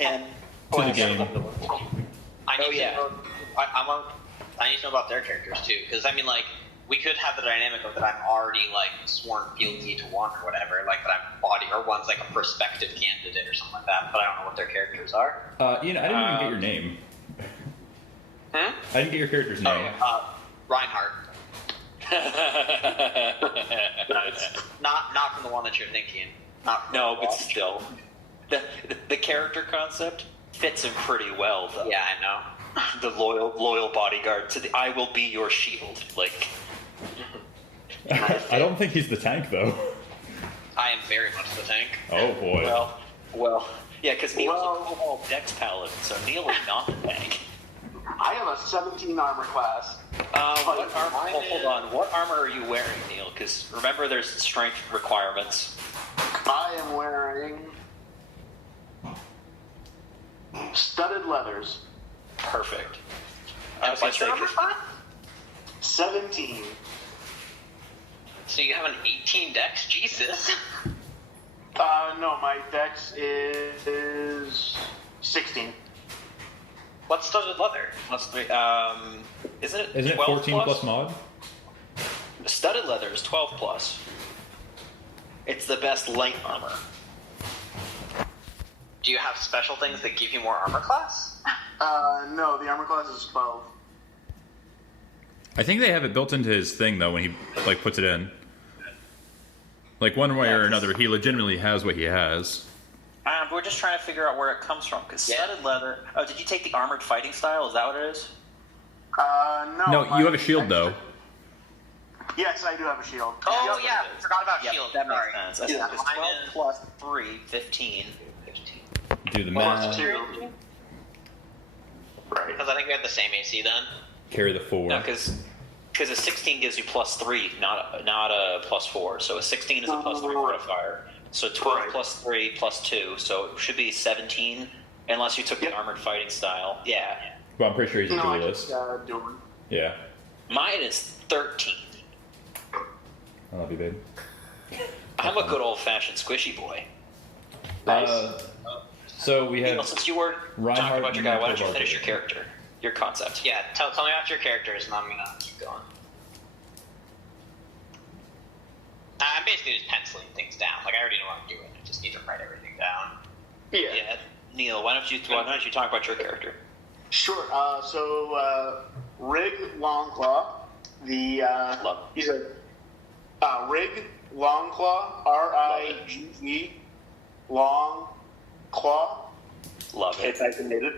And To the game. I need Oh, yeah. to know. I need to know about their characters too, because I mean, like, we could have the dynamic of that I'm already like sworn guilty to one or whatever, like that I'm body or one's like a prospective candidate or something like that, but I don't know what their characters are. Ian, I didn't even get your name. Hmm? I didn't get your character's name. Reinhardt. Not from the one that you're thinking. Not from no, the but wall. still, the character concept fits him pretty well, though. Yeah, I know. The loyal bodyguard to the I will be your shield. Like, I don't think he's the tank, though. I am very much the tank. Oh, boy. well, yeah, because Neil's a cobalt dex paladin, so Neil is not the tank. I have a 17 armor class. What armor? Hold on. What armor are you wearing, Neil? Because remember, there's strength requirements. I am wearing studded leathers. Perfect. And I was gonna what's your say, number 5? 17. So you have an 18 dex? Jesus. No, my dex is 16. What's studded leather? Isn't it? Isn't it 12 14 plus mod? Studded leather is 12 plus. It's the best light armor. Do you have special things that give you more armor class? No, the armor class is 12. I think they have it built into his thing, though, when he, like, puts it in. Like, one way or another, he legitimately has what he has. We're just trying to figure out where it comes from, because Yeah. studded leather... Oh, did you take the armored fighting style? Is that what it is? No. No, you have a shield, though. Yes, I do have a shield. Oh, That's what yeah. it is. Forgot about Yep, shield. that Sorry. makes sense. Yeah. It's 12 plus 3, 15. Do the Plus math. 2. Right. Because I think we have the same AC then. Carry the 4. No, because a 16 gives you plus 3, not a plus 4. So a 16 is a plus 3 modifier. So 12 Right. plus 3 plus 2. So it should be 17, unless you took the Yep. armored fighting style. Yeah. But I'm pretty sure he's a No, I duelist. just do one. Yeah. Mine is 13. I love you, babe. I'm a good old-fashioned squishy boy. Nice. So we Neil, have... since you were Reinhardt talking about your guy, why don't you and finish your Cobalt. character, your concept? Yeah, tell me about your characters, and I'm gonna keep going. I'm basically just penciling things down. Like, I already know what I'm doing. I just need to write everything down. Yeah. Neil, why don't you talk about your character? Sure. Rig Longclaw. He's a Rig Longclaw. R-I-G-E. Long Claw. Love it. It's hyphenated.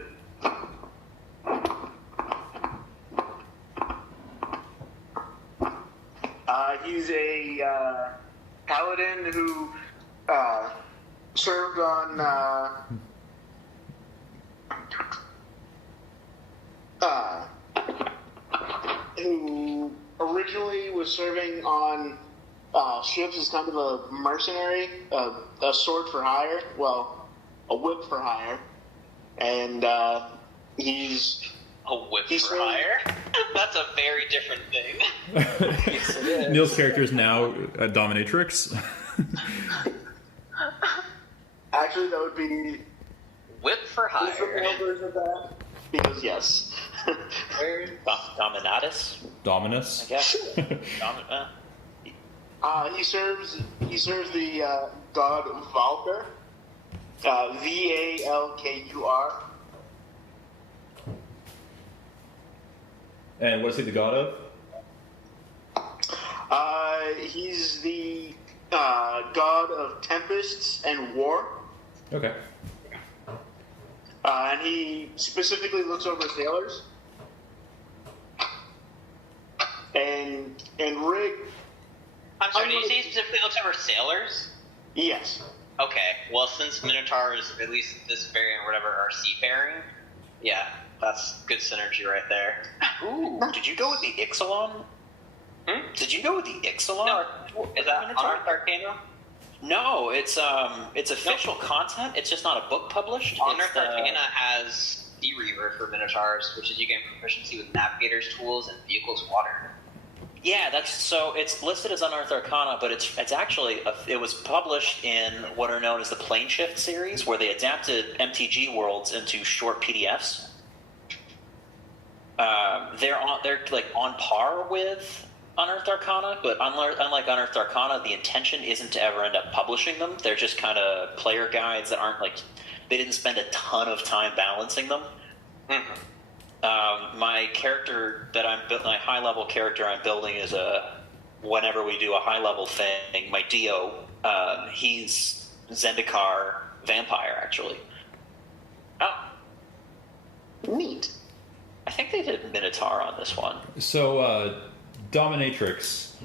He's a paladin who served on who originally was serving on ships as kind of a mercenary, a sword for hire, well, a whip for hire, and he's A whip He's for really- hire? That's a very different thing. Neil's character is now a dominatrix. actually that would be Whip for the hire. male version of that, because yes. Dominatus, Dominus. I guess. He serves the god Valkur, Valkur. And what's he the god of? He's the god of tempests and war, Okay. and he specifically looks over sailors. And Rig, I'm sorry, did you say he specifically looks over sailors? yes, Okay, well, since Minotaurs, at least this variant or whatever, are seafaring, yeah, that's good synergy right there. Ooh, did you go with the Ixalan? Did you go with the Ixalan? No, is that Minotaur? Unearthed Arcana? No, it's official content. It's just not a book published. Unearthed Arcana has D-Reaver for Minotaurs, which is you gain proficiency with Navigator's tools and Vehicles Water. Yeah, that's so. It's listed as Unearthed Arcana, but it's actually it was published in what are known as the Plane Shift series, where they adapted MTG worlds into short PDFs. They're like on par with Unearthed Arcana, but unlike Unearthed Arcana, the intention isn't to ever end up publishing them. They're just kind of player guides that aren't like they didn't spend a ton of time balancing them. Mm-hmm. My character that my high level character I'm building is whenever we do a high level thing, my Dio, he's Zendikar vampire actually. Oh, Neat. I think they did Minotaur on this one. So, Dominatrix,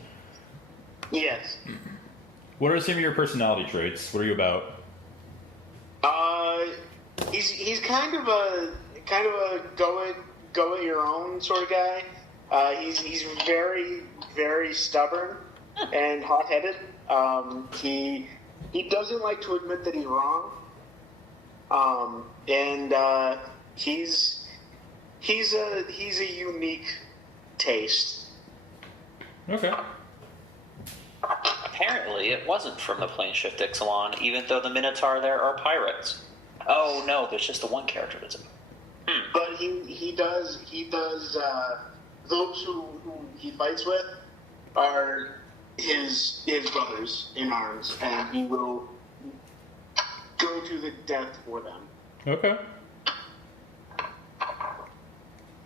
Yes. what are some of your personality traits? What are you about? He's kind of a go at your own sort of guy. He's very, very stubborn and hot headed. He doesn't like to admit that he's wrong. And he's a unique taste. Okay. Apparently, it wasn't from the Plane Shift Ixalan, even though the Minotaur there are pirates. Oh no, there's just the one character that's. But he does those who he fights with are his brothers in arms, and he will go to the death for them. Okay.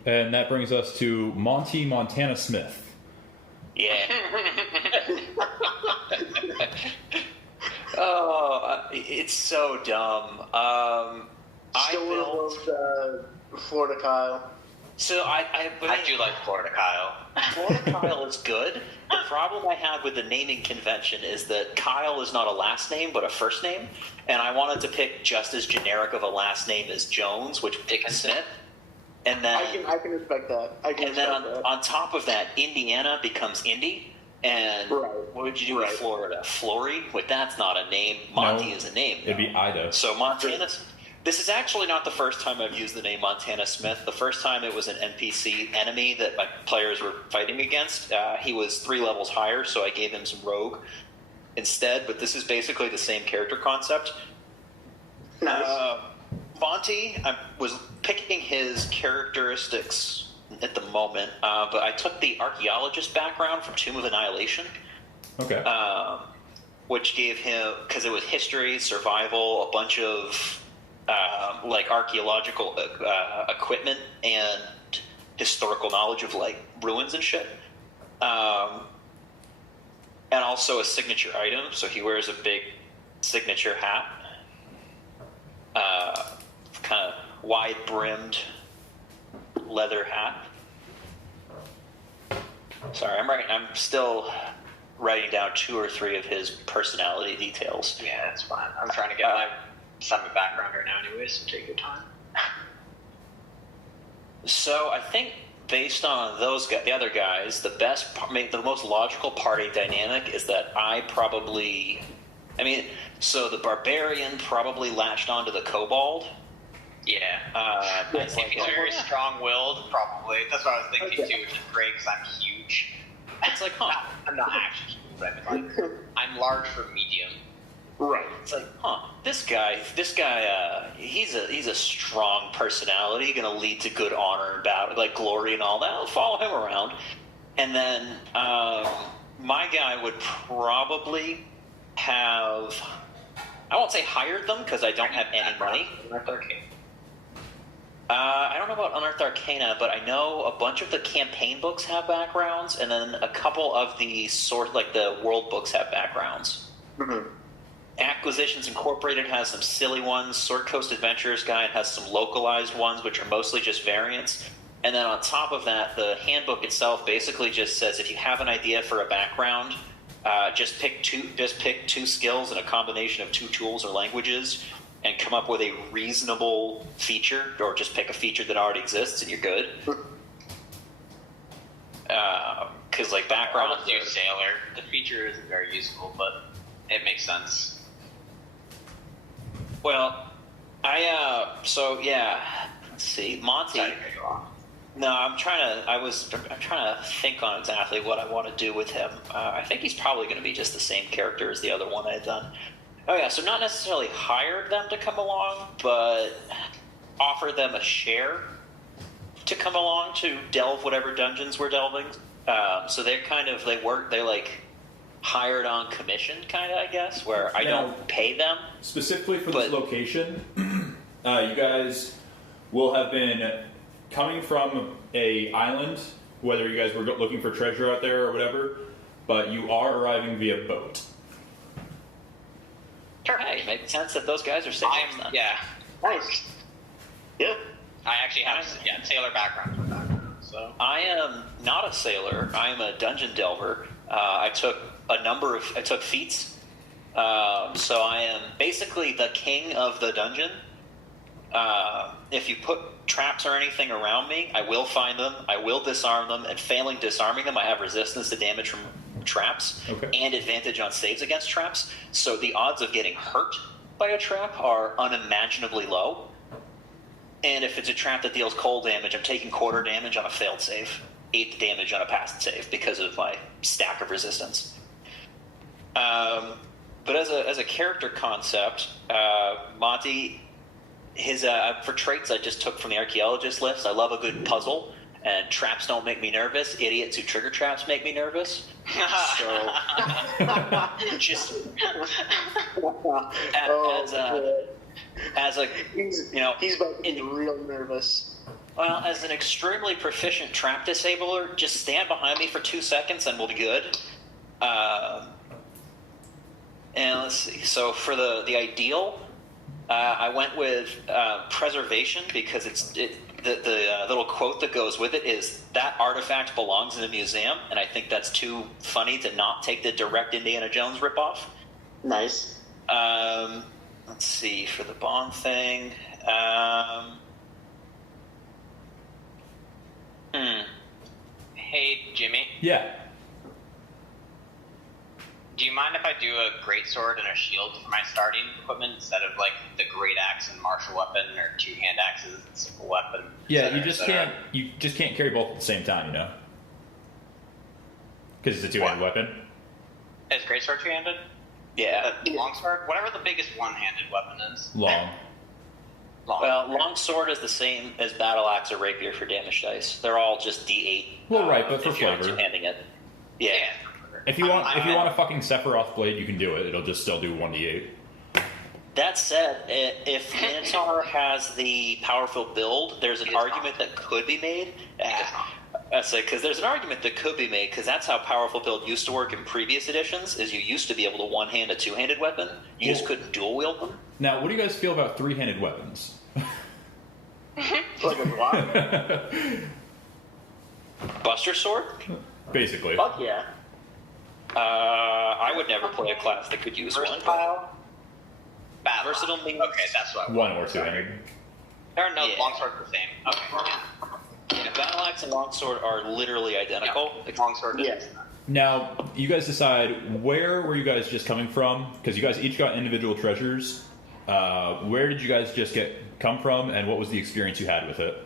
And that brings us to Monty Montana Smith. Yeah. Oh, it's so dumb. Still one of those Florida Kyle. So I do like Florida Kyle. Florida Kyle is good. The problem I have with the naming convention is that Kyle is not a last name but a first name, and I wanted to pick just as generic of a last name as Jones, which would pick Smith. And then I can respect that. on top of that, Indiana becomes Indy. And Right. what would you do with Florida? Flory? Wait, that's not a name. Monty is a name. It'd be Ida. So Montana. This is actually not the first time I've used the name Montana Smith. The first time it was an NPC enemy that my players were fighting against. He was 3 levels higher, so I gave him some rogue instead. But this is basically the same character concept. Nice. Monty, I was picking his characteristics at the moment, but I took the archaeologist background from Tomb of Annihilation. Okay. Which gave him, because it was history, survival, a bunch of like archaeological equipment and historical knowledge of like ruins and shit, and also a signature item. So he wears a big signature hat, kind of wide-brimmed leather hat. Sorry, I'm still writing down 2 or 3 of his personality details. Yeah, that's fine. I'm trying to get my background right now anyway, so take your time. So I think based on those guys, the other guys, the most logical party dynamic is that so the barbarian probably latched onto the kobold. Yeah. It's If he's very strong-willed, probably. That's what I was thinking too, which is great because I'm huge. It's like, huh? I'm not actually huge, but I mean, like, I'm large for medium. Right. It's like, huh? This guy, he's a strong personality, going to lead to good honor and battle, like glory and all that. I'll follow him around, and then my guy would probably have. I won't say hired them because I don't have any money. I don't know about Unearthed Arcana, but I know a bunch of the campaign books have backgrounds, and then a couple of the the world books have backgrounds. Mm-hmm. Acquisitions Incorporated has some silly ones. Sword Coast Adventures Guide has some localized ones, which are mostly just variants. And then on top of that, the handbook itself basically just says if you have an idea for a background, just pick 2 skills and a combination of 2 tools or languages, and come up with a reasonable feature, or just pick a feature that already exists, and you're good. Because like background, do Sailor. The feature isn't very useful, but it makes sense. Well, let's see, Monty. Sorry to cut you off. No, I'm trying to think on exactly what I want to do with him. I think he's probably going to be just the same character as the other one I've done. Oh yeah, so not necessarily hired them to come along, but offer them a share to come along to delve whatever dungeons we're delving. So they're like hired on commission, kind of, I guess, where I don't pay them. Specifically for this location, you guys will have been coming from a island, whether you guys were looking for treasure out there or whatever, but you are arriving via boat. Sure, hey, it makes sense that those guys are sailors then. Yeah. Nice. Yeah. I actually have sailor background, so. I am not a sailor. I am a dungeon delver. I took feats. So I am basically the king of the dungeon. If you put traps or anything around me, I will find them, I will disarm them, and failing disarming them, I have resistance to damage from traps and advantage on saves against traps. So the odds of getting hurt by a trap are unimaginably low. And if it's a trap that deals cold damage, I'm taking quarter damage on a failed save, 8th damage on a passed save because of my stack of resistance. But as a character concept, Monty, his for traits I just took from the archaeologist list. I love a good puzzle, and traps don't make me nervous. Idiots who trigger traps make me nervous. So just as a he's about to be real nervous. Well, as an extremely proficient trap disabler, just stand behind me for 2 seconds and we'll be good. And let's see. So for the ideal, I went with preservation because the little quote that goes with it is that artifact belongs in a museum, and I think that's too funny to not take the direct Indiana Jones ripoff. Nice. Let's see, for the Bond thing. Hey, Jimmy. Yeah. Do you mind if I do a greatsword and a shield for my starting equipment instead of like the great axe and martial weapon or 2 hand axes and simple weapon? Yeah, you just can't carry both at the same time, you know, because it's a 2-handed weapon. Is greatsword 2-handed? Yeah. Longsword, whatever the biggest one-handed weapon is. Long. Well, longsword is the same as battle axe or rapier for damage dice. They're all just D8. Well, right, but for if you're flavor. two-handing it. Yeah. If you want a fucking Sephiroth blade, you can do it. It'll just still do 1d8. That said, if Minotaur has the powerful build, there's an argument that could be made. Because there's an argument that could be made, because that's how powerful build used to work in previous editions, is you used to be able to one-hand a 2-handed weapon. You just couldn't dual-wield them. Now, what do you guys feel about 3-handed weapons? Like a block? Buster Sword? Basically. Fuck yeah. I would never play a class that could use one. Versatile means... Okay, that's what I One or 2-handed. Or no, longsword are the same. Okay, yeah. Battle axe and longsword are literally identical. Yeah. Longsword is. Yes. Now, you guys decide, where were you guys just coming from? Because you guys each got individual treasures. Where did you guys just come from, and what was the experience you had with it?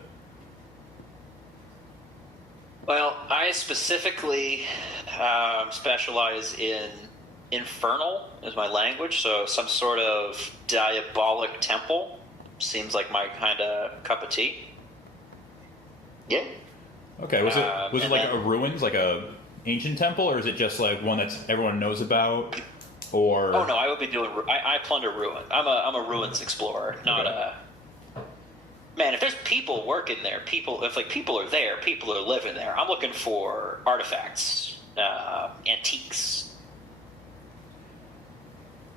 Well, I specifically specialize in infernal is my language, so some sort of diabolic temple seems like my kind of cup of tea. Yeah. Okay, was it like then, a ruins, like a ancient temple, or is it just like one that everyone knows about? Or oh no, I would be doing. I plunder ruin. I'm a ruins explorer, not a. Man, if there's people working there, people are there, people are living there. I'm looking for artifacts, antiques.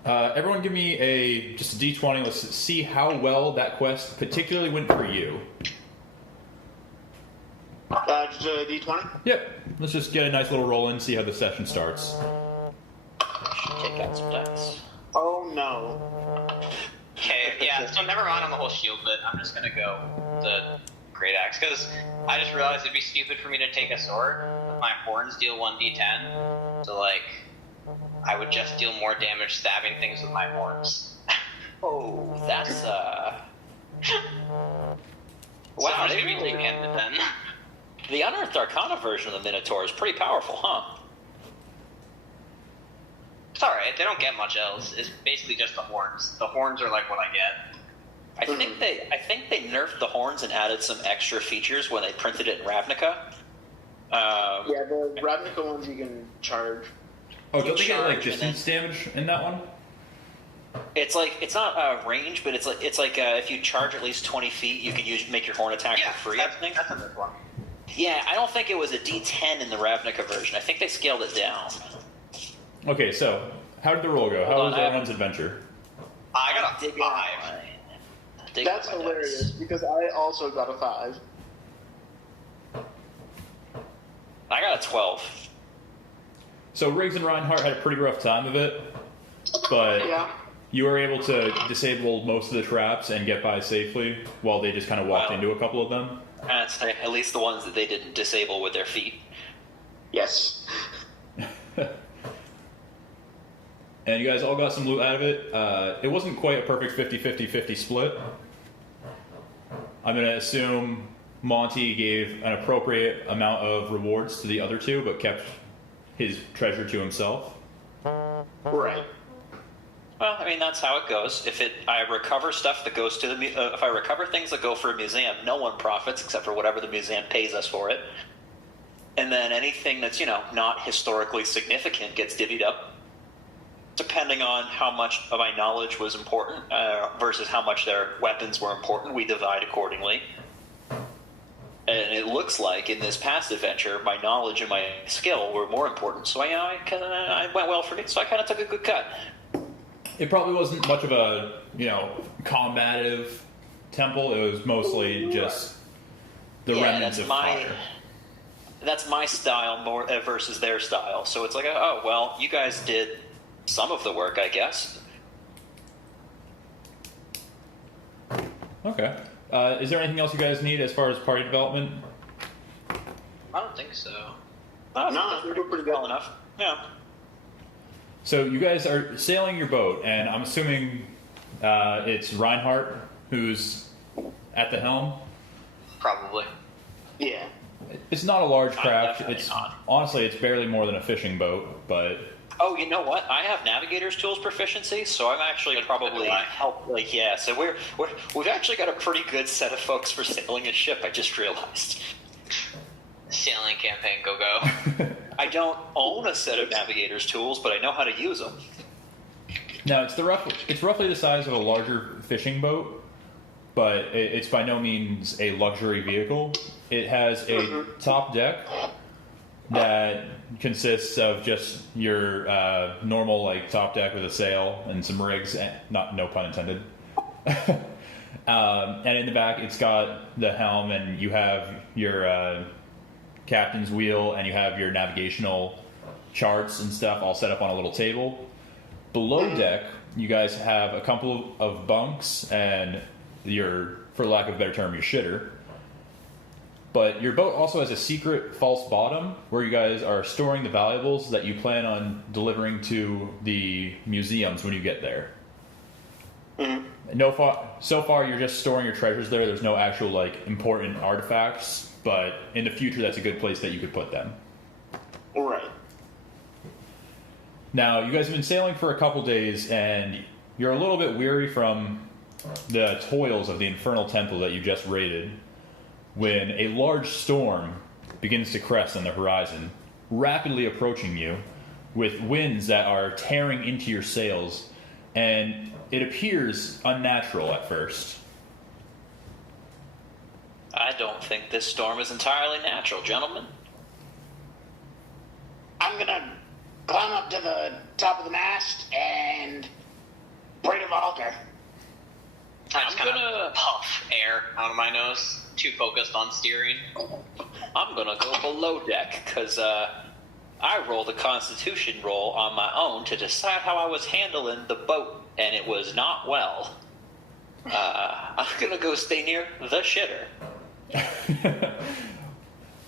Everyone, give me just a D20. Let's see how well that quest particularly went for you. Just a D20? Yep. Let's just get a nice little roll in, see how the session starts. Take out some dice. Oh no. Okay, yeah, so never mind on the whole shield bit. I'm just gonna go the great axe, because I just realized it'd be stupid for me to take a sword. My horns deal 1d10, so like, I would just deal more damage stabbing things with my horns. Oh, that's Wow, wow. so They maybe really, two-handed then. The Unearthed Arcana version of the Minotaur is pretty powerful, huh? It's alright, they don't get much else. It's basically just the horns. The horns are like what I get. I think they nerfed the horns and added some extra features when they printed it in Ravnica. Yeah, the Ravnica ones you can charge. Oh, don't they get like Charge and distance damage in that one? It's like it's not range, but it's like if you charge at least 20 feet, you can make your horn attack Yeah, for free. I think. that's a good one. Yeah, I don't think it was a D10 in the Ravnica version. I think they scaled it down. Okay, so how did the roll go? How Hold was on, everyone's adventure? I got a Dig 5. Dig That's my hilarious dice. because I also got a 5. I got a 12. So Riggs and Reinhardt had a pretty rough time of it, but Yeah. you were able to disable most of the traps and get by safely while they just kind of walked Wow. into a couple of them. I'd say at least the ones that they didn't disable with their feet. Yes. And you guys all got some loot out of it. It wasn't quite a perfect 50-50-50 split. I'm going to assume Monty gave an appropriate amount of rewards to the other two, but kept his treasure to himself. Right. Well, I mean that's how it goes. I recover stuff that goes to the if I recover things that go for a museum, no one profits except for whatever the museum pays us for it. And then anything that's not historically significant gets divvied up, depending on how much of my knowledge was important versus how much their weapons were important. We divide accordingly. And it looks like in this past adventure, my knowledge and my skill were more important. So I went well for me. So I kind of took a good cut. It probably wasn't much of a, combative temple. It was mostly just the remnants of fire. That's my style more versus their style. So it's like, oh, well, you guys did some of the work, I guess. Okay. Is there anything else you guys need as far as party development? I don't think so. No, we're doing pretty good. Well enough. Yeah. So you guys are sailing your boat, and I'm assuming it's Reinhardt who's at the helm. Probably. Yeah. It's not a large craft. definitely It's not. honestly, it's barely more than a fishing boat, but Oh, you know what? I have navigator's tools proficiency, so I'm actually probably help. Like, yeah. So we've actually got a pretty good set of folks for sailing a ship. I just realized. Sailing campaign, go. I don't own a set of navigator's tools, but I know how to use them. now it's roughly the size of a larger fishing boat, but it's by no means a luxury vehicle. It has a top deck that consists of just your normal like top deck with a sail and some rigs, and no pun intended. And in the back, it's got the helm, and you have your captain's wheel, and you have your navigational charts and stuff all set up on a little table. Below deck, you guys have a couple of bunks and your, for lack of a better term, your shitter. But your boat also has a secret false bottom where you guys are storing the valuables that you plan on delivering to the museums when you get there. So far, you're just storing your treasures there. There's no actual like important artifacts, but in the future, that's a good place that you could put them. Right. Now, you guys have been sailing for a couple days, and you're a little bit weary from the toils of the Infernal Temple that you just raided, when a large storm begins to crest on the horizon, rapidly approaching you, with winds that are tearing into your sails, and it appears unnatural at first. I don't think this storm is entirely natural, gentlemen. I'm gonna climb up to the top of the mast and pray to Valker. I just I'm kind gonna- of puff air out of my nose, too focused on steering. I'm gonna go below deck because I rolled a Constitution roll on my own to decide how I was handling the boat, and it was not well. I'm gonna go stay near the shitter.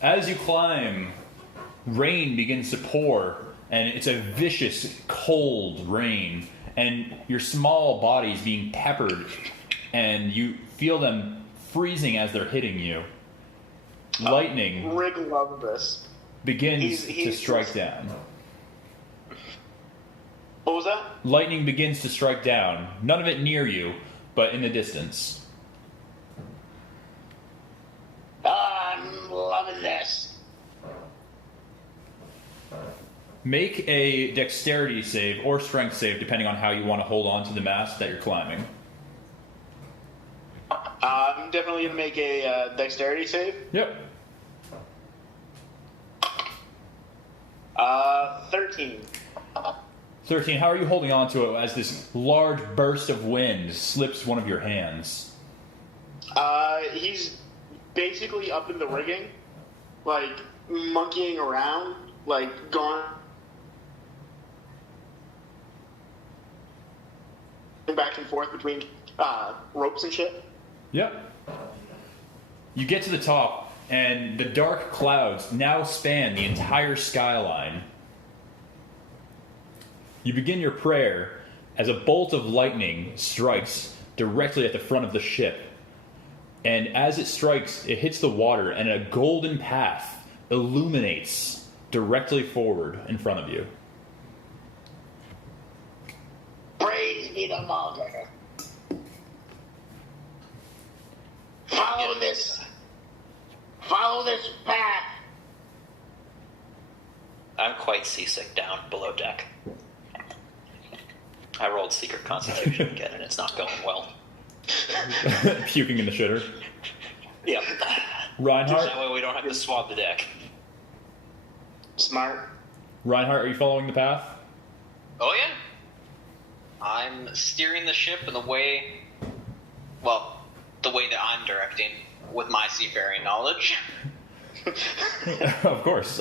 As you climb, rain begins to pour, and it's a vicious, cold rain, and your small body is being peppered, and you feel them freezing as they're hitting you. lightning Rig loves this. begins to he's strike just- down. What was that? Lightning begins to strike down. None of it near you, but in the distance. I'm loving this. Make a dexterity save or strength save, depending on how you want to hold on to the mast that you're climbing. I'm definitely going to make a dexterity save. Yep. 13. 13. How are you holding on to it as this large burst of wind slips one of your hands? He's basically up in the rigging, like monkeying around, like going back and forth between ropes and shit. Yep. You get to the top, and the dark clouds now span the entire skyline. You begin your prayer as a bolt of lightning strikes directly at the front of the ship. And as it strikes, it hits the water, and a golden path illuminates directly forward in front of you. Praise be the Mulder. Follow this path. I'm quite seasick down below deck. I rolled secret constitution again, and it's not going well. Puking in the shitter. Yep. Reinhardt? That way we don't have to swab the deck. Smart. Reinhardt, are you following the path? Oh yeah. I'm steering the ship in the way that I'm directing with my seafaring knowledge. Of course.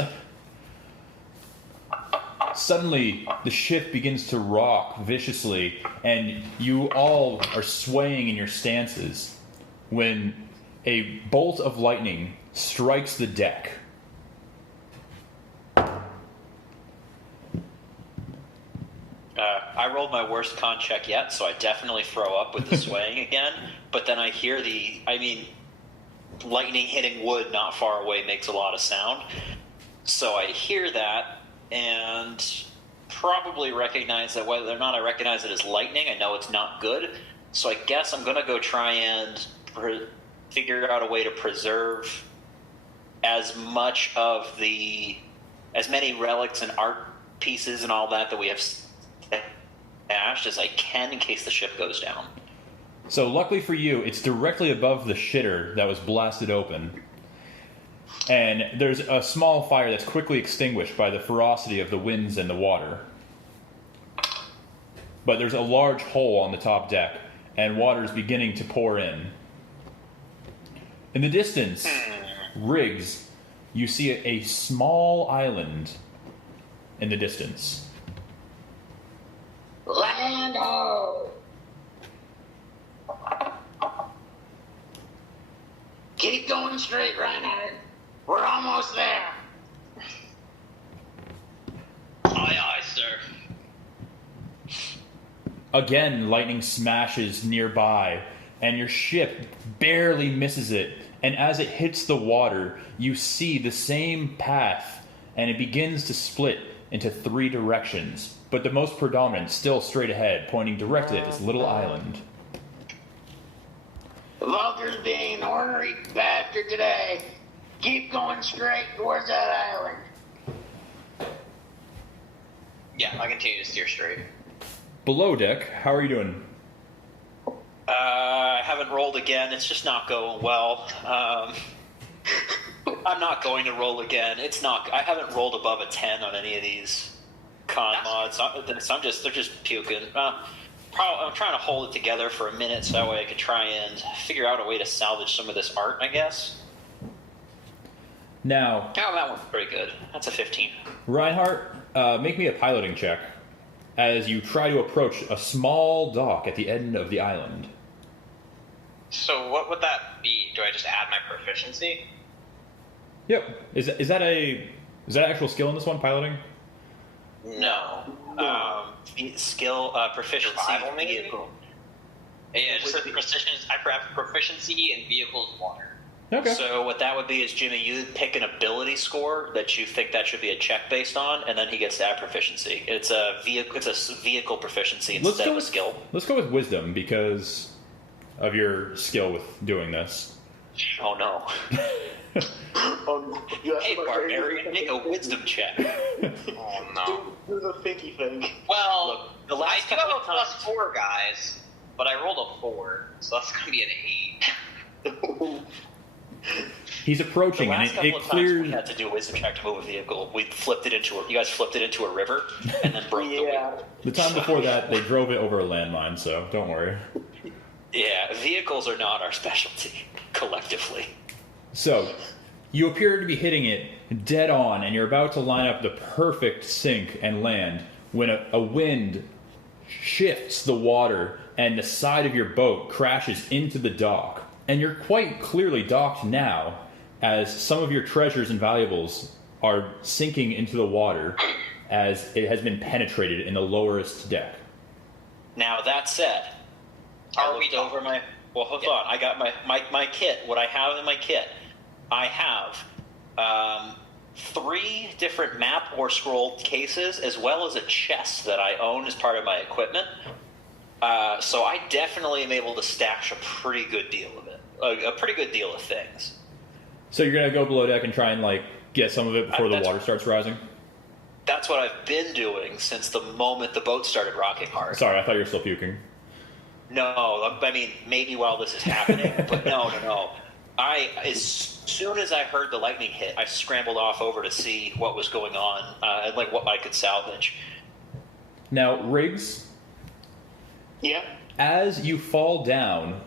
Suddenly, the ship begins to rock viciously, and you all are swaying in your stances when a bolt of lightning strikes the deck. I rolled my worst con check yet, so I definitely throw up with the swaying again. But then I hear lightning hitting wood not far away makes a lot of sound. So I hear that and probably recognize that whether or not I recognize it as lightning, I know it's not good. So I guess I'm going to go try and figure out a way to preserve as many relics and art pieces and all that we have stashed as I can in case the ship goes down. So luckily for you, it's directly above the shitter that was blasted open. And there's a small fire that's quickly extinguished by the ferocity of the winds and the water. But there's a large hole on the top deck, and water is beginning to pour in. In the distance, Riggs, you see a small island in the distance. Land ho! Keep going straight, Reinhardt. We're almost there. Aye, aye, sir. Again, lightning smashes nearby, and your ship barely misses it. And as it hits the water, you see the same path, and it begins to split into 3 directions. But the most predominant still straight ahead, pointing directly at this little island. Vulcar's being an ornery bastard today. Keep going straight towards that island. Yeah, I continue to steer straight. Below deck, how are you doing? I haven't rolled again. It's just not going well. I'm not going to roll again. I haven't rolled above a 10 on any of these con mods. They're just puking. I'm trying to hold it together for a minute so that way I can try and figure out a way to salvage some of this art, I guess. Now, Oh, that one's pretty good. That's a 15. Reinhardt, make me a piloting check as you try to approach a small dock at the end of the island. So what would that be? Do I just add my proficiency? Yep. Is that actual skill in this one, piloting? No. Skill, proficiency, Survival, maybe? vehicle. Yeah, just says proficiency. I have proficiency in vehicles water. Okay. So what that would be is, Jimmy, you pick an ability score that you think that should be a check based on, and then he gets to add proficiency. It's a vehicle proficiency instead of a skill. Let's go with wisdom because of your skill with doing this. Oh no! You Hey, barbarian, make a wisdom check. Oh no. Do the thinky thing. Well, Look, the last I do have couple a of plus times- 4, guys, but I rolled a 4, so that's gonna be an 8. He's The approaching, and last it couple of times we clears. had to do a wisdom check to move a vehicle. We flipped it into you guys flipped it into a river and then broke the Yeah. wheel. The time before that, they drove it over a landmine, so don't worry. Yeah, vehicles are not our specialty collectively. So, you appear to be hitting it dead on, and you're about to line up the perfect sink and land when a wind shifts the water, and the side of your boat crashes into the dock. And you're quite clearly docked now, as some of your treasures and valuables are sinking into the water as it has been penetrated in the lowerest deck. Now that said, I Are we looked over my. Well, hold on. I got my kit. What I have in my kit, I have 3 different map or scroll cases, as well as a chest that I own as part of my equipment. So I definitely am able to stash a pretty good deal of it, a pretty good deal of things. So you're gonna go below deck and try and get some of it before the That's- water starts rising? That's what I've been doing since the moment the boat started rocking hard. Sorry, I thought you were still puking. No, I mean maybe while this is happening, but no. As soon as I heard the lightning hit, I scrambled off over to see what was going on and what I could salvage. Now, Riggs, Yeah. as you fall down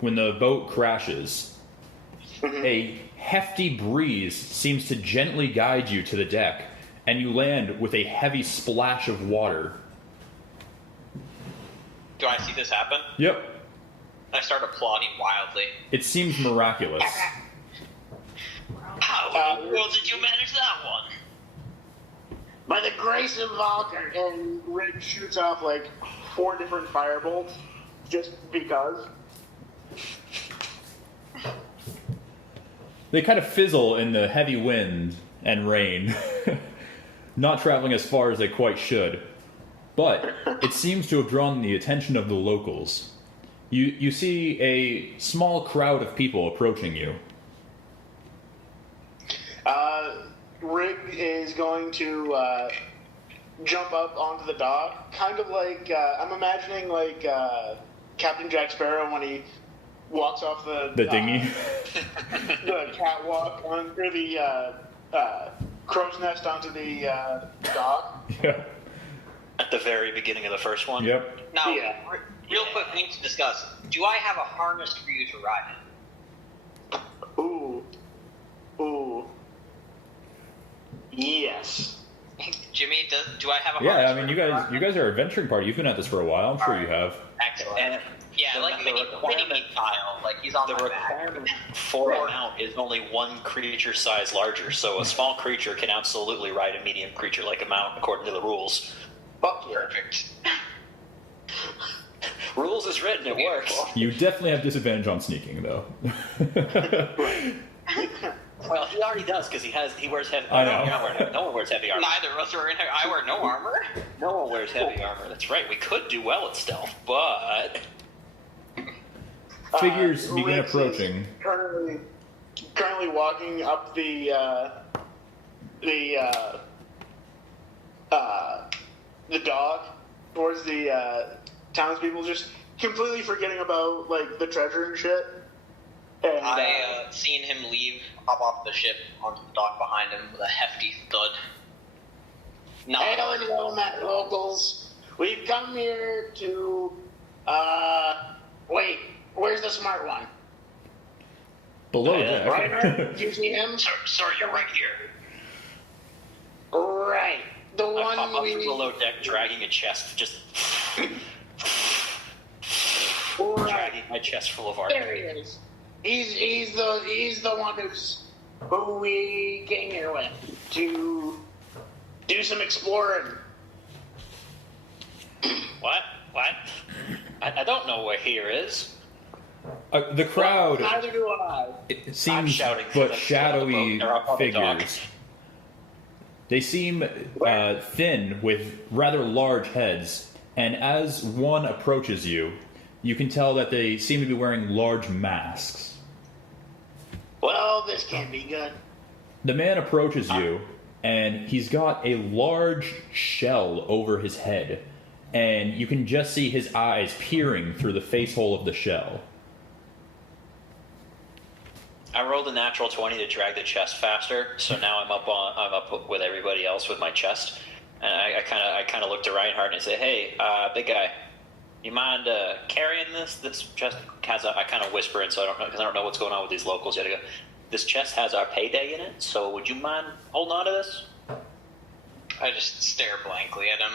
when the boat crashes, a hefty breeze seems to gently guide you to the deck, and you land with a heavy splash of water. Do I see this happen? Yep. I start applauding wildly. It seems miraculous. How in the world did you manage that one? By the grace of Valkyr, and Rick shoots off 4 different firebolts, just because. They kind of fizzle in the heavy wind and rain, not traveling as far as they quite should. But it seems to have drawn the attention of the locals. You see a small crowd of people approaching you. Rig is going to jump up onto the dock, kind of like I'm imagining Captain Jack Sparrow when he walks off the dinghy. the catwalk or the crow's nest onto the dock. Yeah. At the very beginning of the first one. Yep. Now, Yeah. real quick, we need to discuss. Do I have a harness for you to ride in? Ooh. Yes. Jimmy, do I have a Yeah, harness I mean, for you to guys, ride you guys are adventuring party. You've been at this for a while. I'm sure you have. Excellent. And Yeah, the- like the mini requirement- Kyle. He's on The my back. requirement for a mount is only 1 creature size larger, so a small creature can absolutely ride a medium creature like a mount according to the rules. Fuck yeah. Perfect. Rules is written, it works. You definitely have disadvantage on sneaking, though. Well, he already does because he wears heavy. I know. You're not wearing heavy. No one wears heavy armor. Neither of us are in here. I wear no armor. No one wears heavy armor. That's right. We could do well at stealth, but Figures begin Riggs is approaching. Currently walking up the dock towards the townspeople, just completely forgetting about the treasure and shit. And I seen him hop off the ship onto the dock behind him with a hefty thud. No. hail and well met locals. We've come here to wait. Where's the smart one? Below Ryder, deck. do you see him? Sir, you're right here. Right. The I one pop up we from below deck dragging a chest, just Right. dragging my chest full of art. There he is. He's the one who we came here with to do some exploring. What? I don't know where here is. The crowd Neither do I. it I'm seems shouting but for shadowy they're up on the dock. figures. They seem thin with rather large heads, and as one approaches you, you can tell that they seem to be wearing large masks. Well, this can't be good. The man approaches you, and he's got a large shell over his head, and you can just see his eyes peering through the face hole of the shell. I rolled a natural 20 to drag the chest faster, so now I'm up with everybody else with my chest, and I kind of look to Reinhardt and I say, "Hey, big guy, you mind carrying this? This chest has I kind of whisper it, so I don't know because I don't know what's going on with these locals yet. I go, this chest has our payday in it, so would you mind holding on to this? I just stare blankly at him.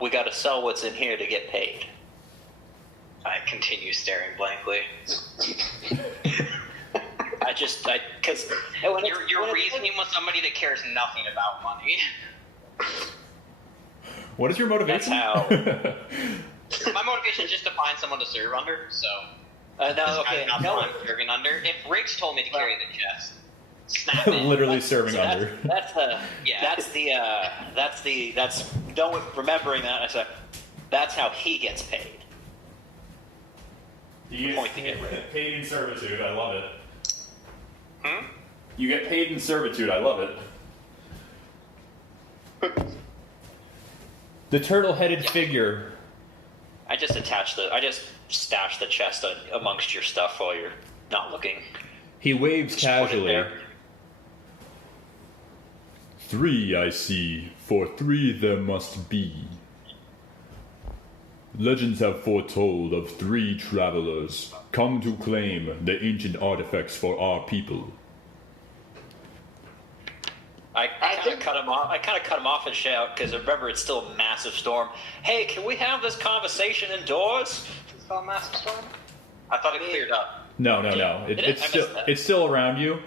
We got to sell what's in here to get paid." I continue staring blankly. Because You're reasoning with somebody that cares nothing about money. What is your motivation? That's My motivation is just to find someone to serve under, so no, this guy's okay, not no. someone I'm serving under. If Riggs told me to carry the chest, snap it. Literally serving So under. Remembering that, I said, that's how he gets paid. You Point to get rid. paid in servitude. I love it. Hmm? You get paid in servitude. I love it. The turtle-headed figure. I just stash the chest amongst your stuff while you're not looking. He waves Just put it casually. there. 3 I see, for 3 there must be. Legends have foretold of 3 travelers come to claim the ancient artifacts for our people. I kind of cut him off. I kind of cut him off and shout because remember it's still a massive storm. Hey, can we have this conversation indoors? It's called a massive storm? I thought it cleared up. No. Did it? I missed that. It's still around you.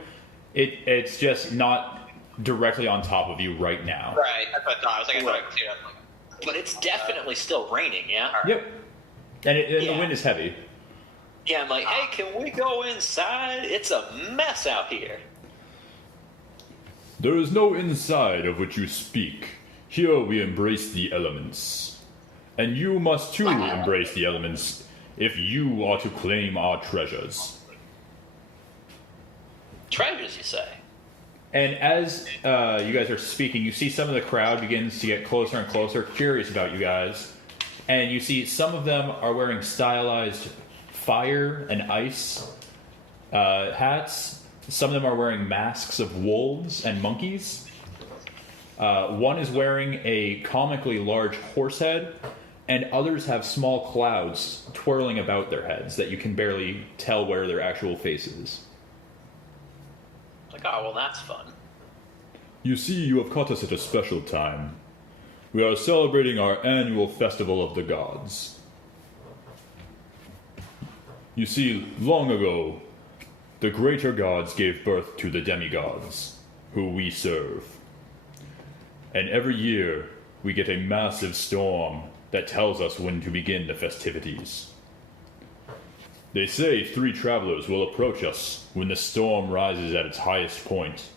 It's just not directly on top of you right now. Right, that's what I thought. I was like, I thought it cleared up. But it's definitely still raining. Yeah. Yep. And the Yeah. wind is heavy. Yeah. I'm like, hey, can we go inside? It's a mess out here. There is no inside of which you speak. Here we embrace the elements. And you must too embrace the elements if you are to claim our treasures. Treasures, you say? And as you guys are speaking, you see some of the crowd begins to get closer and closer, curious about you guys. And you see some of them are wearing stylized fire and ice hats. Some of them are wearing masks of wolves and monkeys. One is wearing a comically large horse head, and others have small clouds twirling about their heads that you can barely tell where their actual face is. Like, oh, well, that's fun. You see, you have caught us at a special time. We are celebrating our annual festival of the gods. You see, long ago, the greater gods gave birth to the demigods, who we serve. And every year, we get a massive storm that tells us when to begin the festivities. They say 3 travelers will approach us when the storm rises at its highest point,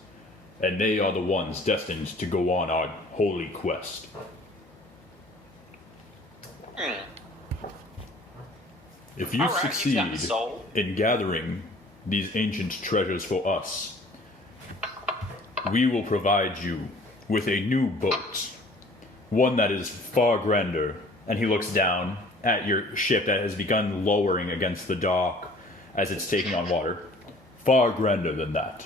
and they are the ones destined to go on our holy quest. If you All right, succeed you've got soul. in gathering these ancient treasures for us, we will provide you with a new boat, one that is far grander. And he looks down at your ship that has begun lowering against the dock as it's taking on water. Far grander than that.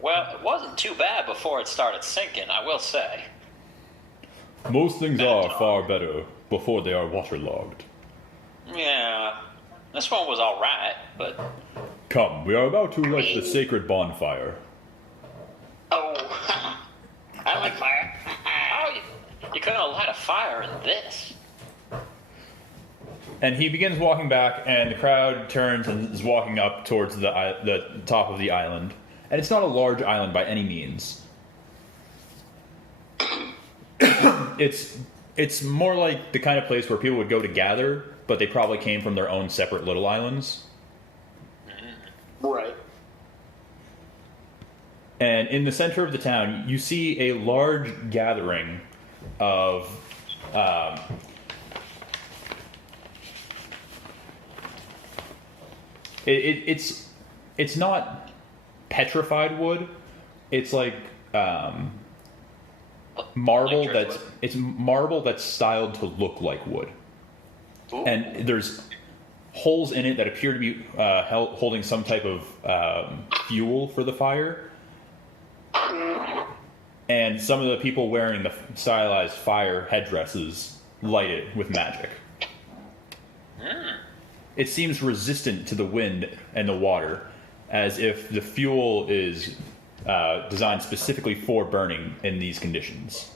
Well, it wasn't too bad before it started sinking, I will say. Most things are far better before they are waterlogged. Yeah, this one was all right, but Come, we are about to light the sacred bonfire. Oh, I like fire. oh, you couldn't light a fire in this. And he begins walking back, and the crowd turns and is walking up towards the top of the island. And it's not a large island by any means. It's more like the kind of place where people would go to gather but they probably came from their own separate little islands. Right. And in the center of the town, you see a large gathering of it's not petrified wood. It's like marble Like it's marble that's styled to look like wood. Ooh. And there's holes in it that appear to be holding some type of fuel for the fire. And some of the people wearing the stylized fire headdresses light it with magic. It seems resistant to the wind and the water, as if the fuel is designed specifically for burning in these conditions.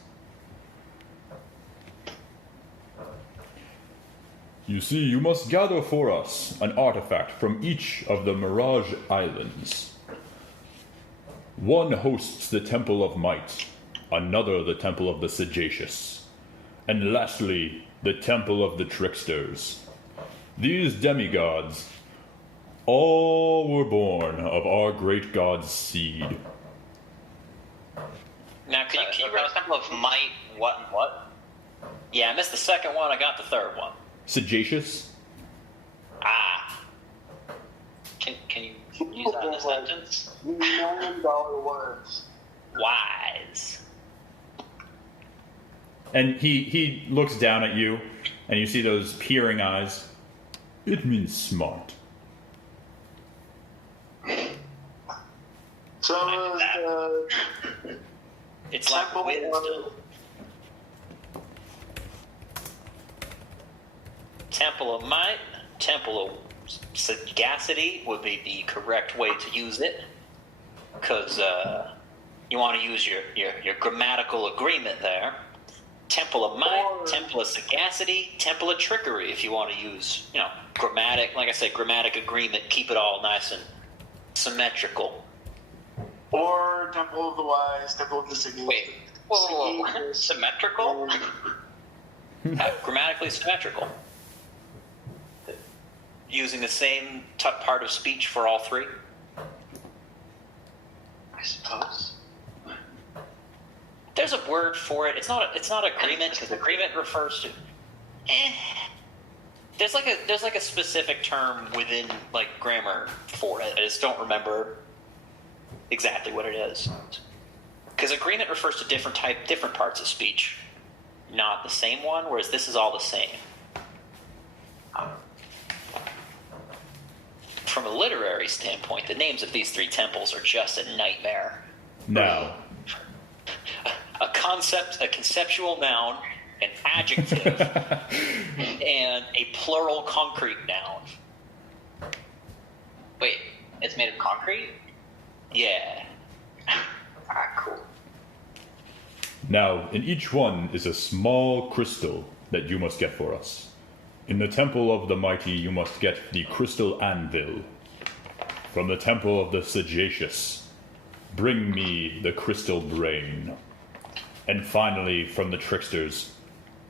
You see, you must gather for us an artifact from each of the Mirage Islands. One hosts the Temple of Might, another the Temple of the Sagacious, and lastly, the Temple of the Tricksters. These demigods all were born of our great god's seed. Now, can you There was a couple of might, what, and what? Yeah, I missed the second one. I got the third one. Sagacious? Ah, Can you use that in a sentence? $1 million words. wise. And he looks down at you, and you see those peering eyes. It means smart. So is It's like Temple wisdom. of- Temple of Might, Temple of Sagacity would be the correct way to use it, because you want to use your grammatical agreement there. Temple of Might, Temple of Sagacity, Temple of Trickery, if you want to use, grammatic, like I said, grammatic agreement, keep it all nice and symmetrical. or Temple of the Wise, Temple of the City. Wait, whoa. Symmetrical? Grammatically symmetrical. Using the same part of speech for all three. I suppose. There's a word for it. It's not agreement, because agreement refers to. There's like a specific term within like grammar for it. I just don't remember exactly what it is. Because agreement refers to different parts of speech, not the same one. Whereas this is all the same. From a literary standpoint, the names of these three temples are just a nightmare. Now, A conceptual noun, an adjective, and a plural concrete noun. Wait, it's made of concrete? Yeah. Cool. now, in each one is a small crystal that you must get for us. In the Temple of the Mighty, you must get the Crystal Anvil. From the Temple of the Sagacious, bring me the Crystal Brain. And finally, from the Tricksters,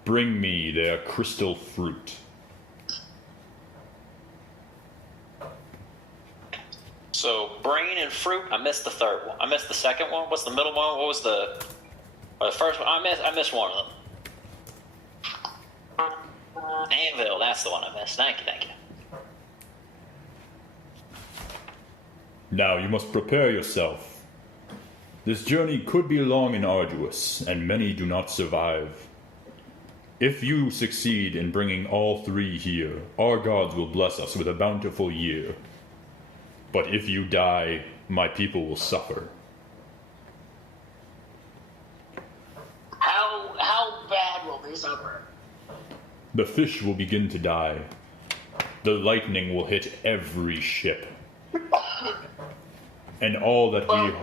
bring me their Crystal Fruit. So brain and fruit. I missed the third one. I missed the second one. What's the middle one? What was the first one? I missed one of them. Anvil. That's the one I missed. Thank you. Now you must prepare yourself. This journey could be long and arduous, and many do not survive. If you succeed in bringing all three here, our gods will bless us with a bountiful year. But if you die, my people will suffer. How bad will they suffer? The fish will begin to die. The lightning will hit every ship. And all that we...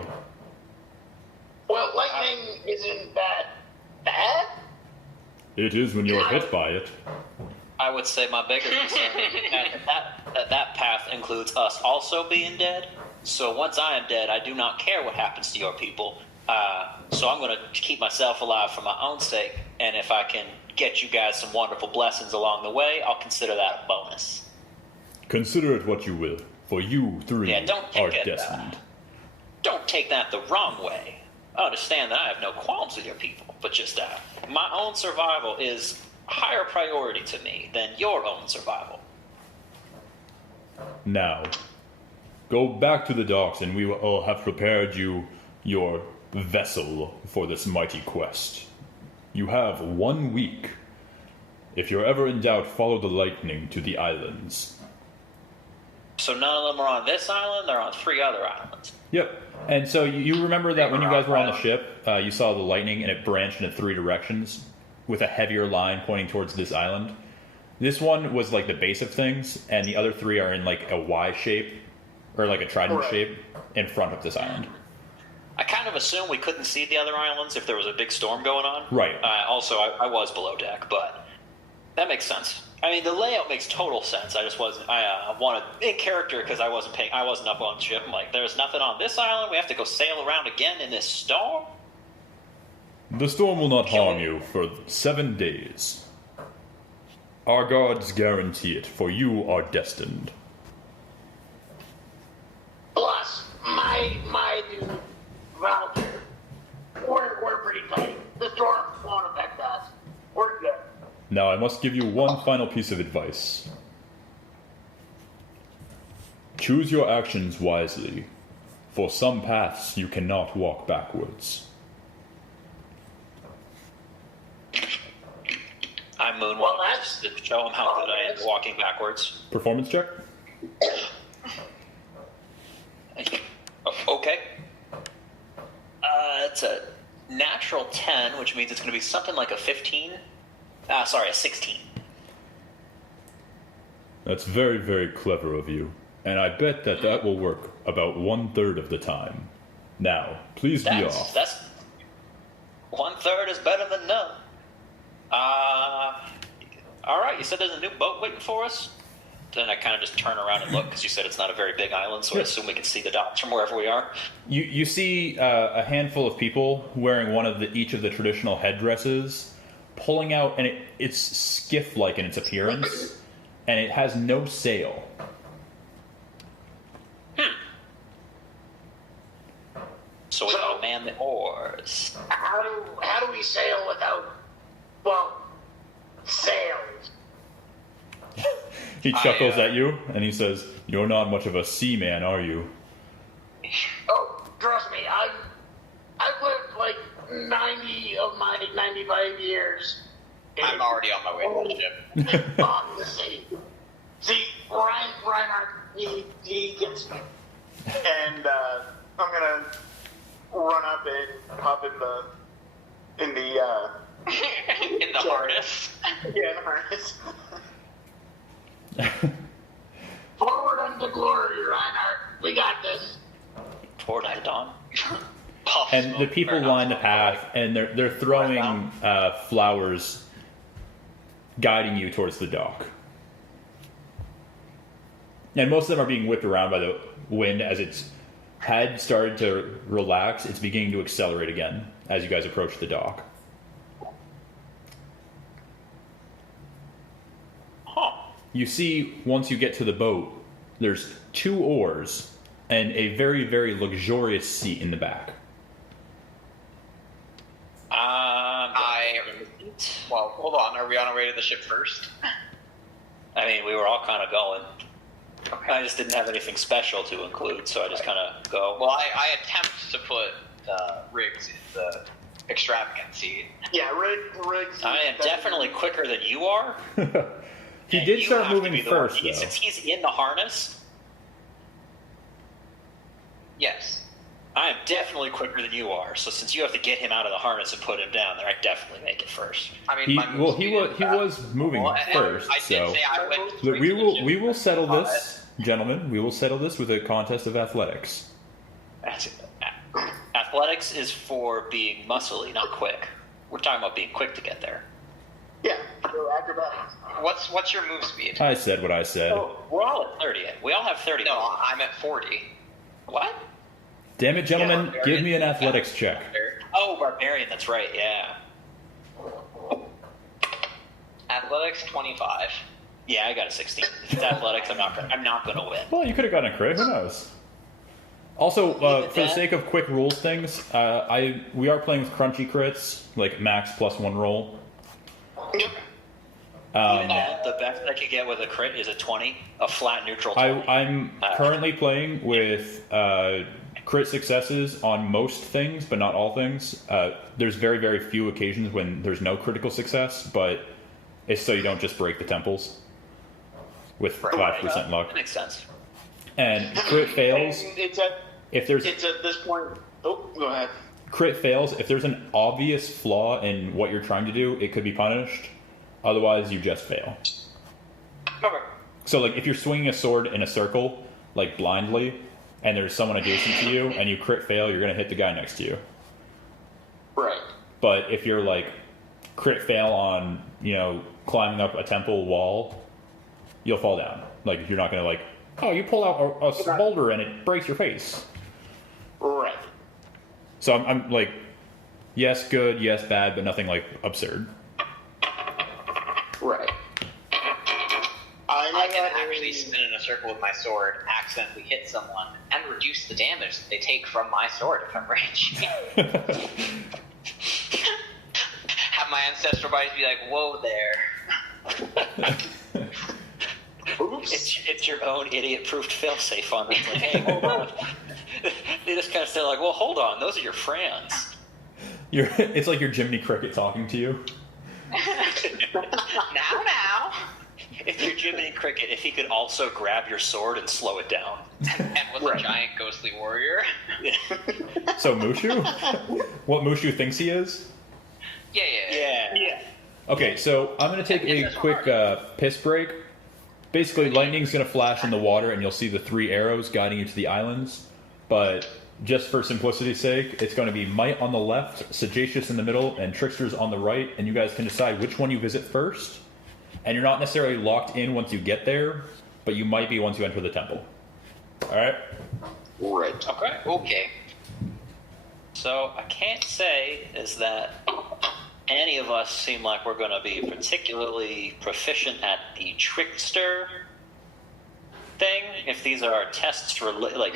Well, lightning isn't that bad. It is when you're hit by it. I would say my bigger concern is that path includes us also being dead. So once I am dead, I do not care what happens to your people. So I'm going to keep myself alive for my own sake. And if I can get you guys some wonderful blessings along the way, I'll consider that a bonus. Consider it what you will, for you three Yeah, don't take are it, destined. Don't take that the wrong way. I understand that I have no qualms with your people, but just my own survival is a higher priority to me than your own survival. Now, go back to the docks, and we will all have prepared you your vessel for this mighty quest. You have 1 week. If you're ever in doubt, follow the lightning to the islands. So none of them are on this island, they're on 3 other islands. Yep. And so you remember that when you guys were on the ship, you saw the lightning and it branched in 3 directions with a heavier line pointing towards this island. This one was like the base of things, and the other 3 are in like a Y shape, or like a trident shape, in front of this island. I kind of assumed we couldn't see the other islands if there was a big storm going on. Right. Also, I was below deck, but that makes sense. I mean, the layout makes total sense. I just wasn't. I wanted in character because I wasn't paying. I wasn't up on ship. I'm like, there's nothing on this island. We have to go sail around again in this storm. The storm will not harm you for 7 days. Our gods guarantee it, for you are destined. Plus, my dude, Valkyr, we're pretty tight. The storm won't affect us. We're good. Now I must give you one final piece of advice. Choose your actions wisely. For some paths you cannot walk backwards. I moonwalk Well, that's- just to show them how good I am walking backwards. Performance check? Okay. It's a natural 10, which means it's going to be something like a 15. Sorry, a 16. That's very, very clever of you. And I bet that will work about 1/3 of the time. Now, please be off. That's 1/3 is better than none. All right. You said there's a new boat waiting for us. Then I kind of just turn around and look because you said it's not a very big island, so I assume we can see the docks from wherever we are. You see a handful of people wearing each of the traditional headdresses, pulling out, and it's skiff-like in its appearance, and it has no sail. So we gotta man the oars. How do we sail without, sails? He chuckles at you, and he says, "You're not much of a seaman, are you?" Oh, trust me, I've lived like 90 of my 95 years. I'm already on my way to the ship. On the sea. See, Reinhardt, he gets me. And I'm gonna run up and hop in the In the harness. yeah, in the harness. Forward unto glory, Reinhardt. We got this. Toward at dawn. And the people line the path, and they're throwing flowers, guiding you towards the dock. And most of them are being whipped around by the wind as its head started to relax. It's beginning to accelerate again as you guys approach the dock. You see, once you get to the boat, there's 2 oars and a very, very luxurious seat in the back. Well, hold on. Are we on our way to the ship first? I mean, we were all kind of going. Okay. I just didn't have anything special to include, so I just kind of go. Well, I attempt to put Riggs in the extravagant seat. Yeah, Riggs. I am definitely quicker than you are. He and did you start have to moving be the one- first, though. Since he's in the harness, Yes. I am definitely quicker than you are. So since you have to get him out of the harness and put him down there, I definitely make it first. I mean, He my move speed is fast. was moving Well, and first, I did so say I went Look, straight we to the will ship. settle this, gentlemen. We will settle this with a contest of athletics. Athletics is for being muscly, not quick. We're talking about being quick to get there. Yeah, so acrobatics. What's your move speed? I said what I said. Oh, we're all at 30. We all have 30. No, I'm at 40. What? Damn it, gentlemen! Yeah, give me an athletics check. Oh, barbarian. That's right. Yeah. Athletics 25. Yeah, I got a 16. If it's athletics, I'm not gonna win. Well, you could have gotten a crit. Who knows? Also, Even for the that- sake of quick rules things, we are playing with crunchy crits, like max +1 roll. Yep. Even then, the best I could get with a crit is a 20, a flat neutral 20. I'm currently playing with crit successes on most things, but not all things. There's very, very few occasions when there's no critical success, but it's so you don't just break the temples with 5% luck. That makes sense. And crit fails And if there's it's at this point. Oh, go ahead. crit fails if there's an obvious flaw in what you're trying to do. It could be punished. Otherwise, you just fail. Okay. So, like, if you're swinging a sword in a circle, like blindly, and there's someone adjacent to you, and you crit fail, you're gonna hit the guy next to you. Right. But if you're like crit fail on, climbing up a temple wall, you'll fall down. Like, you're not gonna like, oh, you pull out a boulder and it breaks your face. Right. So I'm like, yes, good, yes, bad, but nothing like absurd. Right. I can actually spin in a circle with my sword, accidentally hit someone, and reduce the damage that they take from my sword if I'm ranging. Have my ancestral bodies be like, whoa there. Oops. It's your own idiot-proofed failsafe on this. Like, hey, hold on. They just kind of say like, well, hold on, those are your friends. It's like your Jiminy Cricket talking to you. Now. If you're Jiminy Cricket, if he could also grab your sword and slow it down. And was Right. a giant ghostly warrior. So Mushu? What Mushu thinks he is? Yeah. Okay, so I'm going to take a quick piss break. Basically, lightning's going to flash in the water, and you'll see the 3 arrows guiding you to the islands. But just for simplicity's sake, it's going to be Might on the left, Sagacious in the middle, and Tricksters on the right, and you guys can decide which one you visit first. And you're not necessarily locked in once you get there, but you might be once you enter the temple. Alright? Right. Okay. So I can't say is that any of us seem like we're going to be particularly proficient at the trickster thing. If these are tests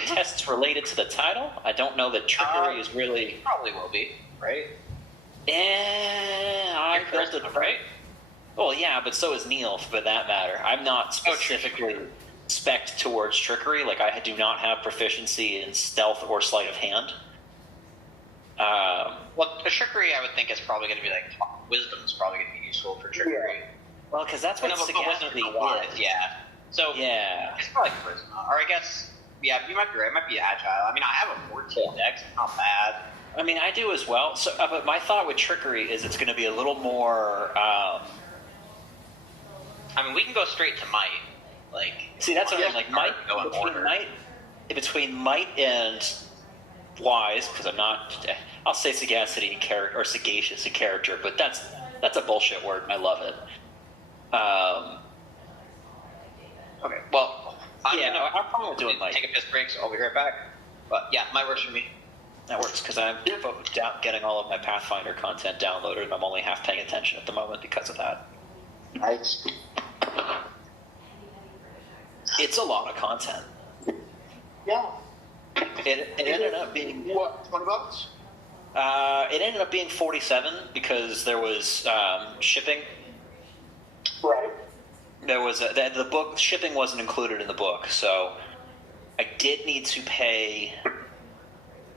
tests related to the title, I don't know that trickery is really. Probably will be, right? Yeah, I You're built it charisma, right? Well, yeah, but so is Neil, for that matter. I'm not Oh, specifically spec'd towards trickery. Like, I do not have proficiency in stealth or sleight of hand. Well, the trickery I would think is probably going to be like wisdom's probably going to be useful for trickery. Well, because that's what But wisdom's sagacity not wise, is. yeah. So Yeah. it's probably charisma, or I guess you might be right. It might be agile. I mean, I have a 14 dex, it's not bad. I mean, I do as well. So, but my thought with trickery is it's going to be a little more. I mean, we can go straight to might. Like, See, that's what I mean. yes, Like we might can go in order. between might and wise, because I'm not. I'll say sagacity in character or sagacious in character, but that's a bullshit word. And I love it. Okay. Well, I'm probably doing might. take a piss break, so I'll be right back. But yeah, might works for me. That works because I'm getting all of my Pathfinder content downloaded, and I'm only half paying attention at the moment because of that. Nice. It's a lot of content. Yeah. It ended up being What? $20? it ended up being 47 because there was shipping. Right. There was the book shipping wasn't included in the book, so I did need to pay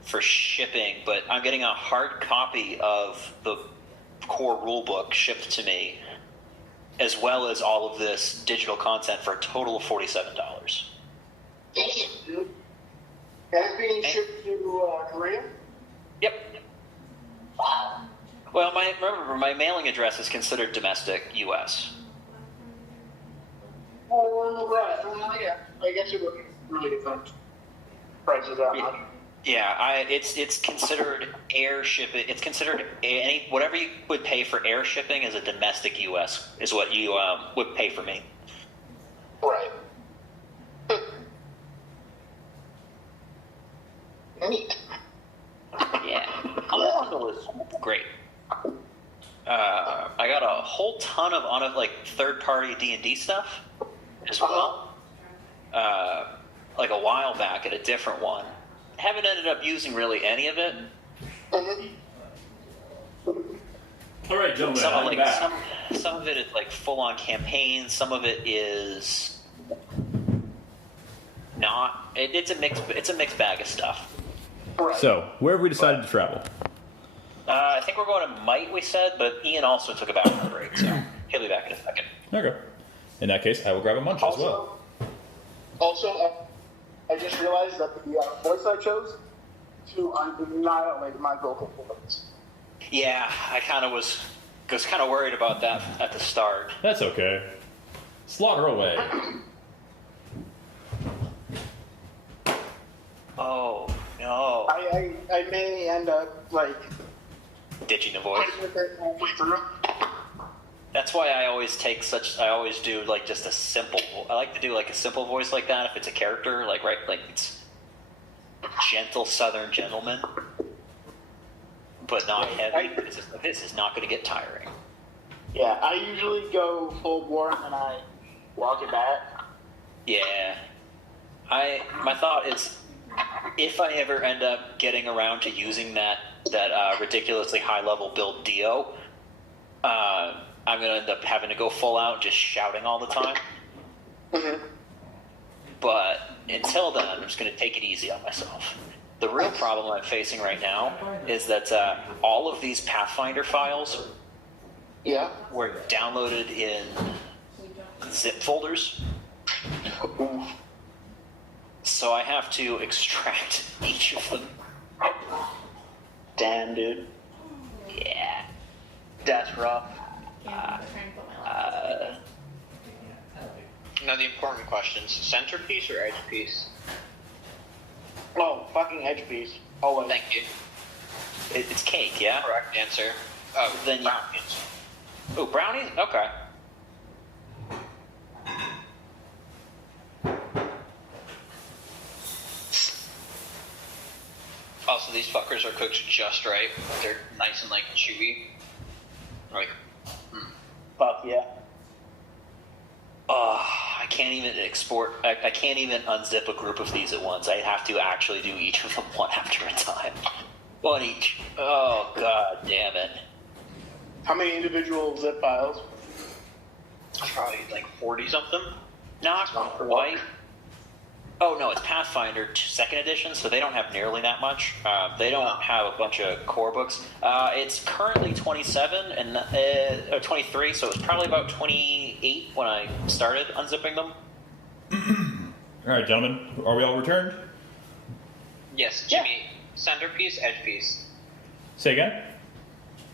for shipping. But I'm getting a hard copy of the core rule book shipped to me, as well as all of this digital content for a total of $47. Damn, dude. That's being shipped to Korea? Yep. Wow. Well, remember my mailing address is considered domestic U.S. Oh, right. Well, yeah. I guess it would really affect prices that much. Yeah, it's considered air shipping. It's considered whatever you would pay for air shipping as a domestic U.S. is what you would pay for me. Right. Neat. Yeah, I'm on the list. Great. I got a whole ton of third-party D&D stuff as well. Like a while back at a different one. Haven't ended up using really any of it. All right, gentlemen, Some, I'm like, back. some of it is like full-on campaign. Some of it is not. It's a mixed bag of stuff. Right. So, where have we decided to travel? I think we're going to Might, we said, but Ian also took a bathroom break, so he'll be back in a second. Okay. In that case, I will grab a munch as well. Also, I just realized that the voice I chose to annihilate my vocal cords. Yeah, I kind of was kind of worried about that at the start. That's okay. Slaughter away. Oh no! I may end up like Ditching the voice. fighting with it halfway through. That's why I always do like just a simple. I like to do like a simple voice like that if it's a character, like it's gentle Southern gentleman, but not heavy. This is not going to get tiring. Yeah, I usually go full bore and I walk it back. Yeah, my thought is, if I ever end up getting around to using that ridiculously high level build Dio, I'm gonna end up having to go full out, just shouting all the time. Mm-hmm. But until then, I'm just gonna take it easy on myself. The real problem I'm facing right now is that all of these Pathfinder files Yeah. were downloaded in zip folders. Ooh. So I have to extract each of them. Damn, dude. Yeah, that's rough. Now the important questions: centerpiece or edge piece? Oh, fucking edge piece. Always. Thank you. It's cake, yeah? Correct answer. Oh, Then you- brownies. Oh, brownies? Okay. Also, these fuckers are cooked just right. They're nice and like chewy. Like, Fuck yeah. I can't even export. I can't even unzip a group of these at once. I have to actually do each of them one after a time. One each. Oh, god damn it. How many individual zip files? probably like 40 something. Not quite. Oh no, it's Pathfinder 2nd edition, so they don't have nearly that much. They don't have a bunch of core books. It's currently 27 and 23, so it's probably about 28 when I started unzipping them. All right, gentlemen, are we all returned? Yes, Jimmy. Centerpiece, edge piece. Say again.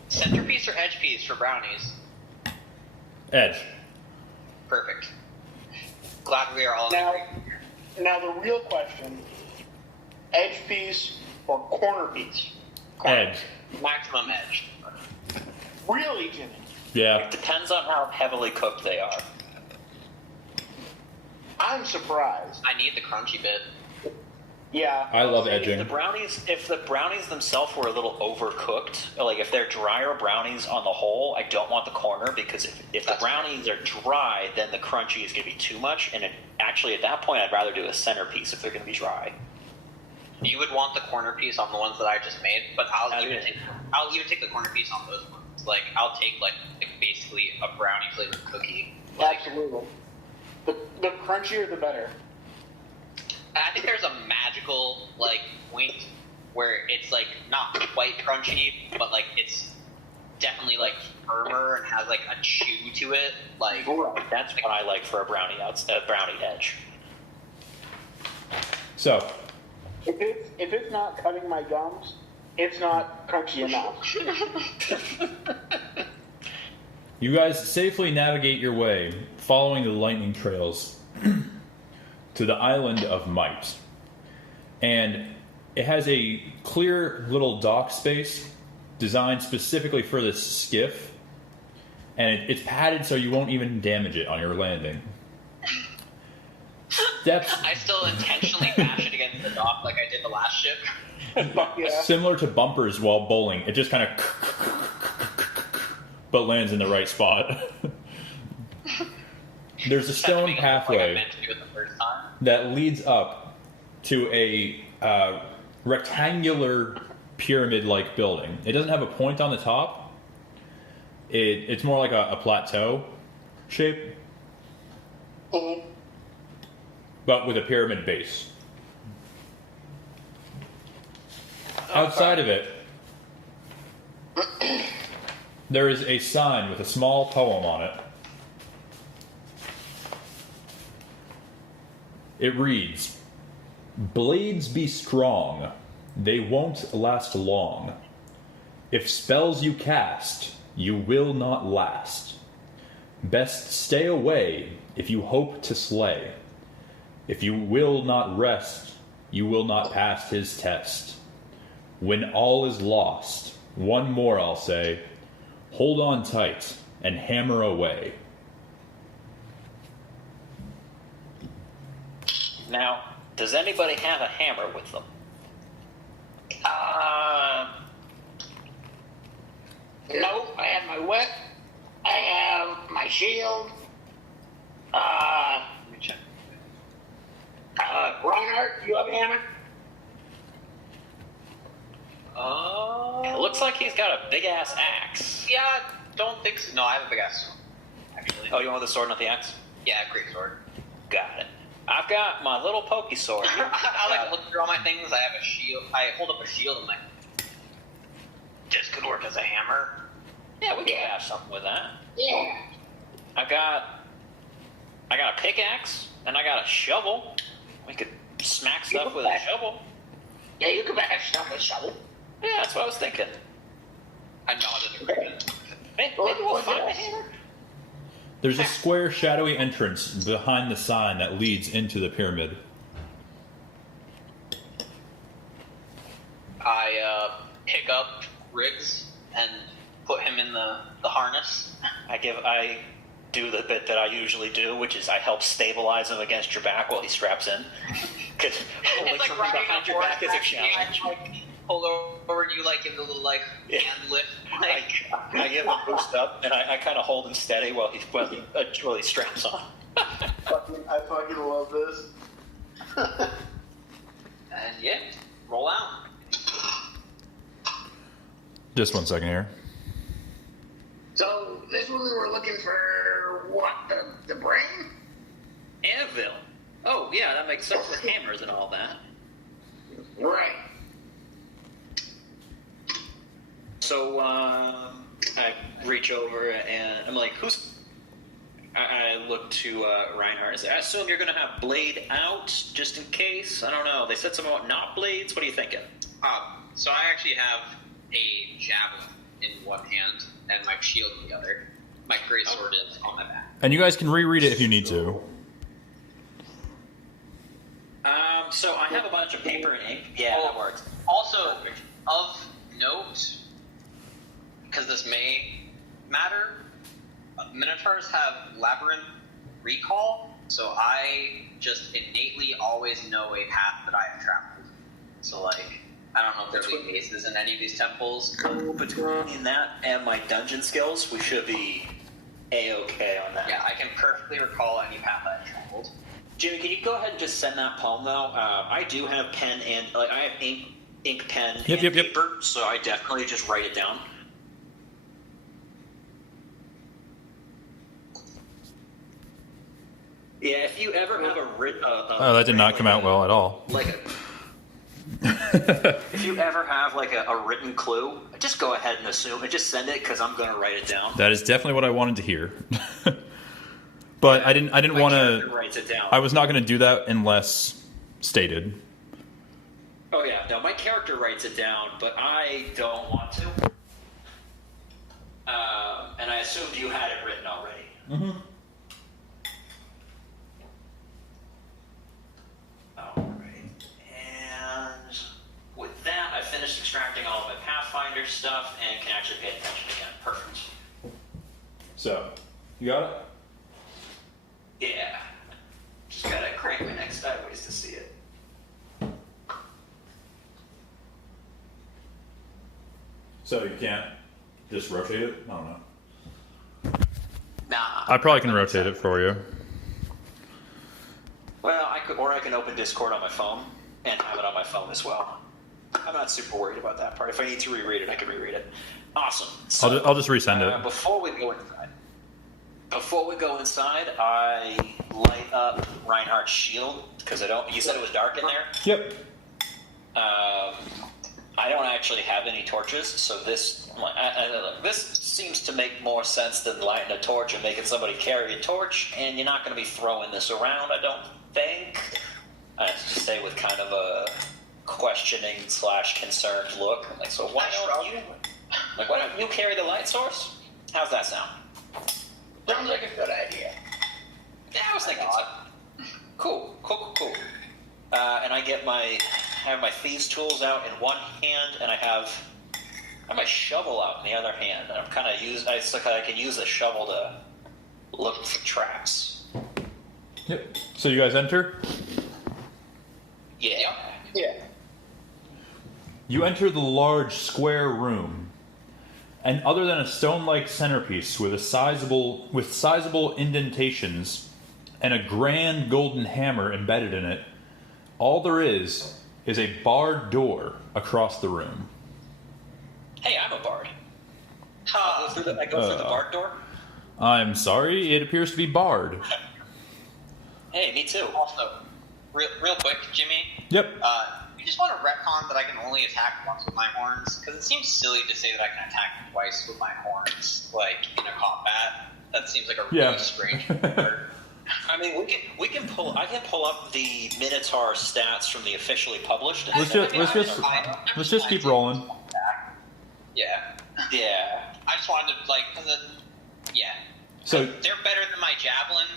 Centerpiece or edge piece for brownies? Edge. Perfect. Glad we are all in Now, agreement. now the real question: edge piece or corner piece? Edge. Maximum edge. Really, Jimmy? Yeah. It depends on how heavily cooked they are. I'm surprised. I need the crunchy bit. Yeah. I love If edging. the brownies themselves were a little overcooked, like if they're drier brownies on the whole, I don't want the corner, because if the brownies are dry, then the crunchy is going to be too much, and actually at that point I'd rather do a centerpiece if they're going to be dry. You would want the corner piece on the ones that I just made, but I'll Okay. even take the corner piece on those ones. Like I'll take like basically a brownie flavored cookie. Like, Absolutely. The crunchier, the better. I think there's a magical like point where it's like not quite crunchy, but like it's definitely like firmer and has like a chew to it. Like That's what I like for a brownie edge. So, If it's not cutting my gums, it's not crunchy enough. you guys safely navigate your way, following the lightning trails, to the island of Might. And it has a clear little dock space designed specifically for this skiff. And it's padded so you won't even damage it on your landing. Steps I still intentionally bash it against the dock like I did the last ship. Fuck yeah. similar to bumpers while bowling. It just kind of but lands in the right spot. There's a stone Like I pathway meant to do it the first time. that leads up to a rectangular pyramid-like building. It doesn't have a point on the top. It's more like a plateau shape, but with a pyramid base. Outside of it, there is a sign with a small poem on it. It reads, "Blades be strong, they won't last long. If spells you cast, you will not last. Best stay away if you hope to slay. If you will not rest, you will not pass his test. When all is lost, one more I'll say, hold on tight and hammer away." Now, does anybody have a hammer with them? No, I have my whip. I have my shield. Let me check. Reinhardt, you have a hammer? It looks like he's got a big ass axe. Yeah, don't think so. No, I have a big ass sword, actually. Oh, you want the sword, not the axe? Yeah, great sword. Got it. I've got my little pokey sword. I like look through all my things. I have a shield. I hold up a shield and like, this could work as a hammer. Yeah, we can have something with that. Yeah. I got a pickaxe and I got a shovel. We could smack stuff with a shovel. Yeah, you can bash stuff with a shovel. Yeah, that's what I was thinking. I nodded agreement. Maybe we'll find a hammer. There's a square, shadowy entrance behind the sign that leads into the pyramid. I pick up Riggs and put him in the harness. I do the bit that I usually do, which is I help stabilize him against your back while he straps in. Because holding It's like something riding behind a your horse back is a back, challenge. and, like, pull over and you like give the little like Yeah. hand lift. I give him a boost up, and I kind of hold him steady while he straps on. I fucking love this. And yeah, roll out. Just 1 second here. So, this one we were looking for, what, the brain? Anvil. Oh, yeah, that makes sense with hammers and all that. Right. So, I reach over and I'm like, I look to Reinhardt and say, I assume you're going to have blade out just in case? I don't know. They said something about not blades. What are you thinking? So I actually have a javelin in one hand and my shield in the other. My great sword is on my back. And you guys can reread it if you need to. So I have a bunch of paper and ink. Yeah, that works. Also, of note, because this may matter, Minotaurs have labyrinth recall, so I just innately always know a path that I have traveled. So, like, I don't know if there'll be bases in any of these temples. Between that and my dungeon skills, we should be A-okay on that. Yeah, I can perfectly recall any path I've traveled. Jimmy, can you go ahead and just send that poem, though? I do have pen and, I have ink pen and Yep. paper, so I definitely just write it down. Yeah, if you ever have a written... Oh, that did not come out well at all. If you ever have, like, a written clue, just go ahead and assume it. Just send it, because I'm going to write it down. That is definitely what I wanted to hear. But I didn't My want character to. writes it down. I was not going to do that unless stated. Oh, yeah. No, my character writes it down, but I don't want to. And I assumed you had it written already. Mm-hmm. Alright. And with that, I finished extracting all of my Pathfinder stuff and can actually pay attention again. Perfect. So, you got it? Yeah. Just gotta crank my neck sideways to see it. So you can't just rotate it? I don't know. Nah. I probably can rotate it for you. Well, I can open Discord on my phone and have it on my phone as well. I'm not super worried about that part. If I need to reread it, I can reread it. Awesome. So, I'll just resend it. Before we go inside, I light up Reinhardt's shield because I don't. You said it was dark in there. Yep. I don't actually have any torches, so this seems to make more sense than lighting a torch and making somebody carry a torch. And you're not going to be throwing this around, I don't think. I say with kind of a questioning / concerned look. I'm like, so why don't you carry the light source? How's that sound? Sounds like a good idea. Yeah, I was thinking so. Cool. And I have my thieves' tools out in one hand, and I have my shovel out in the other hand. And I'm kind of it's like I can use the shovel to look for traps. Yep. So you guys enter? Yeah. Yeah. You enter the large square room, and other than a stone-like centerpiece with sizable indentations and a grand golden hammer embedded in it, all there is a barred door across the room. Hey, I'm a bard. I go through the bard door. I'm sorry, it appears to be barred. Hey, me too. Also, real quick, Jimmy. Yep. You just want to retcon that I can only attack once with my horns, because it seems silly to say that I can attack twice with my horns, like in a combat. That seems like a really strange word. I mean, I can pull up the Minotaur stats from the officially published. Let's just keep rolling. Yeah. Yeah. I just wanted to yeah. So They're better than my javelin,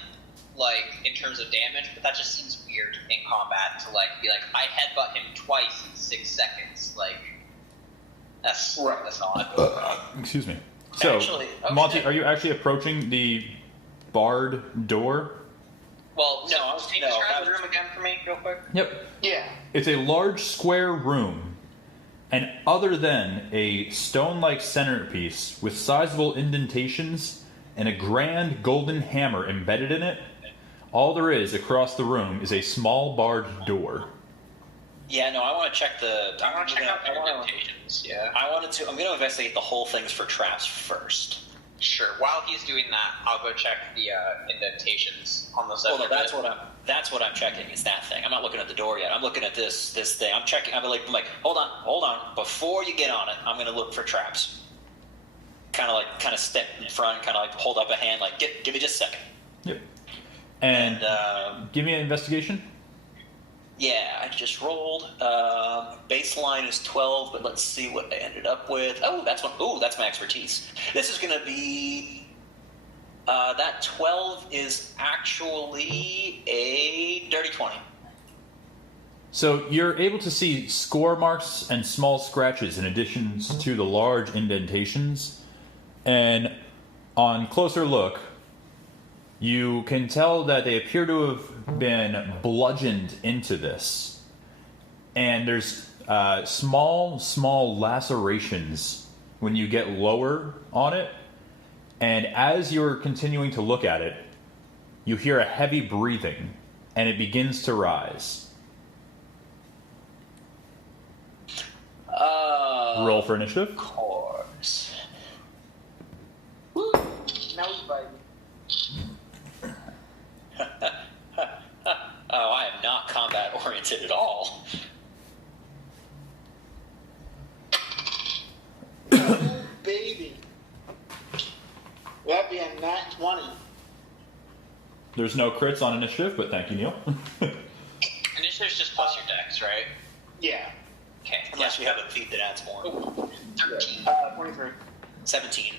like in terms of damage, but that just seems weird in combat to be like I headbutt him twice in 6 seconds. Like that's odd. excuse me. So Actually, Monty, are you actually approaching the barred door? Well, No, can you no, describe the room again for me, real quick? Yep. Yeah. It's a large square room, and other than a stone-like centerpiece with sizable indentations and a grand golden hammer embedded in it, all there is across the room is a small barred door. Yeah, no, I want to check the. I want to check out the indentations. Yeah. I'm going to investigate the whole things for traps first. Sure. While he's doing that, I'll go check the indentations on the side. Well, no, that's what I'm checking. Is that thing? I'm not looking at the door yet. I'm looking at this thing. I'm checking. I'm like, hold on. Before you get on it, I'm going to look for traps. Kind of step in front, kind of hold up a hand, give me just a second. Yep. And give me an investigation. Yeah, I just rolled. Baseline is 12, but let's see what I ended up with. Oh, that's one. Oh, that's my expertise. This is going to be. That 12 is actually a dirty 20. So you're able to see score marks and small scratches in addition to the large indentations. And on closer look, you can tell that they appear to have been bludgeoned into this. And there's small lacerations when you get lower on it. And as you're continuing to look at it, you hear a heavy breathing, and it begins to rise. Roll for initiative. Of course. Woo! Now he's biting. Oh, I am not combat oriented at all. Oh, baby. That'd be a nat 20. There's no crits on initiative, but thank you, Neil. Initiative's just plus your dex, right? Yeah. Okay. Unless you have a feat that adds more. 13. 23. 17.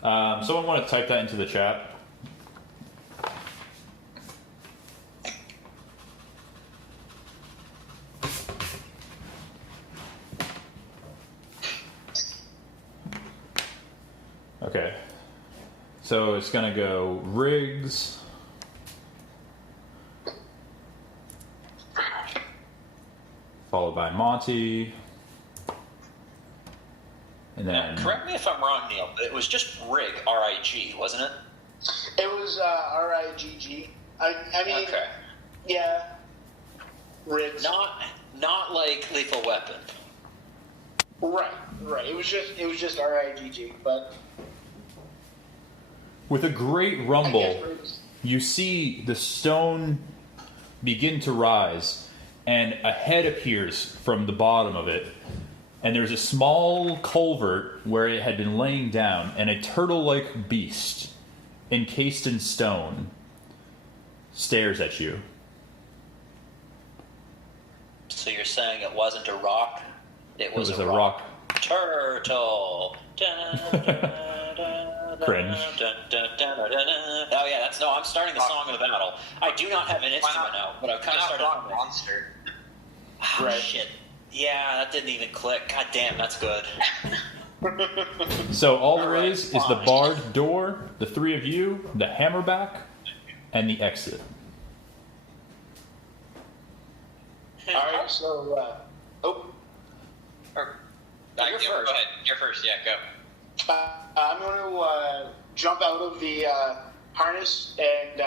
Someone want to type that into the chat? Okay. So it's going to go Riggs. Followed by Monty. And then Correct me if I'm wrong, Neil, but it was just Rig, R-I-G, wasn't it? It was RIGG. I mean, Okay. yeah. Rigs. Not like Lethal Weapon. Right. It was just RIGG, but with a great I rumble, guess Rigs. you see the stone begin to rise, and a head appears from the bottom of it. And there's a small culvert where it had been laying down, and a turtle-like beast, encased in stone, stares at you. So you're saying it wasn't a rock? It was a rock. Turtle. Cringe. Oh yeah, I'm starting the song of the battle. I do not have an instrument now, but I've kind of started. Rock monster. Oh, Right. shit. Yeah, that didn't even click. God damn, that's good. So all there Alright, is the fine. barred door, the three of you, the hammerback, and the exit. All right. So, Or, You're yeah, first. Go ahead. You're first. Yeah, go. I'm going to jump out of the harness and.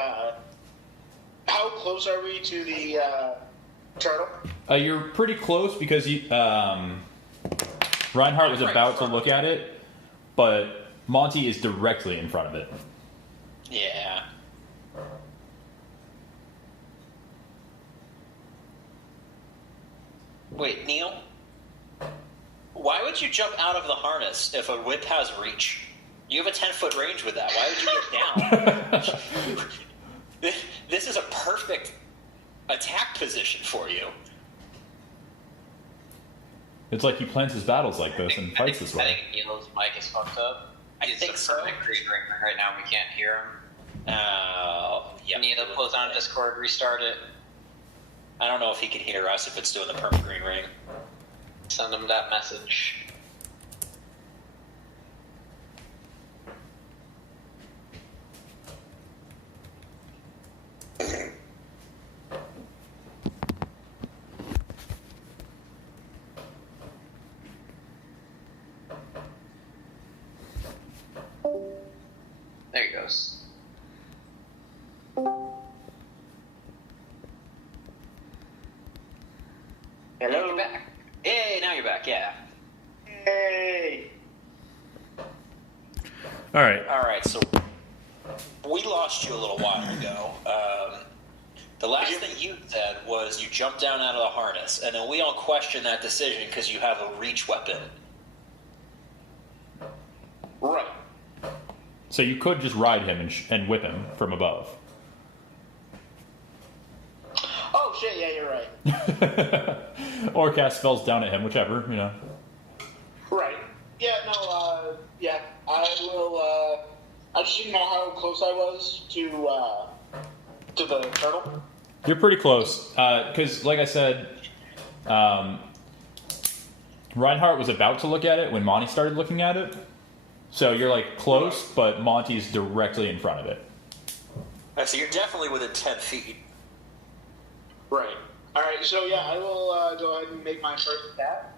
How close are we to the turtle? You're pretty close because Reinhardt was about to look at it, but Monty is directly in front of it. Yeah. Wait, Neil? Why would you jump out of the harness if a whip has reach? You have a 10-foot range with that. Why would you get down? This is a perfect attack position for you. It's like he plans his battles like this and fights this I way. think Neil's mic is fucked up. I He's think a so. perfect green ring right now. We can't hear him. Yeah. Neil, close down Discord, restart it, I don't know if he can hear us if it's doing the perma green ring. send him that message. There he goes. Hello. You're back. Hey, now you're back. Yeah. Hey. All right. All right. So we lost you a little while ago. The last thing you said was you jumped down out of the harness, and then we all questioned that decision because you have a reach weapon. Right. So you could just ride him and whip him from above. Oh shit! Yeah, you're right. Or cast spells down at him, whichever, you know. Right. Yeah. No. Yeah. I will. I just didn't know how close I was to the turtle. You're pretty close. Because, like I said, Reinhardt was about to look at it when Monty started looking at it. So you're, like, close, but Monty's directly in front of it. So you're definitely within 10 feet. Right. All right. So yeah, I will go ahead and make my first attack.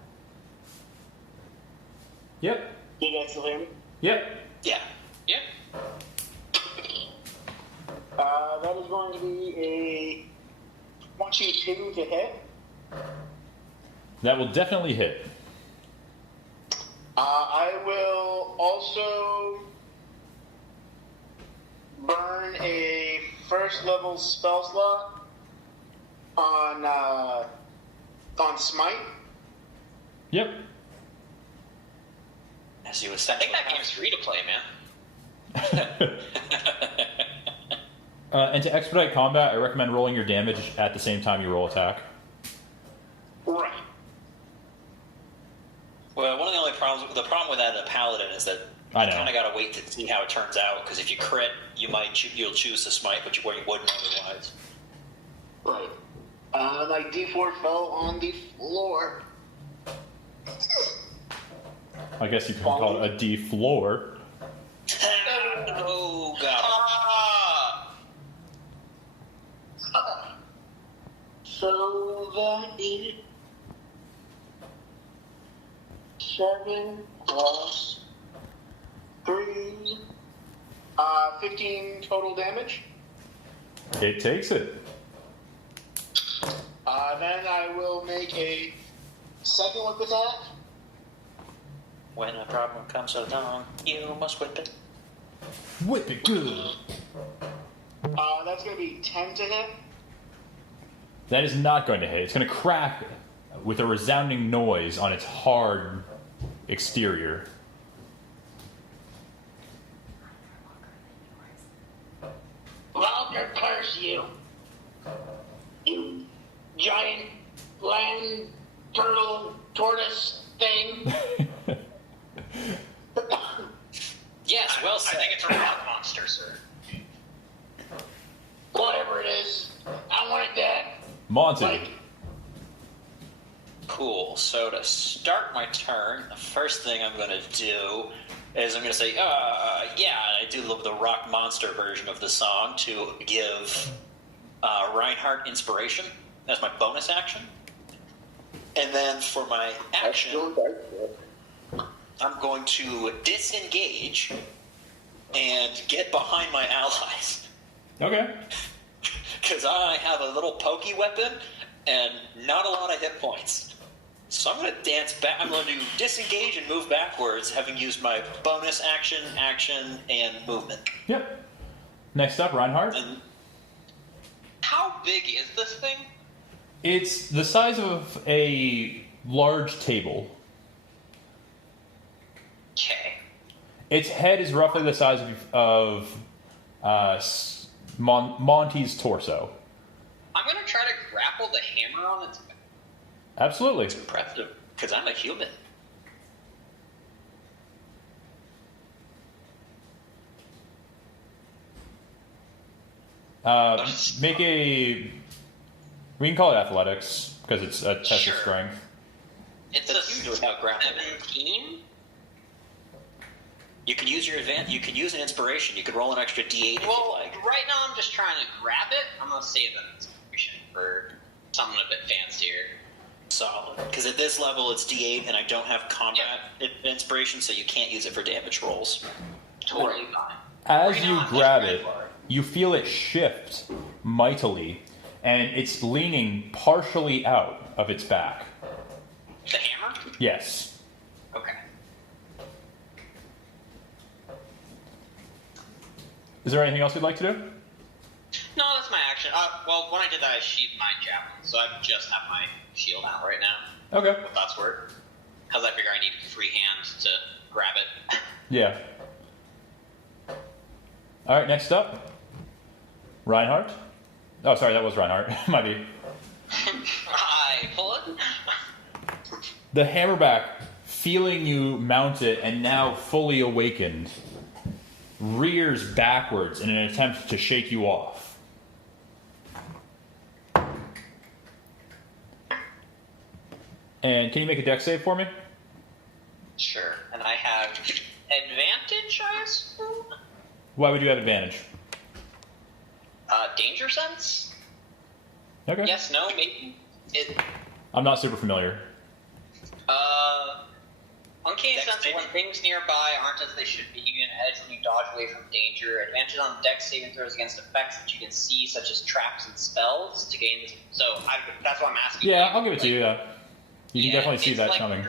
Yep. Do you guys still hear me? Yep. Yeah. Yeah. That is going to be a 22 to hit. That will definitely hit. I will also burn a first level spell slot on Smite. Yep. As you I essentially think that game's free to play, man. And to expedite combat, I recommend rolling your damage at the same time you roll attack. Right. Well, one of the only problems, the problem with that in a paladin is that I you know. kind of got to wait to see how it turns out. Because if you crit, you'll choose to smite, but where you wouldn't otherwise. Right. My D4 fell on the floor. I guess you could call it a D floor. Oh god. So that is 7 plus 3, 15 total damage. It takes it. Then I will make a second whip attack. When a problem comes along, you must whip it. Whip it good. That's going to be 10 to hit. That is not going to hit. It's going to crack with a resounding noise on its hard exterior. Vulgar curse you. You giant land turtle tortoise thing. Yes, well I said. think it's a rock monster, sir. Whatever it is, I want it dead. Monty. Like, Cool. So to start my turn, the first thing I'm going to do is I'm going to say, yeah, I do love the rock monster version of the song to give Reinhardt inspiration as my bonus action. And then for my action, I'm going to disengage and get behind my allies. Okay. Because I have a little pokey weapon and not a lot of hit points. So I'm going to dance back. I'm going to disengage and move backwards, having used my bonus action, and movement. Yep. Next up, Reinhardt. And How big is this thing? It's the size of a large table. Okay. Its head is roughly the size of Monty's torso. I'm gonna try to grapple the hammer on its back. Absolutely. it's impressive, because I'm a human. Make a. We can call it athletics because it's a test Sure. of strength. It's That's a huge without grappling. 17? You can use your advantage. You can use an inspiration. You could roll an extra D8 if you Well, like. right now I'm just trying to grab it. I'm gonna save an inspiration for something a bit fancier. Solid. Because at this level, it's D8, and I don't have combat inspiration, so you can't use it for damage rolls. Totally fine. As Right you now, I'm grab just it, trying for you feel it shift mightily, and it's leaning partially out of its back. The hammer? Yes. Okay. Is there anything else you'd like to do? No, that's my action. Well, when I did that, I sheathed my javelin, so I just have my shield out right now. Okay. If that's worth. Because I figure I need free hands to grab it. Yeah. All right. Next up, Reinhardt. Oh, sorry, that was Reinhardt. Might be. I pull it. The hammerback, feeling you mount it and now fully awakened, rears backwards in an attempt to shake you off. And can you make a dex save for me? Sure. And I have advantage, I assume? Why would you have advantage? Danger sense? Okay. Yes, no, maybe. I'm not super familiar. Uncanny Dex sense saving? when things nearby aren't as they should be, give you an edge when you dodge away from danger. Advantage on dex saving throws against effects that you can see, such as traps and spells, to gain this. So that's why I'm asking. Yeah, you. I'll give it to you. Yeah. You can Yeah, definitely see it's that like- coming.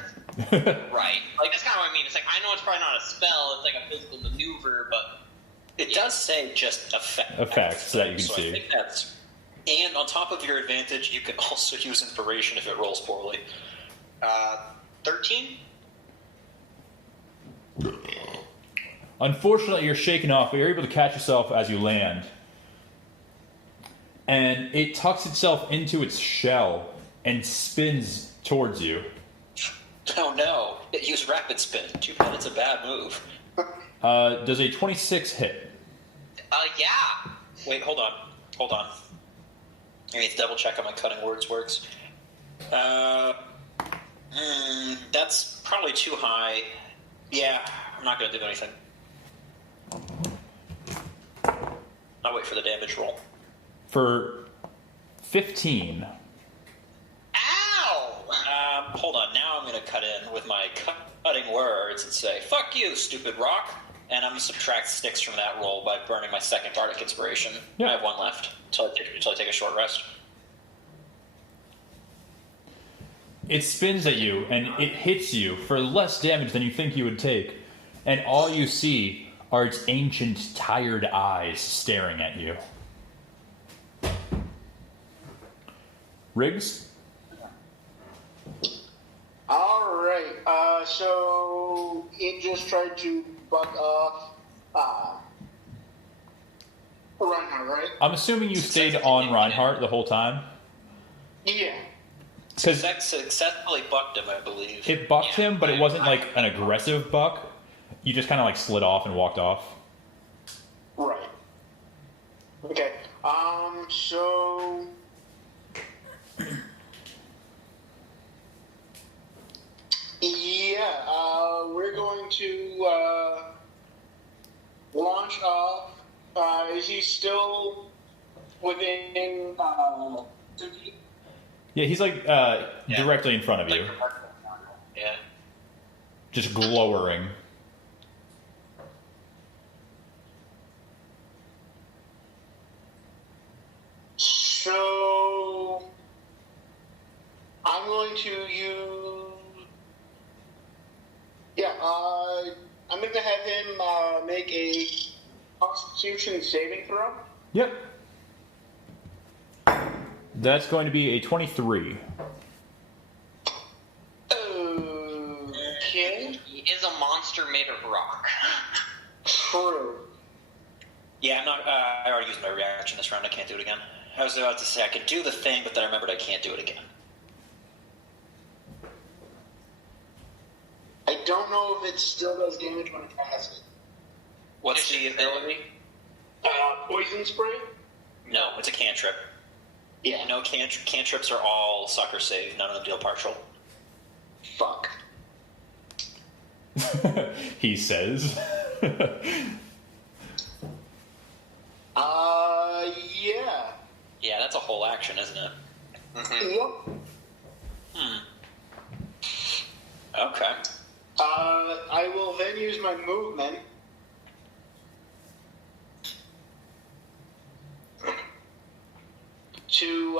Right. Like, that's kind of what I mean. It's like, I know it's probably not a spell, it's like a physical maneuver, but It does say just effect. Effects that you can so see. I think that's. And on top of your advantage, you can also use inspiration if it rolls poorly. 13? Unfortunately, you're shaken off, but you're able to catch yourself as you land. And it tucks itself into its shell and spins towards you. Oh no! It used rapid spin. Too bad it's a bad move. Does a 26 hit? Yeah. Wait, hold on. I need to double check how my cutting words works. That's probably too high. Yeah, I'm not going to do anything. I'll wait for the damage roll. For 15. Ow! Hold on. Now I'm going to cut in with my cut cutting words and say, "Fuck you, stupid rock," and I'm going to subtract sticks from that roll by burning my second bardic inspiration. Yeah. I have one left until I take a short rest. It spins at you and it hits you for less damage than you think you would take, and all you see are its ancient, tired eyes staring at you. Riggs? All right. So it just tried to buck off Reinhardt, right? I'm assuming you stayed on Reinhardt the whole time? Yeah. Because Successfully bucked him, I believe. it bucked him, but it wasn't like an aggressive buck. You just kind of like slid off and walked off. Right. Okay. So. Yeah, we're going to launch off. Is he still within 2 feet? Yeah, he's like directly in front of you, Yeah. just glowering. So I'm going to use. Yeah, I'm going to have him make a Constitution saving throw. Yep. That's going to be a 23. Okay. He is a monster made of rock. True. Yeah, I'm not. I already used my reaction this round. I can't do it again. I was about to say I could do the thing, but then I remembered I can't do it again. I don't know if it still does damage when it casts it. What's the ability? Poison spray? No, it's a cantrip. Yeah. No, cantrips are all sucker save. None of them deal partial. Fuck. He says. Yeah. Yeah, that's a whole action, isn't it? Yep. Okay. I will then use my movement to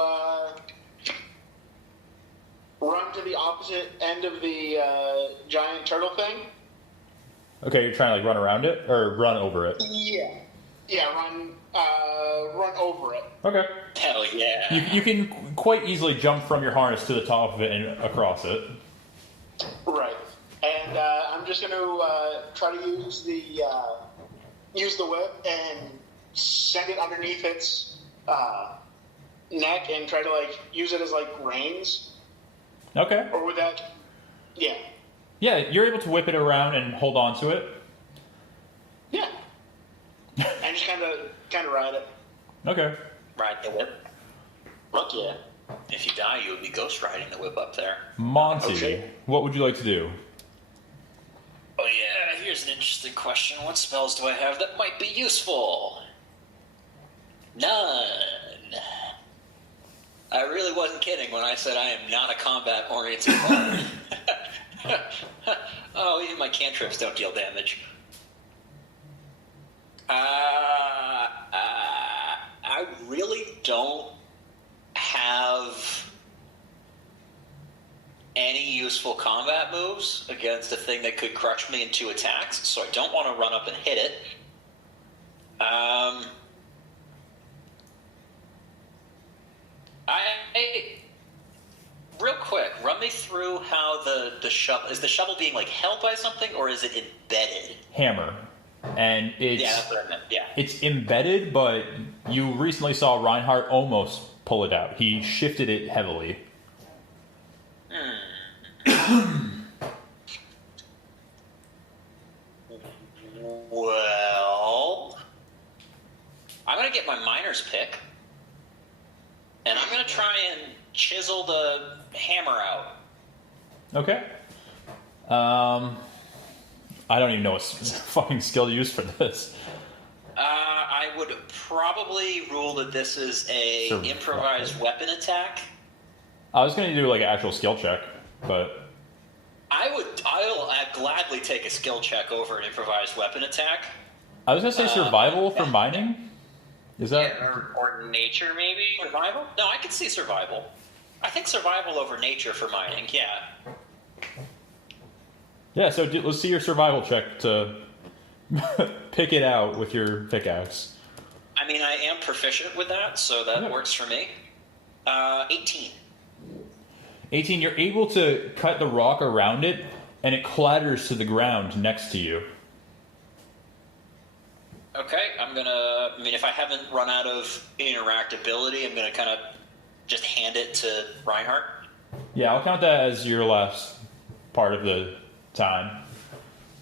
run to the opposite end of the giant turtle thing. Okay, you're trying to like run around it or run over it. Yeah. Yeah, run over it. Okay. Hell yeah. You can quite easily jump from your harness to the top of it and across it. Right. And I'm just going to try to use the whip and send it underneath its neck and try to like use it as like reins. Okay. Or would that? Yeah. Yeah, you're able to whip it around and hold on to it. Yeah. And just kind of ride it. Okay. Ride the whip. Fuck yeah. If you die, you would be ghost riding the whip up there. Monty, Okay. what would you like to do? Oh yeah, here's an interesting question. What spells do I have that might be useful? None. I really wasn't kidding when I said I am not a combat-oriented bard. Oh, even my cantrips don't deal damage. I really don't have any useful combat moves against a thing that could crush me in 2 attacks, so I don't want to run up and hit it. Real quick, run me through how the shovel is. The shovel being like held by something, or is it embedded? Hammer. And it's Yeah, that's what I meant. Yeah. it's embedded, but you recently saw Reinhardt almost pull it out. He shifted it heavily. Well, I'm gonna get my miner's pick, and I'm gonna try and chisel the hammer out. Okay. I don't even know what fucking skill to use for this. I would probably rule that this is a So- improvised weapon attack. I was going to do like an actual skill check, but I'll gladly take a skill check over an improvised weapon attack. I was gonna say survival for mining. Is that? Yeah, or nature maybe. Survival? No, I could see survival. I think survival over nature for mining, yeah. Yeah. So let's see your survival check to pick it out with your pickaxe. I mean, I am proficient with that, so that Yeah. works for me. 18. 18. You're able to cut the rock around it, and it clatters to the ground next to you. Okay, I mean, if I haven't run out of interactability, I'm gonna kind of just hand it to Reinhardt. Yeah, I'll count that as your last part of the time.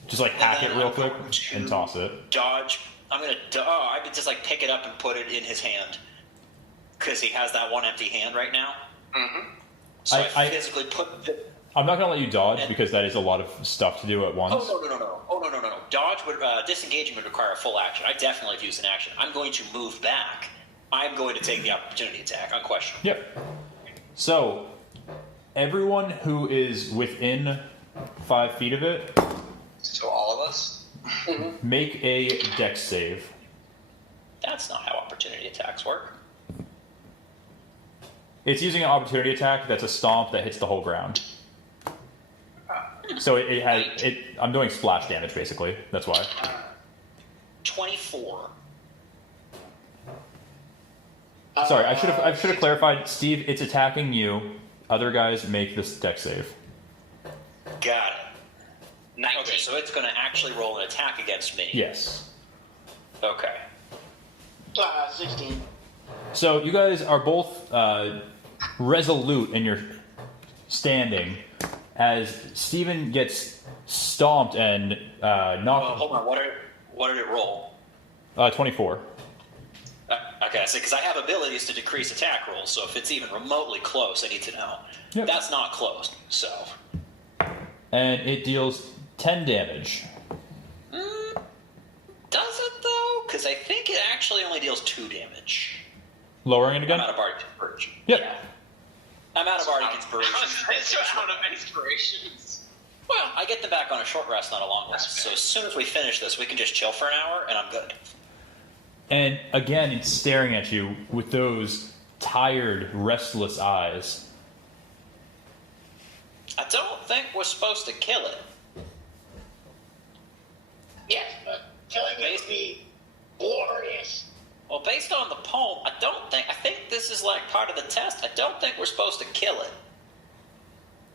Just like hack it then real I'm quick going to and toss it. Dodge. I could just like pick it up and put it in his hand. Because he has that one empty hand right now. Mm-hmm. So I I- physically put the... I'm not gonna let you dodge because that is a lot of stuff to do at once. Oh, no. Dodge would... disengaging would require a full action. I definitely have used an action. I'm going to move back. I'm going to take the opportunity attack, unquestionably. Yep. So, everyone who is within 5 feet of it, So all of us. make a dex save. That's not how opportunity attacks work. It's using an opportunity attack that's a stomp that hits the whole ground. So it has it. I'm doing splash damage basically. That's why. 24. Sorry, I should have clarified. Steve, it's attacking you. Other guys make this dex save. Got it. 19. Okay, so it's going to actually roll an attack against me. Yes. Okay. 16. So you guys are both resolute in your standing as Steven gets stomped and Well, knocked. hold on. What did it roll? 24. Okay, so because I have abilities to decrease attack rolls, so if it's even remotely close, I need to know. Yep. That's not close, so... And it deals 10 damage. Does it, though? Because I think it actually only deals 2 damage. Lowering it I'm again? out of Bardic Inspiration. Yep. Yeah. I'm out of Bardic Inspiration. So out of inspirations. Well, I get them back on a short rest, not a long rest. That's So fair. as soon as we finish this, we can just chill for an hour, and I'm good. And again, it's staring at you with those tired, restless eyes. I don't think we're supposed to kill it. Yes, but killing it would be glorious. Well, based on the poem, I think this is like part of the test. I don't think we're supposed to kill it.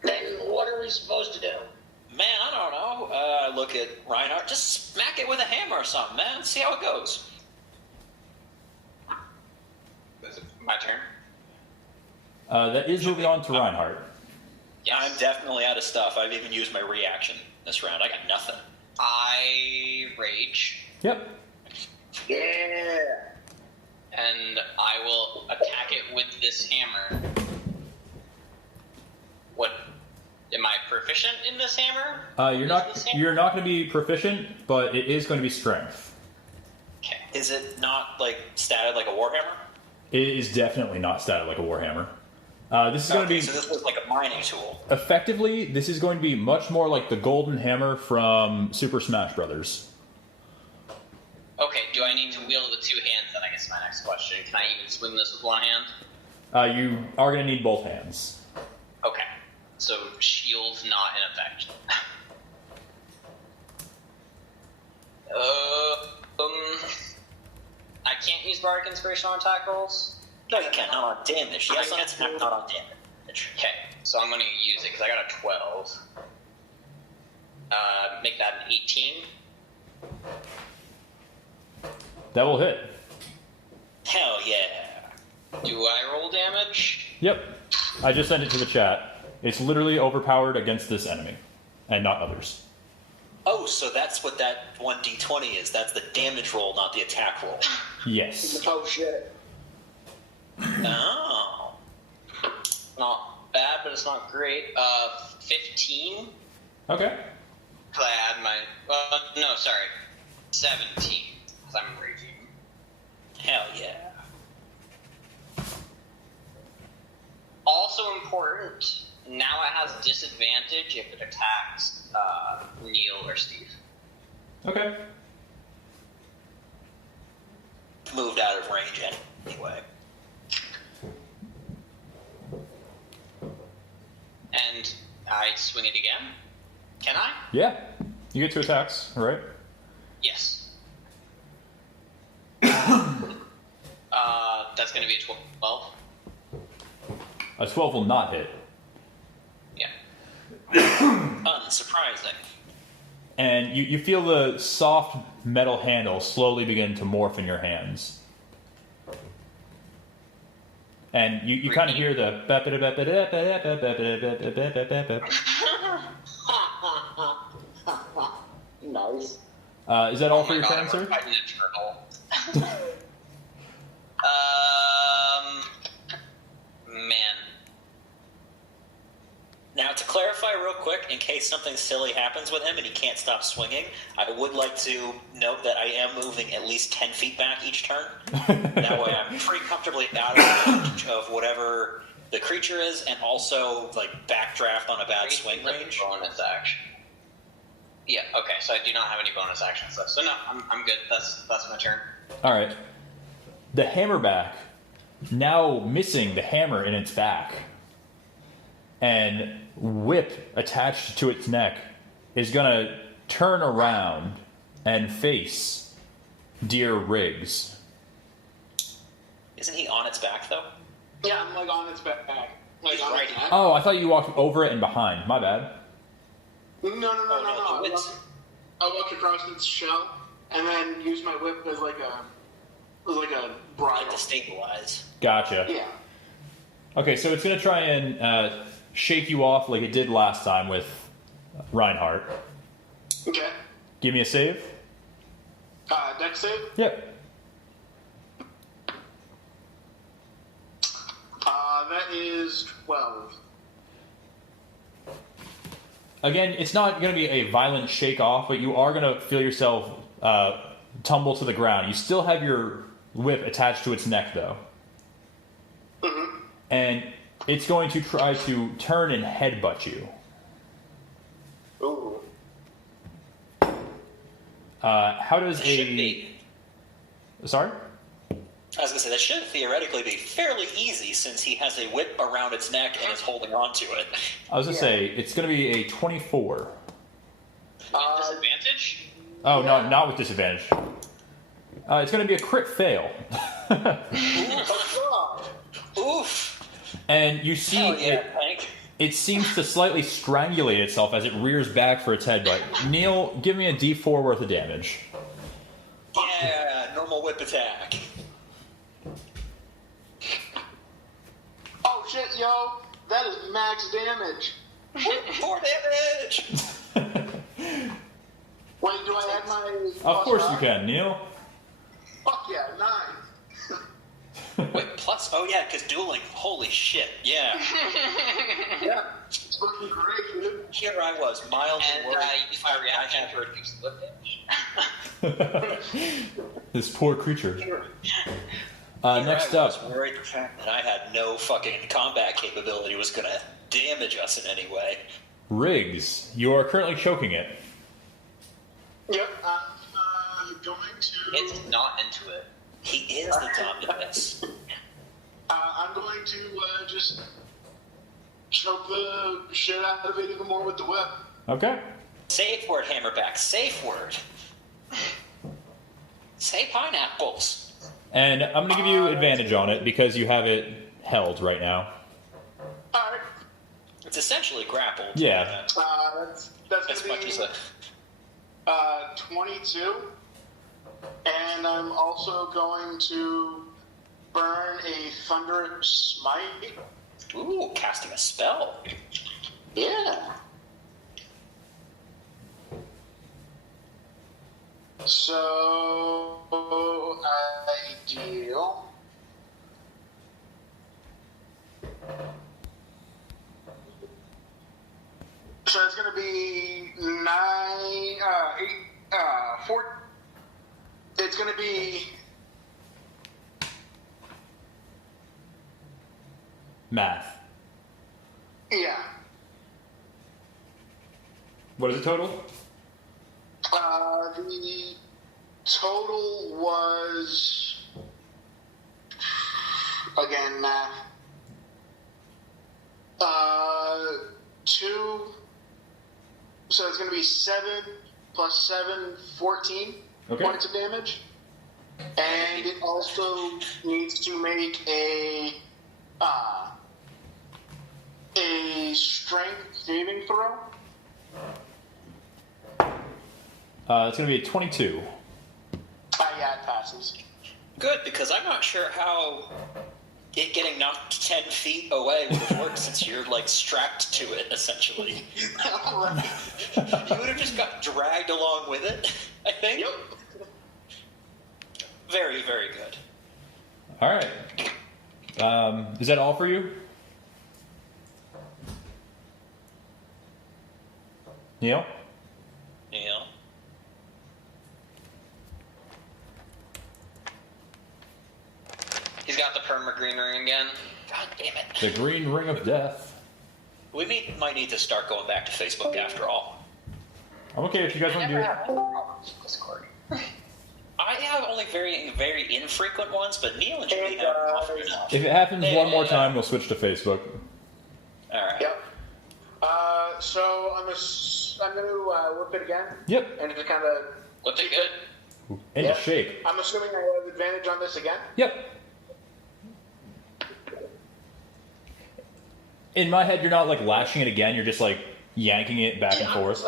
Then what are we supposed to do? Man, I don't know. I look at Reinhardt. Just smack it with a hammer or something, man. See how it goes. Is it my turn? That is moving on to Reinhardt. Yeah, I'm definitely out of stuff. I've even used my reaction this round. I got nothing. I rage, Yep. Yeah. and I will attack it with this hammer. What? Am I proficient in this hammer? You're Is not. this hammer? You're not going to be proficient, but it is going to be strength. Okay. Is it not like statted like a warhammer? It is definitely not statted like a warhammer. This is going to Okay, be so this was like a mining tool. effectively. This is going to be much more like the golden hammer from Super Smash Brothers. Okay, do I need to wield the 2 hands? Then I guess my next question. Can I even swing this with 1 hand? You are going to need both hands. Okay. So shield's not in effect. I can't use Bardic Inspiration on attack rolls? No, you can't. Not on damage. Yes, on attack, not on damage. Okay, so I'm going to use it because I got a 12. Make that an 18. That will hit. Hell yeah. Do I roll damage? Yep. I just sent it to the chat. It's literally overpowered against this enemy, and not others. Oh, so that's what that 1d20 is. That's the damage roll, not the attack roll. Yes. Oh shit. Oh. Not bad, but it's not great. 15. Okay. Because I add my... no, sorry. 17. Because I'm raging. Hell yeah. Also important, now it has disadvantage if it attacks Neil or Steve. Okay. Moved out of range anyway. And I swing it again. Can I? Yeah. You get 2 attacks, right? Yes. That's going to be a 12. A 12 will not hit. Yeah. Unsurprising. And you feel the soft metal handle slowly begin to morph in your hands. And you kind of hear the... Nice. Is that all for my your God, turn, I'm sir? fighting a turtle. Man. Now, to clarify real quick, in case something silly happens with him and he can't stop swinging, I would like to note that I am moving at least 10 feet back each turn. That way I'm pretty comfortably out of range of whatever the creature is, and also, like, backdraft on a bad swing range. Bonus action. Yeah, okay, so I do not have any bonus actions left. So no, I'm good. That's my turn. All right. The hammerback, now missing the hammer in its back, and whip attached to its neck, is going to turn around and face dear Riggs. Isn't he on its back, though? Yeah, I'm like on its back. Like He's on right its here. back. Oh, I thought you walked over it and behind. My bad. No. no, the wits. I walk across its shell and then use my whip as like a bridle. To stabilize. Gotcha. Yeah. Okay, so it's going to try and shake you off like it did last time with Reinhardt. Okay. Give me a save. Dex save. Yep. That is 12. Again, it's not going to be a violent shake off, but you are going to feel yourself tumble to the ground. You still have your whip attached to its neck, though. Mm-hmm. And it's going to try to turn and headbutt you. Ooh. How does Should be. Sorry? I was going to say, that should theoretically be fairly easy since he has a whip around its neck and is holding on to it. I was going to say, it's going to be a 24. Disadvantage? Oh, Yeah. no, not with disadvantage. It's going to be a crit fail. Oof. And you see Hell yeah, it, Hank. it seems to slightly strangulate itself as it rears back for its headbutt. Neil, give me a d4 worth of damage. Yeah, normal whip attack. Oh shit, yo! That is max damage. 4 damage! Wait, do I add my? Of course you plus can, Neil. 9? Fuck yeah, 9. Wait, plus? Oh yeah, because dueling. Holy shit, yeah. Yeah, it's looking great, dude. Here I was, mildly And worried. if I reaction to reduce the whip damage. This poor creature. Here Next I was up, worried the fact that I had no fucking combat capability was going to damage us in any way. Riggs. You are currently choking it. Yep, I'm going to. It's not into it. He is the dominus. I'm going to just choke the shit out of it even more with the whip. Okay. Safe word, Hammerback. Safe word. Say pineapples. And I'm going to give you advantage on it because you have it held right now. Alright, It's essentially grappled. Yeah. that's As going much to as be a. 22. And I'm also going to burn a Thunder Smite. Ooh, casting a spell. Yeah. So I deal. So it's going to be 4. It's going to be Math. yeah. What is the total? The total was, again, math. 2. So it's going to be 7 plus 7, 14 Okay. points of damage. And it also needs to make a strength saving throw. It's going to be a 22. Yeah, it passes. Good, because I'm not sure how it getting knocked 10 feet away would have worked since you're, like, strapped to it, essentially. Right. You would have just got dragged along with it, I think. Yep. Very, very good. All right. Is that all for you? Neil? You know? He's got the perma-green ring again. God damn it. The Green Ring of Death. We might need to start going back to Facebook after all. I'm okay if you guys want to do it. Discord. I have only very, very infrequent ones, but Neil and Jimmy have often enough. If it happens Yeah, one more yeah. time, we'll switch to Facebook. All right. Yep. So I'm going to whip it again. Yep. And just kind of What's it good? Into Yep. shape. I'm assuming I have advantage on this again. Yep. In my head, you're not like lashing it again. You're just like yanking it back and I'm forth.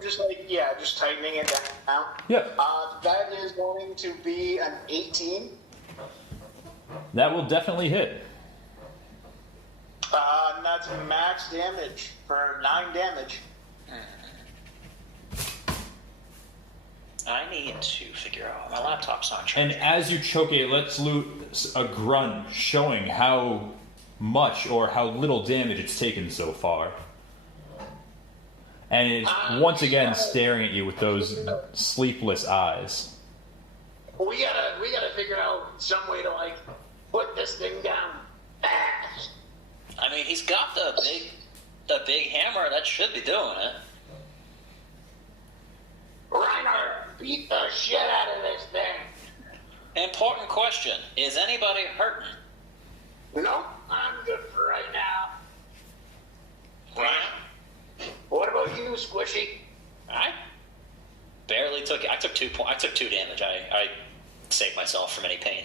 just tightening it down. Yep. That is going to be an 18. That will definitely hit. And that's max damage for 9 damage. I need to figure out. My laptop's not charging. And as you choke it, lets loose a grunt, showing how much or how little damage it's taken so far. And it's once again staring at you with those sleepless eyes. We gotta figure out some way to like put this thing down fast. I mean, he's got the big hammer. That should be doing it. Reinhardt, beat the shit out of this thing. Important question: is anybody hurting? Nope, I'm good for right now. Right? What about you, Squishy? I barely took it. I took 2 damage. I saved myself from any pain.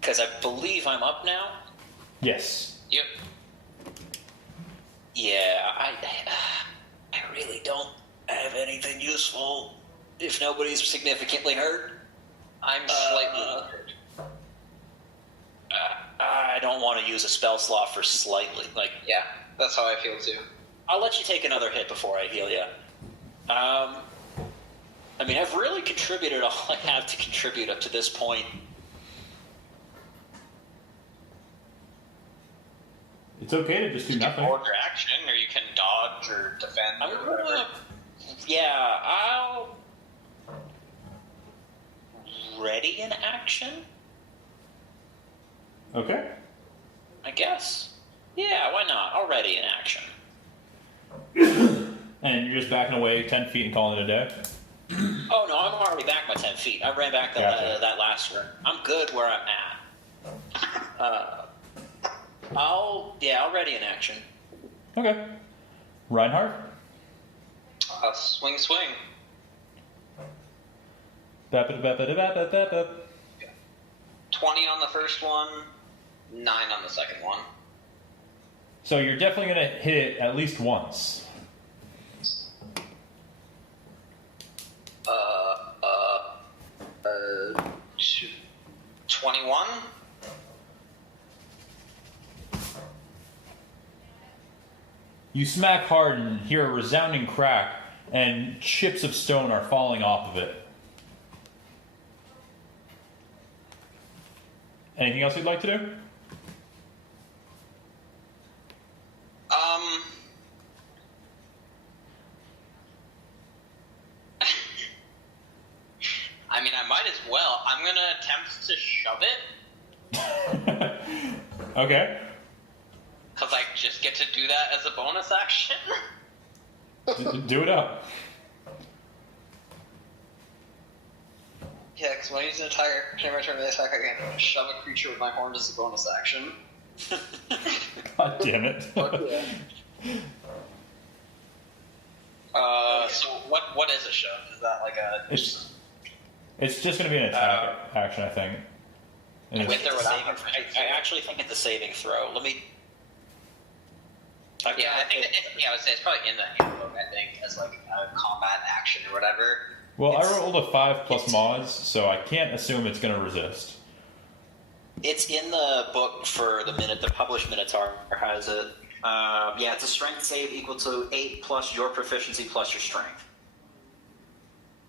Because I believe I'm up now. Yes. Yep. Yeah, I really don't have anything useful if nobody's significantly hurt. I'm slightly injured. I don't want to use a spell slot for slightly. Like, Yeah, that's how I feel too. I'll let you take another hit before I heal you. I mean, I've really contributed all I have to contribute up to this point. It's okay to just do You can nothing. hold your action, or you can dodge or defend I'm or gonna, whatever. yeah, I'll ready in action, Okay. I guess. Yeah, why not? I'll ready in action. And you're just backing away 10 feet and calling it a day? Oh no, I'm already back my 10 feet. I ran back Gotcha. that last one. I'm good where I'm at. I'll ready in action. Okay. Reinhardt? Swing. 20 20 on the first one, 9 on the second one. So you're definitely going to hit it at least once. 21? You smack hard and hear a resounding crack, and chips of stone are falling off of it. Anything else you'd like to do? I mean, I might as well. I'm gonna attempt to shove it, Okay. because I just do that as a bonus action? Do it up. Yeah, because when I use an entire camera turn to attack, I can shove a creature with my horn as a bonus action. God damn it. Fuck yeah. So what is a shove? Is that like a... It's just going to be an attack action, I think. And I it's- think it's a I actually think it's a saving throw. Let me. Yeah, I think I would say it's probably in the handbook, I think, as like a combat action or whatever. well, I it's- rolled a 5 plus mods, so I can't assume it's going to resist. It's in the book for the published Minotaur has it. Yeah, it's a strength save equal to 8 plus your proficiency plus your strength.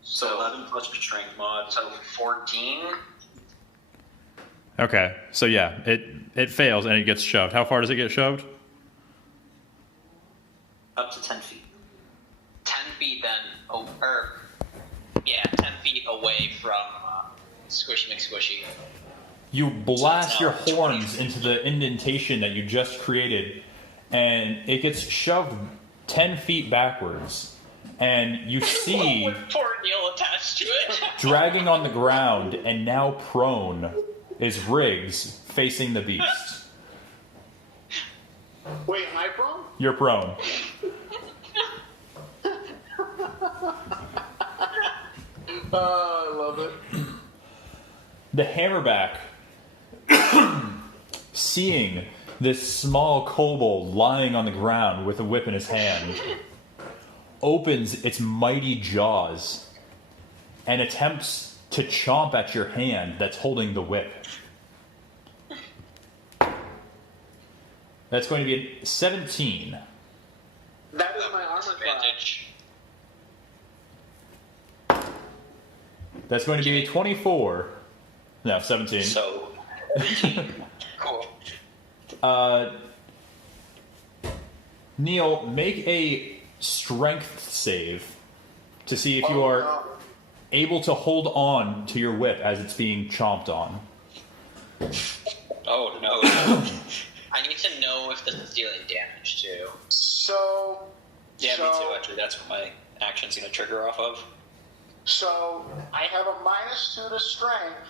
So 11 plus your strength mod. So 14? Okay, so yeah, it fails and it gets shoved. How far does it get shoved? Up to 10 feet. 10 feet then, 10 feet away from Squishy McSquishy. You blast So your it's now 20 horns into the indentation that you just created, and it gets shoved 10 feet backwards. And you see, With poor Neil attached to it. dragging on the ground and now prone, is Riggs facing the beast. Wait, am I prone? You're prone. I love it. The hammerback, seeing this small kobold lying on the ground with a whip in his hand, opens its mighty jaws and attempts to chomp at your hand that's holding the whip. That's going to be a 17. That is my armor class. Advantage. That's going to be a 24. No, 17. So Cool. Neil, make a strength save to see if you are no. able to hold on to your whip as it's being chomped on. oh no. I need to know if this is dealing damage too. So. Yeah, so, me too. Actually, that's what my action's gonna trigger off of. So I have a -2 to strength,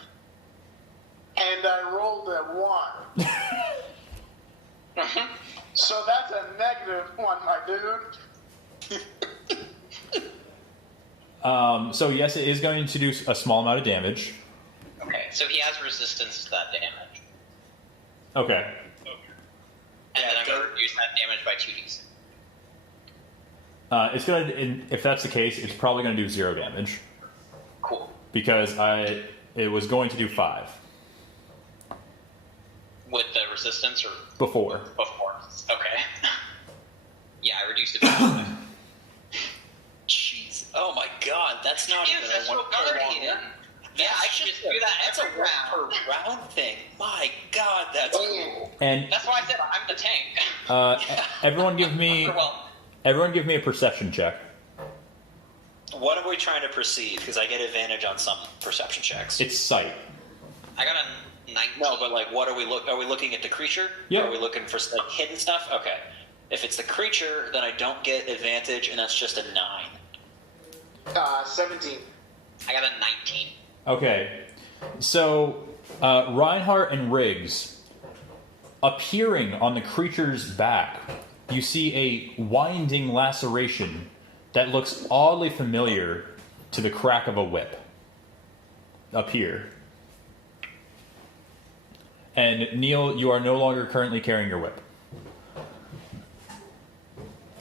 and I rolled a 1. So that's a -1, my dude. So yes, it is going to do a small amount of damage. Okay, so he has resistance to that damage. Okay. And then I'm going to reduce that damage by 2d6. It's going to, if that's the case, it's probably going to do 0 damage Cool. because it was going to do 5 With the resistance or before. before? Okay. Yeah, I reduced it by 5. Jeez. Oh my God, that's not even that's a one what per Guardian. round. Yeah, I should just do that That's a every one round. per round thing. My God, that's cool. And That's why I said I'm the tank. everyone give me Well, a perception check. What are we trying to perceive? Because I get advantage on some perception checks. It's sight. I got a 19. No, but like, what are we Are we looking at the creature? Yeah. Are we looking for like hidden stuff? Okay. If it's the creature, then I don't get advantage, and that's just a 9. 17. I got a 19. Okay, so Reinhardt and Riggs, appearing on the creature's back, you see a winding laceration that looks oddly familiar to the crack of a whip appear. And Neil, you are no longer currently carrying your whip.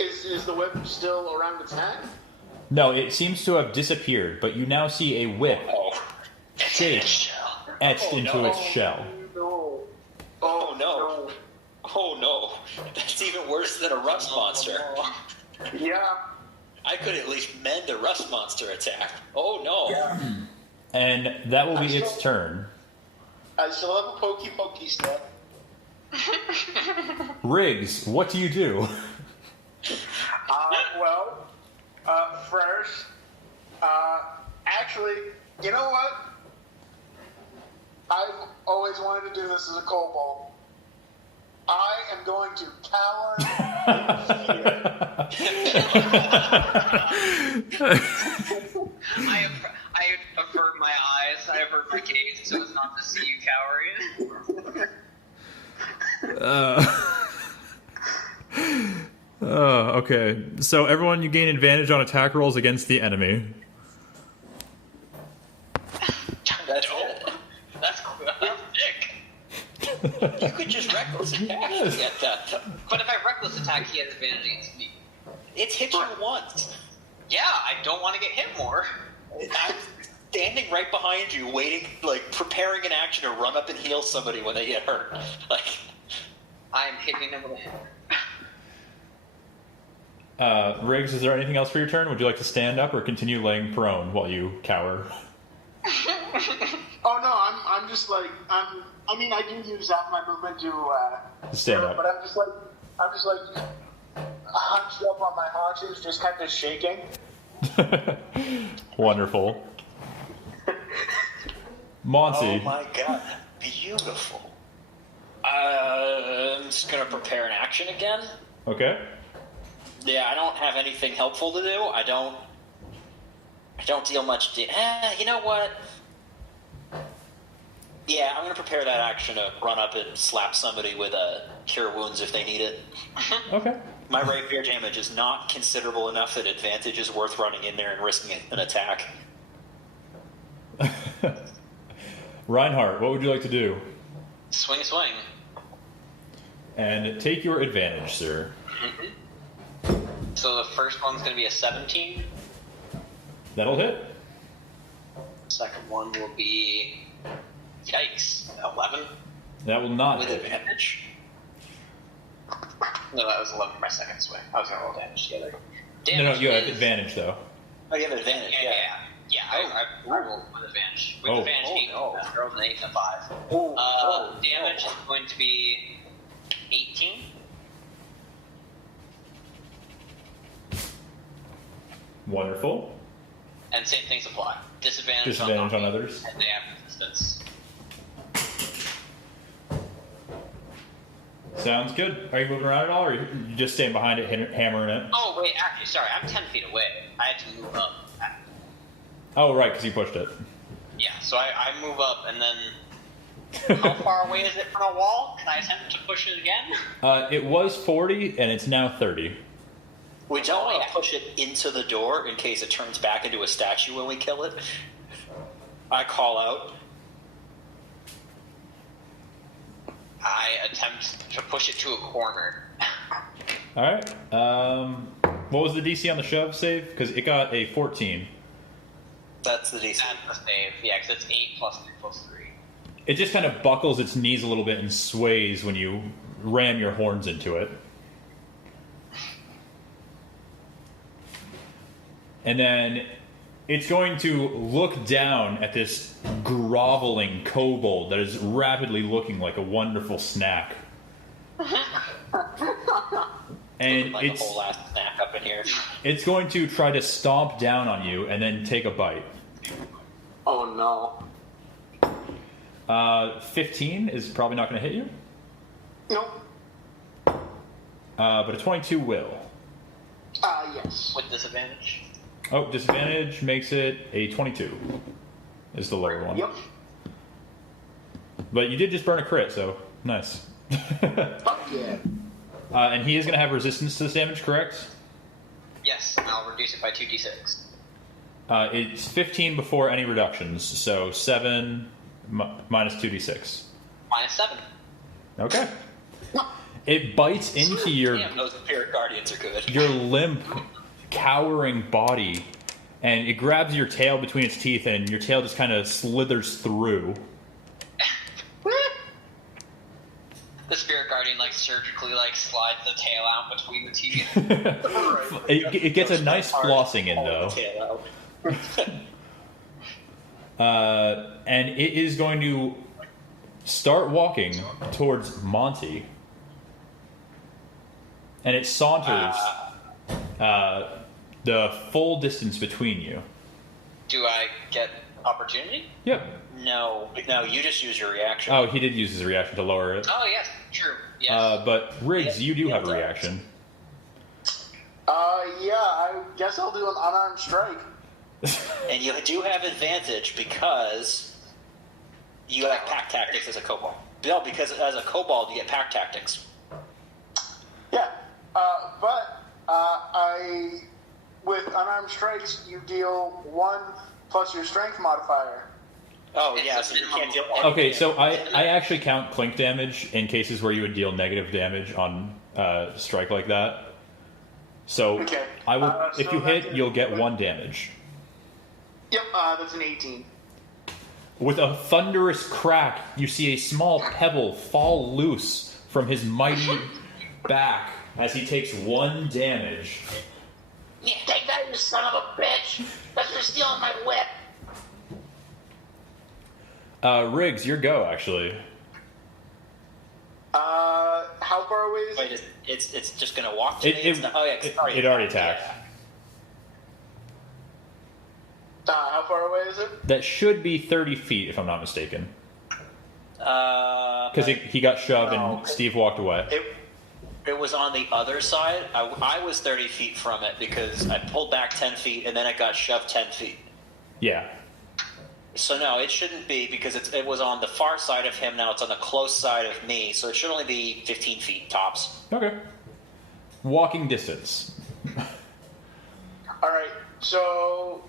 Is the whip still around its neck? No, it seems to have disappeared, but you now see a whip Oh. shape etched Oh, into no. its shell. No. Oh no. Oh no. That's even worse than a rust monster. Yeah. I could at least mend a rust monster attack. Oh no. Yeah. And that will be its turn. I still have a pokey stick. Riggs, what do you do? First, actually, you know what? I've always wanted to do this as a kobold. I am going to cower I avert my eyes. I avert my gaze so as not to see you cowering. Okay. So everyone, you gain advantage on attack rolls against the enemy. That's it. That's cool. That's sick. You could just reckless attack to get that. But if I reckless attack, he has advantage against me. It's hit you once. Yeah, I don't want to get hit more. I'm standing right behind you, waiting, like preparing an action to run up and heal somebody when they get hurt. Like, I am hitting him with a hammer. Riggs, is there anything else for your turn? Would you like to stand up or continue laying prone while you cower? Oh no, I'm just like I mean, I do use half my movement to Stand up. but I'm just like hunched up on my haunches, just kind of shaking. Wonderful. Monty. oh my god, beautiful. I'm just gonna prepare an action again. Okay. Yeah, I don't have anything helpful to do. I don't deal much. You know what? Yeah, I'm gonna prepare that action to run up and slap somebody with a cure wounds if they need it. Okay. My rapier damage is not considerable enough that advantage is worth running in there and risking an attack. Reinhardt, what would you like to do? Swing, swing. And take your advantage, sir. So the first one's going to be a 17. That'll hit. Second one will be, yikes, 11. That will not With hit. advantage? No, that was 11 for my second swing. I was going to roll damage together. No, Damage you have is- advantage, though. Oh, you have advantage, Yeah, I rolled with advantage. With Oh. advantage, Oh, 8. no. I rolled an 8 and a 5. Damage is going to be 18. Wonderful. And same things apply. Disadvantage, Disadvantage on others. And they have resistance. Sounds good. Are you moving around at all, or are you just staying behind it, hammering it? Oh, wait, actually, sorry, I'm 10 feet away. I had to move up. Oh, right, because you pushed it. Yeah, so I move up, and then how far away is it from a wall? Can I attempt to push it again? It was 40, and it's now 30. We don't want to push it into the door in case it turns back into a statue when we kill it. I call out. I attempt to push it to a corner. All right. What was the DC on the shove save? Because it got a 14. That's the DC. That's the save. Yeah, because it's 8 plus 3 plus 3. It just kind of buckles its knees a little bit and sways when you ram your horns into it. And then it's going to look down at this groveling kobold that is rapidly looking like a wonderful snack. And Like a whole ass snack up in here. it's going to try to stomp down on you and then take a bite. Oh no. 15 is probably not going to hit you, Nope. but a 22 will. Yes. With disadvantage. Oh, disadvantage makes it a 22. Is the lower one. Yep. But you did just burn a crit, so nice. Fuck yeah. And he is going to have resistance to this damage, correct? Yes, and I'll reduce it by 2d6. It's 15 before any reductions, so 7 minus 2d6. Minus 7. Okay. It bites into your Damn, those Spirit Guardians are good. your limp, cowering body, and it grabs your tail between its teeth, and your tail just kind of slithers through. The Spirit Guardian, surgically, slides the tail out between the teeth. It gets a nice flossing in, though. Tail out. And it is going to start walking towards Monty. And it saunters the full distance between you. Do I get opportunity? Yep. No, you just use your reaction. Oh, he did use his reaction to lower it. Oh, yes, true. Yes. But Riggs, you do have a Yeah. reaction. Yeah, I guess I'll do an unarmed strike. And you do have advantage because you have pack tactics as a kobold. No, because as a kobold, you get pack tactics. Yeah, but with unarmed strikes, you deal 1 plus your strength modifier. Oh, It's yeah, a so you minimum can't deal of- Okay, so I actually count clink damage in cases where you would deal negative damage on strike like that. So Okay. I will, So if you that's hit, a- you'll get 1 damage. Yep, that's an 18. With a thunderous crack, you see a small pebble fall loose from his mighty back as he takes 1 damage. Yeah, take that, you son of a bitch! That's for stealing my whip! Riggs, your go, actually. How far away is Wait, it? it's just going to walk to me? It It's not- oh, yeah, 'cause it already attacked. How far away is it? That should be 30 feet, if I'm not mistaken. Yeah. Because he got shoved No. and Steve walked away. It was on the other side. I was 30 feet from it because I pulled back 10 feet and then it got shoved 10 feet. Yeah. So no, it shouldn't be because it was on the far side of him. Now it's on the close side of me, so it should only be 15 feet tops. Okay. Walking distance. Alright, so,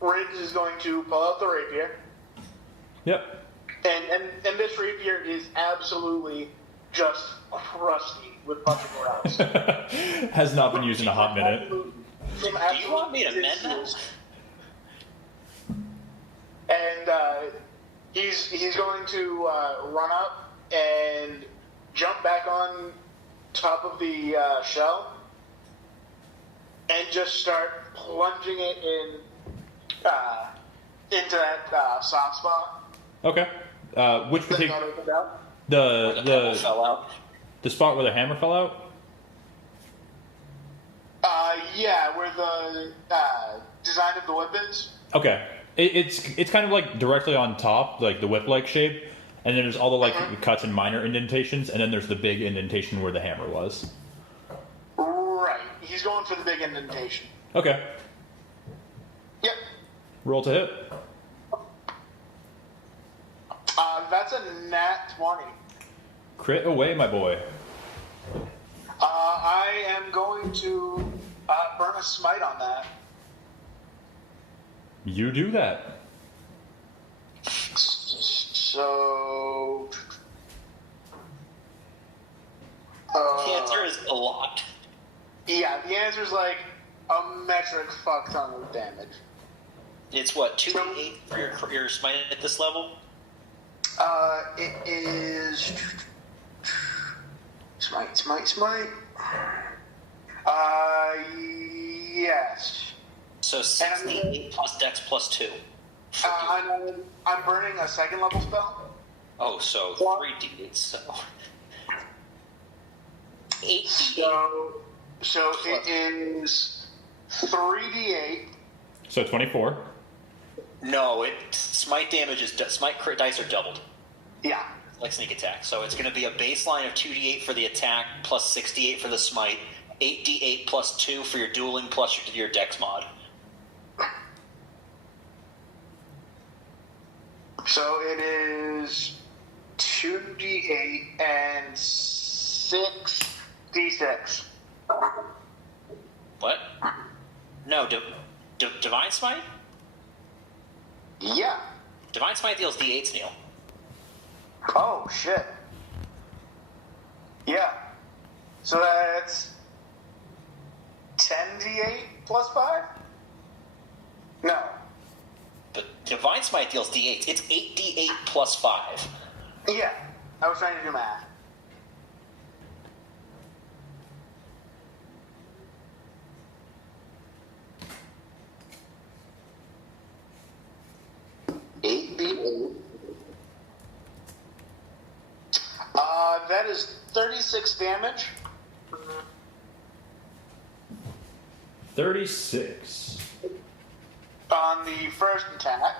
Riggs is going to pull out the rapier, Yep. and this rapier is absolutely just crusty with bunch of rounds. Has not been used in a hot minute. Do you want me to mend that? And he's going to run up and jump back on top of the shell and just start plunging it into that soft spot Okay. Which that particular got opened up. The pebble the fell out. the spot where the hammer fell out? Yeah, where the design of the whip is. Okay. It's kind of like directly on top, like the whip-like shape, and then there's all the like cuts and minor indentations, and then there's the big indentation where the hammer was. Right. He's going for the big indentation. Okay. Yep. Roll to hit. That's a nat 20. Crit away, my boy. I am going to burn a smite on that. You do that. So. The answer is a lot. Yeah, the answer is like a metric fuck ton of damage. It's what 2d8 for your smite at this level. It is. Smite. Yes. So 68 plus Dex plus 2. I'm burning a second level spell. Oh, so 3d8. So 8d8. So it is 3d8. So 24. No, smite damage is smite crit dice are doubled, Yeah. like sneak attack. So it's going to be a baseline of 2d8 for the attack, plus 68 for the smite, 8d8 plus 2 for your dueling, plus your Dex mod. So it is 2d8 and 6d6. What? No, divine smite. Yeah. Divine smite deals d8s, Neil. Oh, shit. Yeah. So that's 10d8 plus 5? No. But divine smite deals d8s. It's 8d8 plus 5. Yeah. I was trying to do math. That is 36 damage. 36. On the first attack.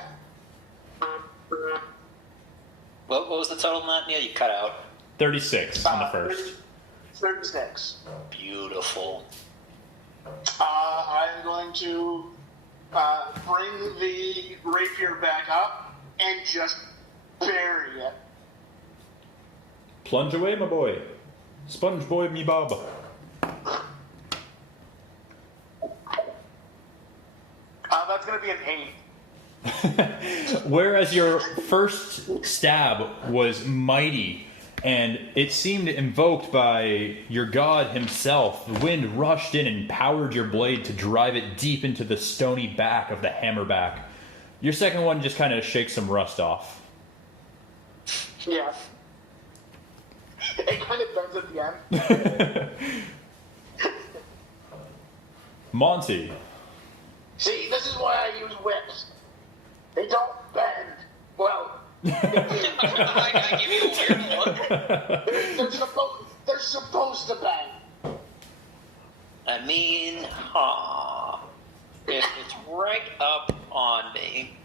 What was the total on that, Neil? You cut out. 36 on the first. 36. Beautiful. I'm going to bring the rapier back up and just bury it. Plunge away, my boy. Sponge boy, me bob. That's going to be an 8. Whereas your first stab was mighty, and it seemed invoked by your god himself, the wind rushed in and powered your blade to drive it deep into the stony back of the hammerback. Your second one just kind of shakes some rust off. Yeah. It kind of bends at the end. Monty. See, this is why I use whips. They don't bend. Well, I give you a weird look. they're supposed to bend. I mean, if it's right up on me,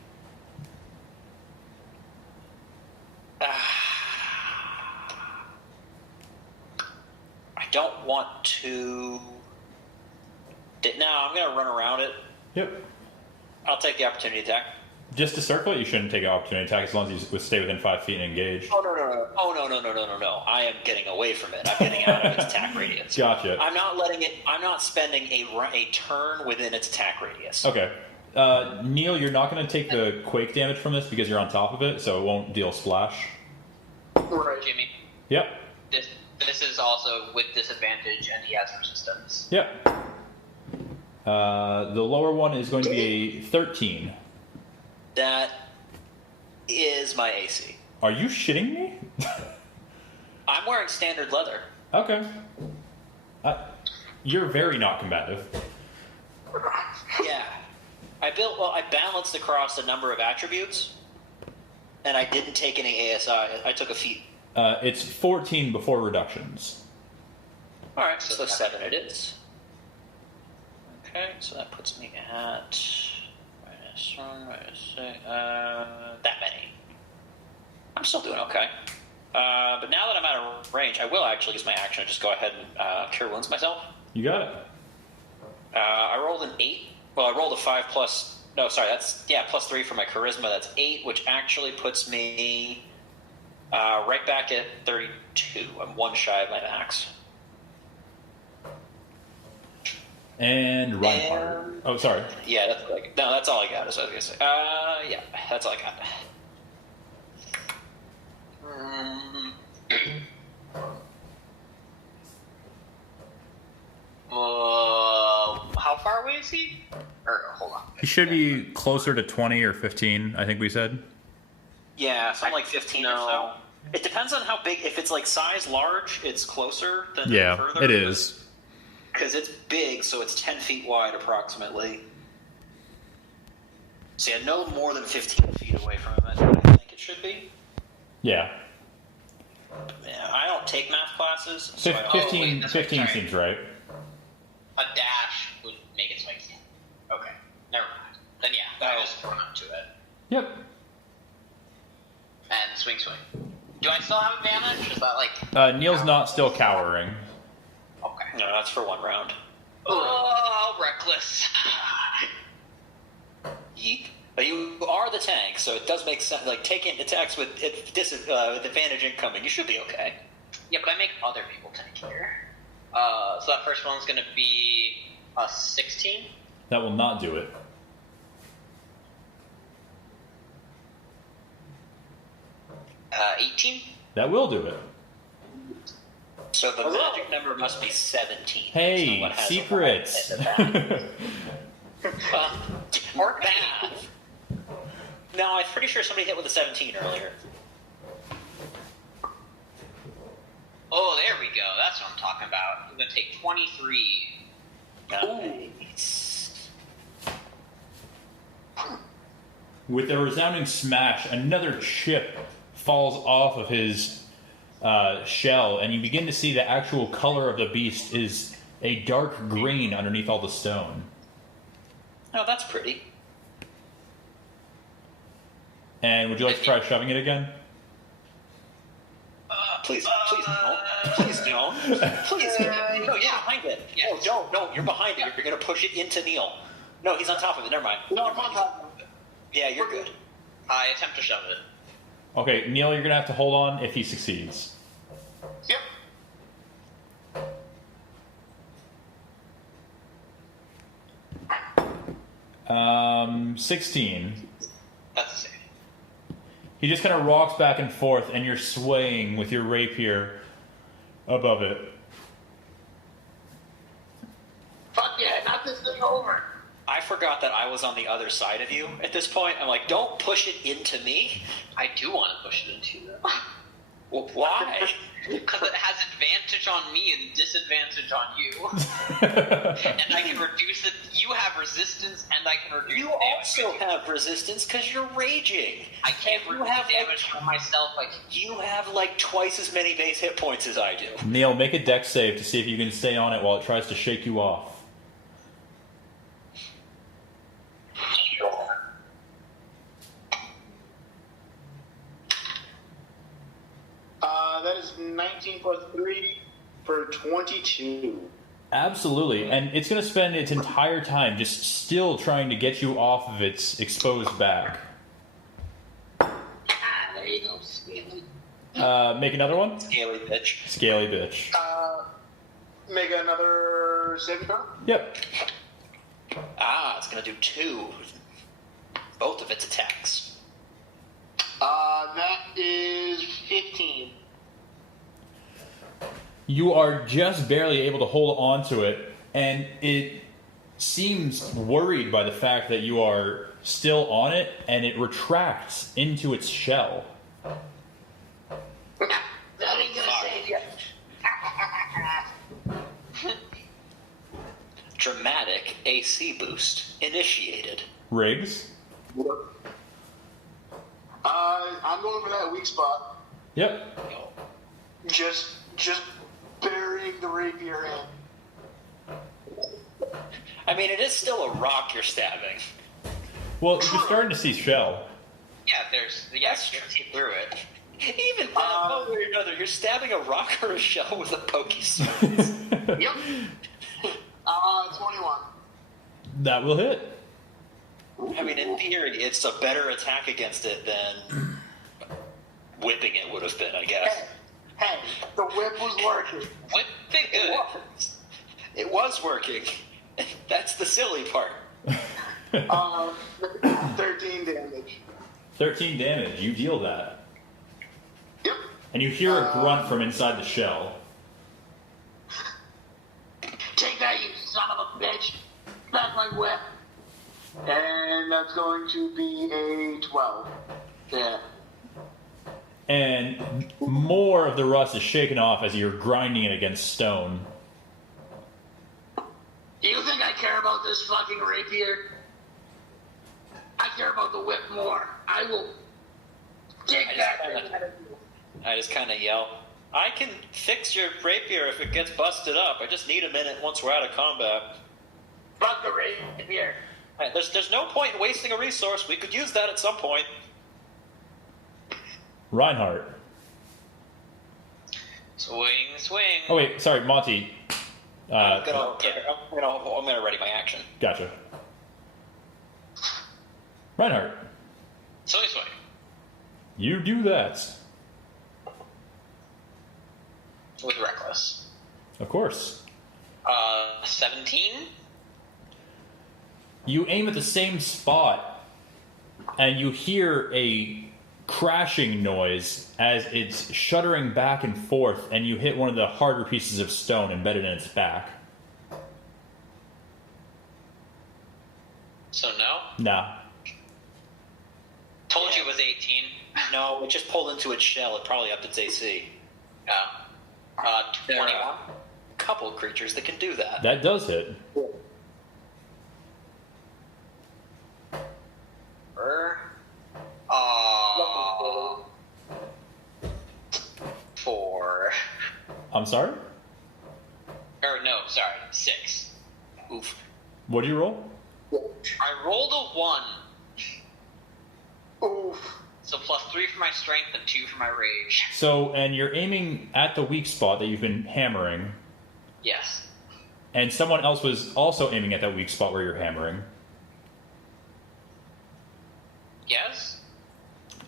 I don't want to. No, I'm going to run around it. Yep. I'll take the opportunity attack. Just to circle it, you shouldn't take an opportunity attack as long as you stay within 5 feet and engage. Oh no! Oh no! I am getting away from it. I'm getting out of its attack radius. Gotcha. I'm not letting it. I'm not spending a turn within its attack radius. Okay. Neil, you're not going to take the quake damage from this because you're on top of it, so it won't deal splash. Right. Jimmy, Yep. this is also with disadvantage, and he has resistance. Yep. The lower one is going to be a 13. That is my AC. Are you shitting me? I'm wearing standard leather. Okay. You're very not combative. Yeah. I balanced across a number of attributes, and I didn't take any ASI. I took a feat. It's 14 before reductions. All right, so 7 it is. Okay, so that puts me at that many. I'm still doing okay. But now that I'm out of range, I will actually use my action and just go ahead and cure wounds myself. You got it. I rolled an 8. Well, I rolled a 5 plus. No, sorry, that's plus 3 for my charisma. That's 8, which actually puts me right back at 32. I'm 1 shy of my max. And Reinhardt. Oh, sorry. Yeah, that's all I got. Is what I was gonna say. Yeah, that's all I got. How far away is he? Or hold on. He should be closer to 20 or 15, I think we said. Yeah, something like 15 or so. It depends on how big. If it's like size large, it's closer than further. It is. Because it's big, so it's 10 feet wide approximately. So yeah, no more than 15 feet away from him. That's what I think it should be. Yeah. Yeah, I don't take math classes. So I don't- 15 seems right. A dash would make it spicy. Okay, never mind. Then yeah, I just run up to it Yep. and swing. Do I still have advantage? Is that like? Neil's not still cowering. Okay. No, that's for 1 round. Oh, reckless. Yeet. But you are the tank, so it does make sense. Like, taking attacks with advantage incoming, you should be okay. Yeah, but I make other people tankier. So that first one's gonna be a 16. That will not do it. 18. That will do it. So the magic number must be 17. Hey, Someone has a secrets. Or math. No, I'm pretty sure somebody hit with a 17 earlier. Oh, there we go. That's what I'm talking about. I'm gonna take 23. Nice. With a resounding smash, another chip falls off of his shell, and you begin to see the actual color of the beast is a dark green underneath all the stone. Oh, that's pretty. And would you like to try shoving it again? Please don't. Please don't. Please. No, you're behind it. Yeah. No, you're behind it. You're going to push it into Neil. No, he's on top of it. Never mind. No, I'm on top of it. Yeah, you're good. I attempt to shove it. Okay, Neil, you're gonna have to hold on if he succeeds. Yep. 16. That's the same. He just kind of rocks back and forth, and you're swaying with your rapier above it. Fuck yeah, knock this thing over. I forgot that I was on the other side of you at this point. I'm like, don't push it into me. I do want to push it into you, though. Well, why? Because it has advantage on me and disadvantage on you. And I can reduce it. You have resistance, and I can reduce You the damage. also have resistance because you're raging. I can't You reduce have damage like, on myself. you have like twice as many base hit points as I do. Neil, make a dex save to see if you can stay on it while it tries to shake you off. That is 19 plus 3 for 22. Absolutely, and it's going to spend its entire time just still trying to get you off of its exposed back. There you go, Scaly. Make another one? Scaly bitch. Scaly bitch. Make another saving throw. Yep. It's gonna do 2. Both of its attacks. That is 15. You are just barely able to hold on to it, and it seems worried by the fact that you are still on it, and it retracts into its shell. That ain't gonna save you. Dramatic AC boost initiated. Riggs? I'm going for that weak spot. Yep. Just burying the rapier in. I mean, it is still a rock you're stabbing. Well, you're starting to see shell. Yeah, there's Yes, you see through it. Even that, one way or another, you're stabbing a rock or a shell with a pokey sword. Yep. 21. That will hit. I mean, in theory, it's a better attack against it than whipping it would have been, I guess. Hey, the whip was working. Whip it It good. was. It was working. That's the silly part. 13 damage. 13 damage. You deal that. Yep. And you hear a grunt from inside the shell. Take that, you son of a bitch. Back my whip. And that's going to be a 12. Yeah. And more of the rust is shaken off as you're grinding it against stone. Do you think I care about this fucking rapier? I care about the whip more. I will take that thing out of you. I just kind of yell, I can fix your rapier if it gets busted up. I just need a minute once we're out of combat. Fuck the rapier. Hey, there's no point in wasting a resource. We could use that at some point. Reinhardt. Swing. Oh wait, sorry, Monty. I'm gonna ready my action. Gotcha. Reinhardt, Swing. you do that. With reckless. Of course. 17. You aim at the same spot, and you hear a crashing noise as it's shuddering back and forth, and you hit one of the harder pieces of stone embedded in its back. So no. Nah. Told you it was 18. No, it just pulled into its shell. It probably upped its AC. Yeah. There 21. are a couple creatures that can do that. That does hit. Four. I'm sorry? Or no, sorry, 6. Oof. What do you roll? I rolled a 1. Oof. So So +3 for my strength and 2 for my rage. So, and you're aiming at the weak spot that you've been hammering, Yes. and someone else was also aiming at that weak spot where you're hammering. Yes?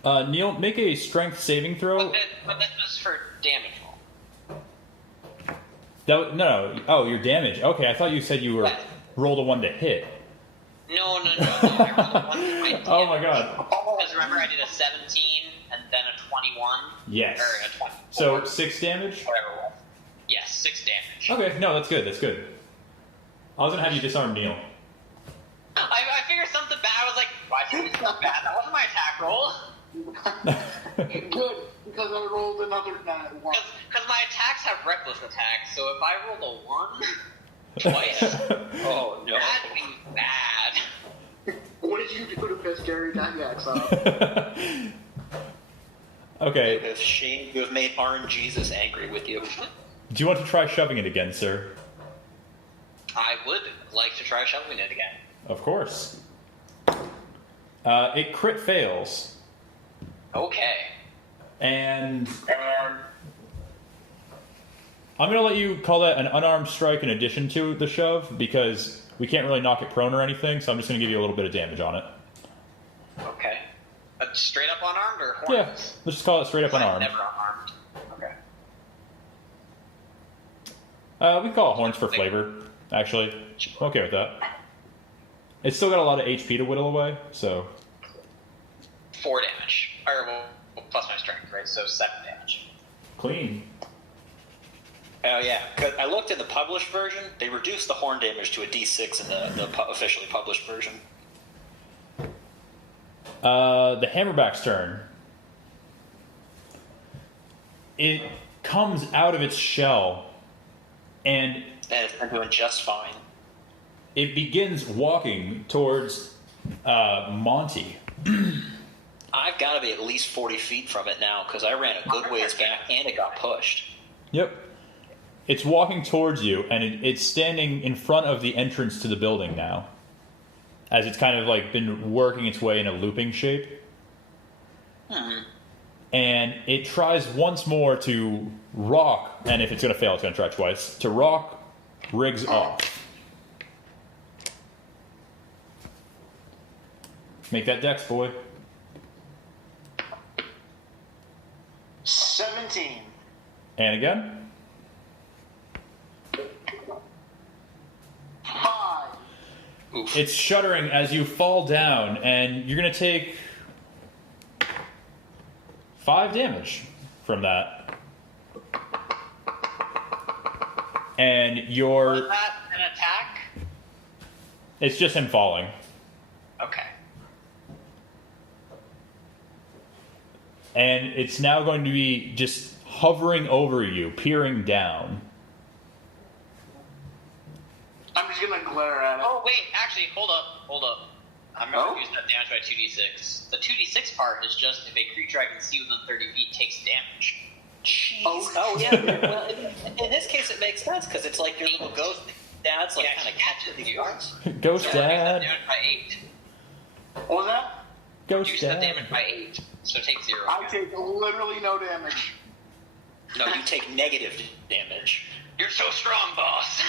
Neil, make a strength saving throw. But this was for damage roll. No. Oh, your damage. Okay, I thought you said you were What? rolled a 1 to hit. No. I rolled a 1 for my Oh my damage. god. Because remember, I did a 17 and then a 21? Yes. Or a 24. So 6 damage? Whatever it was. Yes, 6 damage. Okay, no, that's good. That's good. I was gonna have you disarm Neil. I figured something bad. I was like, why is it so bad? That wasn't my attack roll. Good, because I rolled another 1. Because my attacks have reckless attacks, so if I rolled a 1 twice, Oh no. that'd be bad. What did you do to piss Gary Gygax off? Okay. You have made Orange Jesus angry with you. Do you want to try shoving it again, sir? I would like to try shoving it again. Of course. It crit fails. Okay. And I'm going to let you call that an unarmed strike in addition to the shove, because we can't really knock it prone or anything, so I'm just going to give you a little bit of damage on it. Okay. Straight up unarmed or Yeah, horns? let's just call it straight up unarmed. Never unarmed. Okay. We can call it horns for flavor, actually. I'm okay with that. It's still got a lot of HP to whittle away, so... 4 damage. Or, well, plus my strength, right? So 7 damage. Clean. Oh yeah, 'cause I looked in the published version. They reduced the horn damage to a D6 in the officially published version. The hammerback's turn. It comes out of its shell, and And it's been doing just fine. it begins walking towards Monty. I've got to be at least 40 feet from it now because I ran a good ways back and it got pushed. Yep. It's walking towards you, and it's standing in front of the entrance to the building now, as it's kind of like been working its way in a looping shape. And it tries once more to rock, and if it's going to fail, it's going to try twice, to rock Riggs off. Make that dex, boy. 17. And again. 5. Oof. It's shuddering as you fall down, and you're going to take 5 damage from that. And Was you're... that an attack? It's just him falling. Okay. And it's now going to be just hovering over you, peering down. I'm just gonna glare at it. Oh, wait, actually, hold up. I remember Oh? using that damage by 2d6. The 2d6 part is just if a creature I can see within 30 feet takes damage. Jeez. Oh, Oh, yeah. Well, in this case, it makes sense because it's like your little ghost dad's like Yeah, kind of catches catching these you. parts. Ghost So I use that Dad. damage by 8. What was that? Ghost Use that Dad. damage by 8, so take 0. I take literally no damage. No, you take negative damage. You're so strong, boss.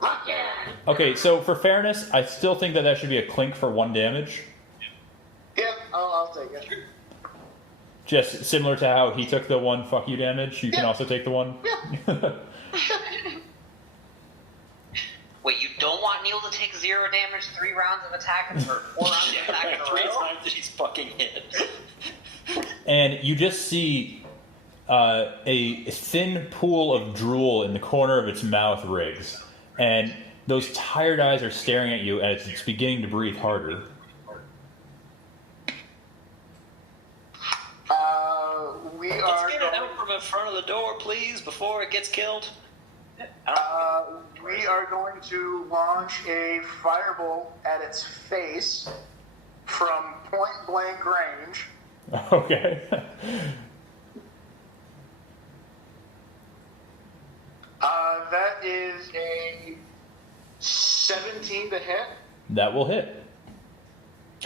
Fuck yeah. Okay, so for fairness, I still think that should be a clink for 1 damage. Yeah, I'll take it. Just similar to how he took the 1 fuck you damage, you can Yeah. also take the 1. Wait, you don't want Neil to take 0 damage 3 rounds of attack or 4 rounds of attack in a Three row? times that he's fucking hit. And you just see a thin pool of drool in the corner of its mouth, Riggs. And those tired eyes are staring at you as it's beginning to breathe harder. We Let's are get it going, out from in front of the door, please, before it gets killed. we are going to launch a firebolt at its face from point blank range. Okay. That is a 17 to hit. That will hit.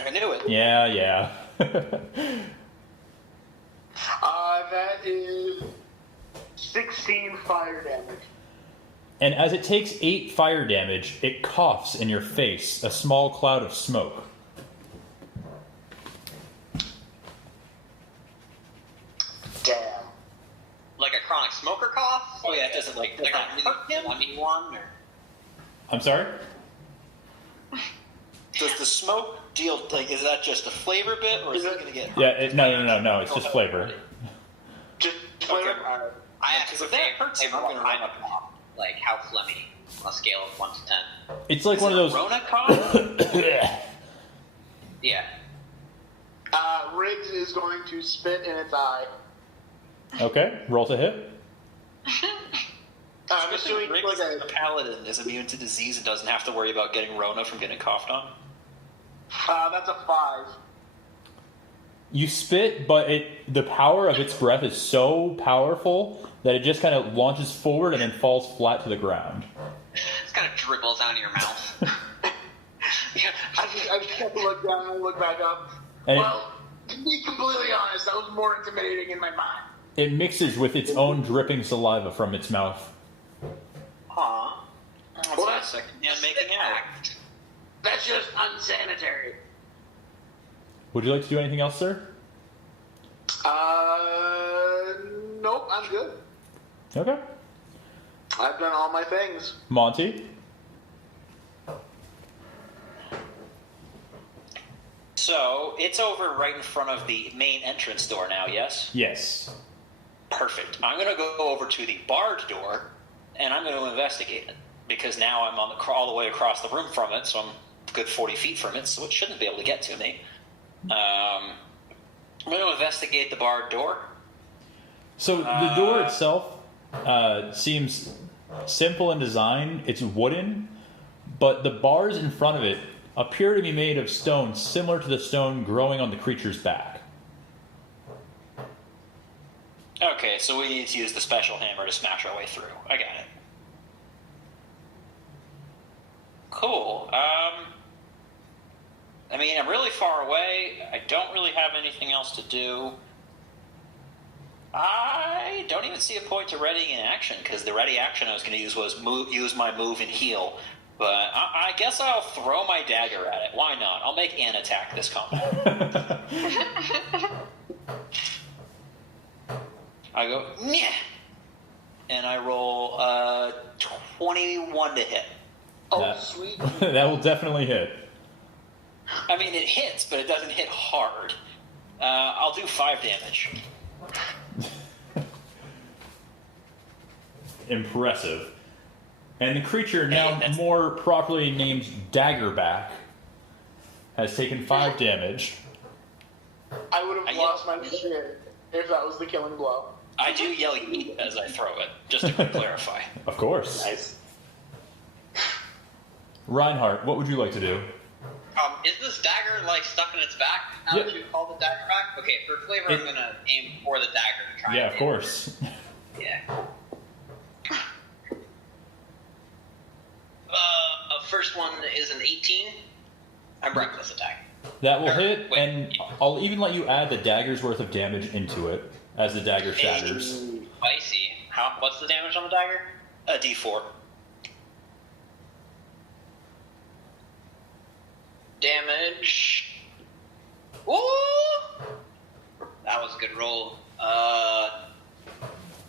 I knew it. Yeah. is 16 fire damage. And as it takes 8 fire damage, it coughs in your face, a small cloud of smoke. Damn. Like a chronic smoker cough? Oh yeah, it doesn't like Like not a hurt him. really one? Or? I'm sorry? Does the smoke deal like? Is that just a flavor bit, or is it going to get? Yeah, no. It's just flavor. Just flavor. Okay. Alright. I have Because to if that hurts him, I'm what gonna kind run of cough. Like how phlegmy on a scale of 1 to 10. It's like one of those. Rona cough. Yeah. Riggs is going to spit in its eye. Okay, roll to hit. I'm assuming Rick like is a paladin is immune to disease and doesn't have to worry about getting Rona from getting coughed on. that's a 5. You spit, but the power of its breath is so powerful that it just kind of launches forward and then falls flat to the ground. It kind of dribbles out of your mouth. I just have to look down and look back up. And Well, to be completely honest, that was more intimidating in my mind. it mixes with its own dripping saliva from its mouth. Huh. That's What? like second-hand making out. That's just unsanitary. Would you like to do anything else, sir? Nope, I'm good. Okay. I've done all my things. Monty? So it's over right in front of the main entrance door now. Yes. Yes. Perfect. I'm going to go over to the barred door, and I'm going to investigate it because now I'm on all the way across the room from it, so I'm a good 40 feet from it, so it shouldn't be able to get to me. I'm going to investigate the barred door. So the door itself seems simple in design. It's wooden, but the bars in front of it appear to be made of stone similar to the stone growing on the creature's back. Okay, so we need to use the special hammer to smash our way through. I got it. Cool. I mean, I'm really far away. I don't really have anything else to do. I don't even see a point to readying an action, because the ready action I was going to use was use my move and heal. But I guess I'll throw my dagger at it. Why not? I'll make an attack this combat. I go, meh, and I roll 21 to hit. Oh, That- sweet. That will definitely hit. I mean, it hits, but it doesn't hit hard. I'll do 5 damage. Impressive. And the creature, now that's- more properly named Daggerback, has taken 5 damage. I would I have lost my shit if that was the killing blow. I do yell yeet as I throw it, just to clarify. Of course. Nice. Reinhardt, what would you like to do? Is this dagger like stuck in its back? How Yeah. did you call the dagger back? Okay, for flavor, I'm gonna aim for the dagger to try. Yeah, and of hit. course. Yeah. First one is an 18. A reckless attack. That will Sure. hit, Wait. and I'll even let you add the dagger's worth of damage into it as the dagger shatters. Spicy. What's the damage on the dagger? A D4. Damage. Ooh! That was a good roll.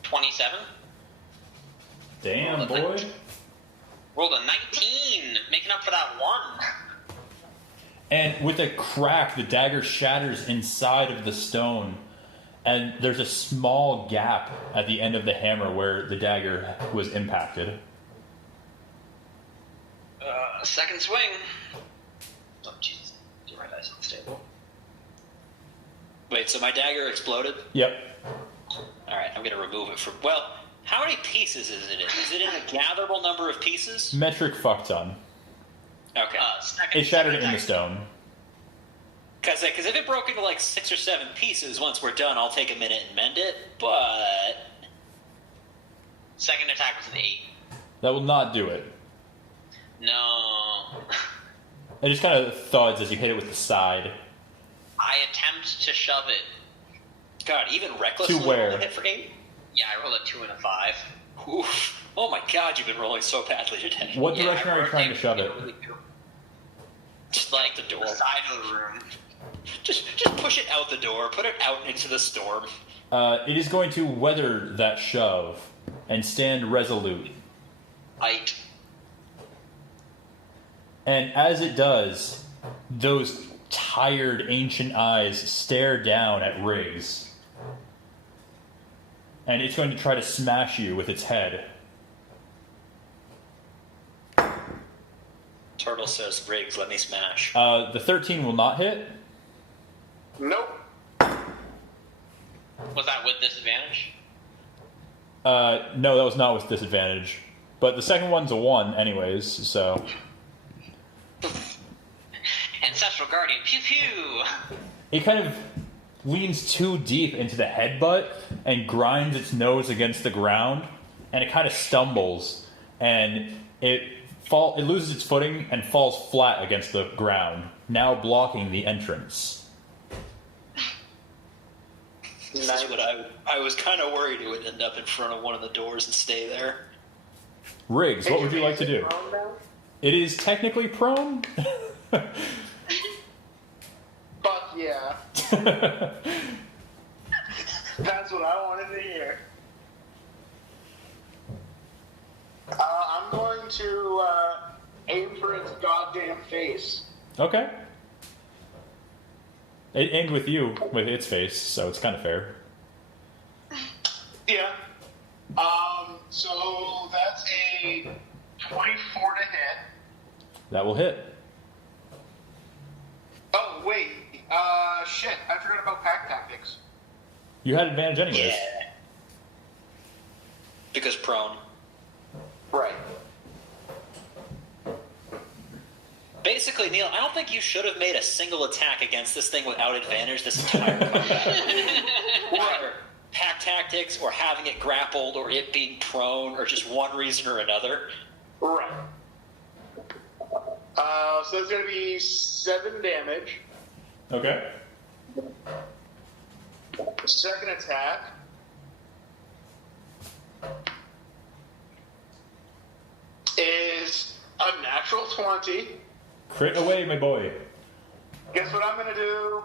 27. Damn, boy. Rolled a 19, making up for that one. And with a crack, the dagger shatters inside of the stone, and there's a small gap at the end of the hammer where the dagger was impacted. Second swing. Oh, jeez. Your right eye's unstable. Wait, so my dagger exploded? Yep. Alright, I'm going to remove it from... Well, how many pieces is it in? Is it in a gatherable number of pieces? Metric fuck ton. Okay. Second It shattered second in the attack. stone. Because if it broke into like 6 or 7 pieces, once we're done, I'll take a minute and mend it. But Second attack was an 8. That will not do it. No. It just kind of thuds as you hit it with the side. I attempt to shove it. God, even recklessly To where? roll a hit for 8? Yeah, I rolled a 2 and a 5. Oof. Oh my God, you've been rolling so badly today. What Yeah, direction I are you rolled trying to a- shove it? Just like the door. The side of the room. Just push it out the door. Put it out into the storm. It is going to weather that shove and stand resolute. Ike. And as it does, those tired ancient eyes stare down at Riggs. And it's going to try to smash you with its head. Turtle says, Riggs, let me smash. The 13 will not hit. Nope. Was that with disadvantage? No, that was not with disadvantage. But the second one's a 1 anyways, so... Ancestral Guardian, pew pew! It kind of leans too deep into the headbutt and grinds its nose against the ground, and it kind of stumbles, and it loses its footing and falls flat against the ground, now blocking the entrance. This is what I was kind of worried it would end up in front of one of the doors and stay there. Riggs, what would you like to do? Prone now? It is technically prone. Fuck yeah. That's what I wanted to hear. I'm going to aim for its goddamn face. Okay. It aimed with you, with its face, so it's kind of fair. Yeah. So that's a 24 to hit. That will hit. Oh, wait. Shit. I forgot about pack tactics. You had advantage anyways. Yeah. Because prone. Right. Basically, Neil, I don't think you should have made a single attack against this thing without advantage this entire combat. Or pack tactics, or having it grappled, or it being prone, or just one reason or another. Right. So that's going to be 7 damage. Okay. Second attack. Is a natural 20. Crit away, my boy. Guess what I'm going to do?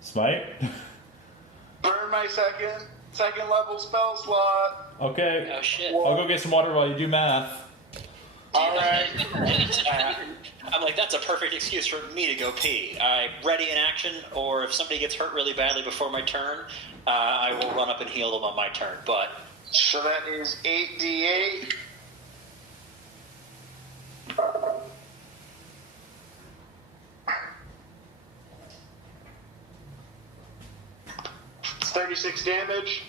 Smite. Burn my second level spell slot. Okay. Oh, shit. I'll go get some water while you do math. Alright. I'm like, that's a perfect excuse for me to go pee. I'm ready in action, or if somebody gets hurt really badly before my turn, I will run up and heal them on my turn. But So that is 8d8. It's 36 damage.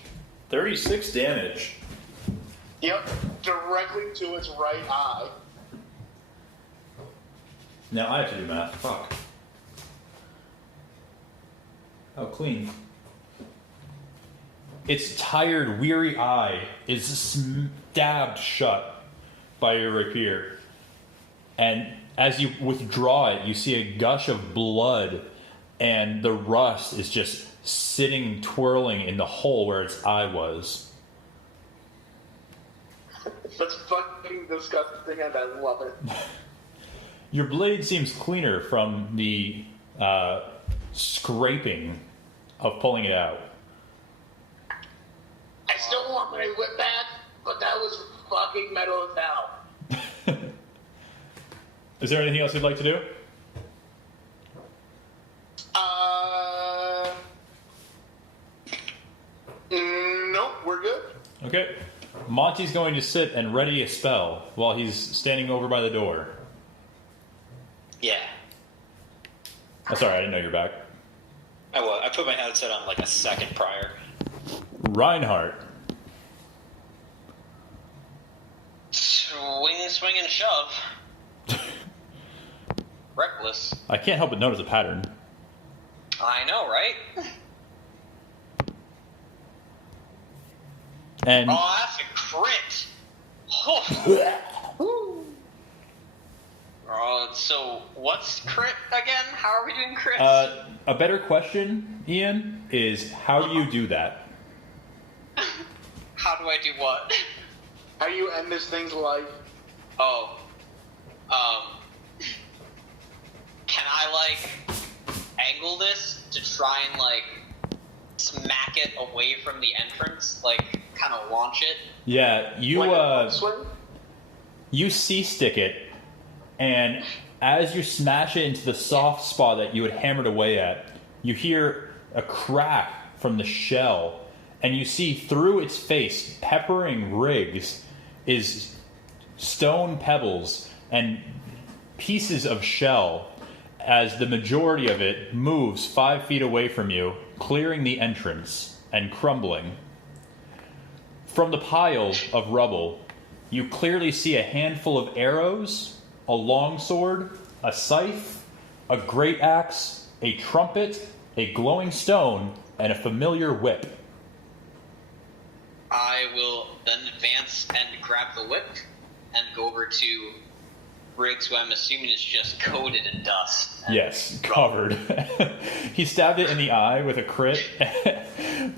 36 damage. Yep, directly to its right eye. Now I have to do math. Fuck. Oh, clean. Its tired, weary eye is stabbed shut by your rapier. And as you withdraw it, you see a gush of blood, and the rust is just sitting, twirling in the hole where its eye was. That's fucking disgusting and I love it. Your blade seems cleaner from the scraping of pulling it out. I still want my whip back, but that was fucking metal as hell. Is there anything else you'd like to do? Nope, we're good. Okay. Monty's going to sit and ready a spell while he's standing over by the door. yeah, Oh, sorry, I didn't know you're back. I put my headset on like a second prior. Reinhardt. Swing and shove. Reckless. I can't help but notice a pattern. I know, right? And Oh, that's a crit. Oh. So what's crit again? How are we doing crits? A better question, Ian, is how do you do that? How do I do what? How do you end this thing's life? Oh. Can I, like, angle this to try and, like, smack it away from the entrance? Like, kind of launch it? Yeah, you C-stick it, and as you smash it into the soft spot that you had hammered away at, you hear a crack from the shell, and you see through its face, peppering Riggs, is stone pebbles and pieces of shell as the majority of it moves 5 feet away from you, clearing the entrance and crumbling. From the pile of rubble, you clearly see a handful of arrows, a longsword, a scythe, a great axe, a trumpet, a glowing stone, and a familiar whip. I will then advance and grab the whip and go over to Riggs, who I'm assuming is just coated in dust. Yes, covered. He stabbed it in the eye with a crit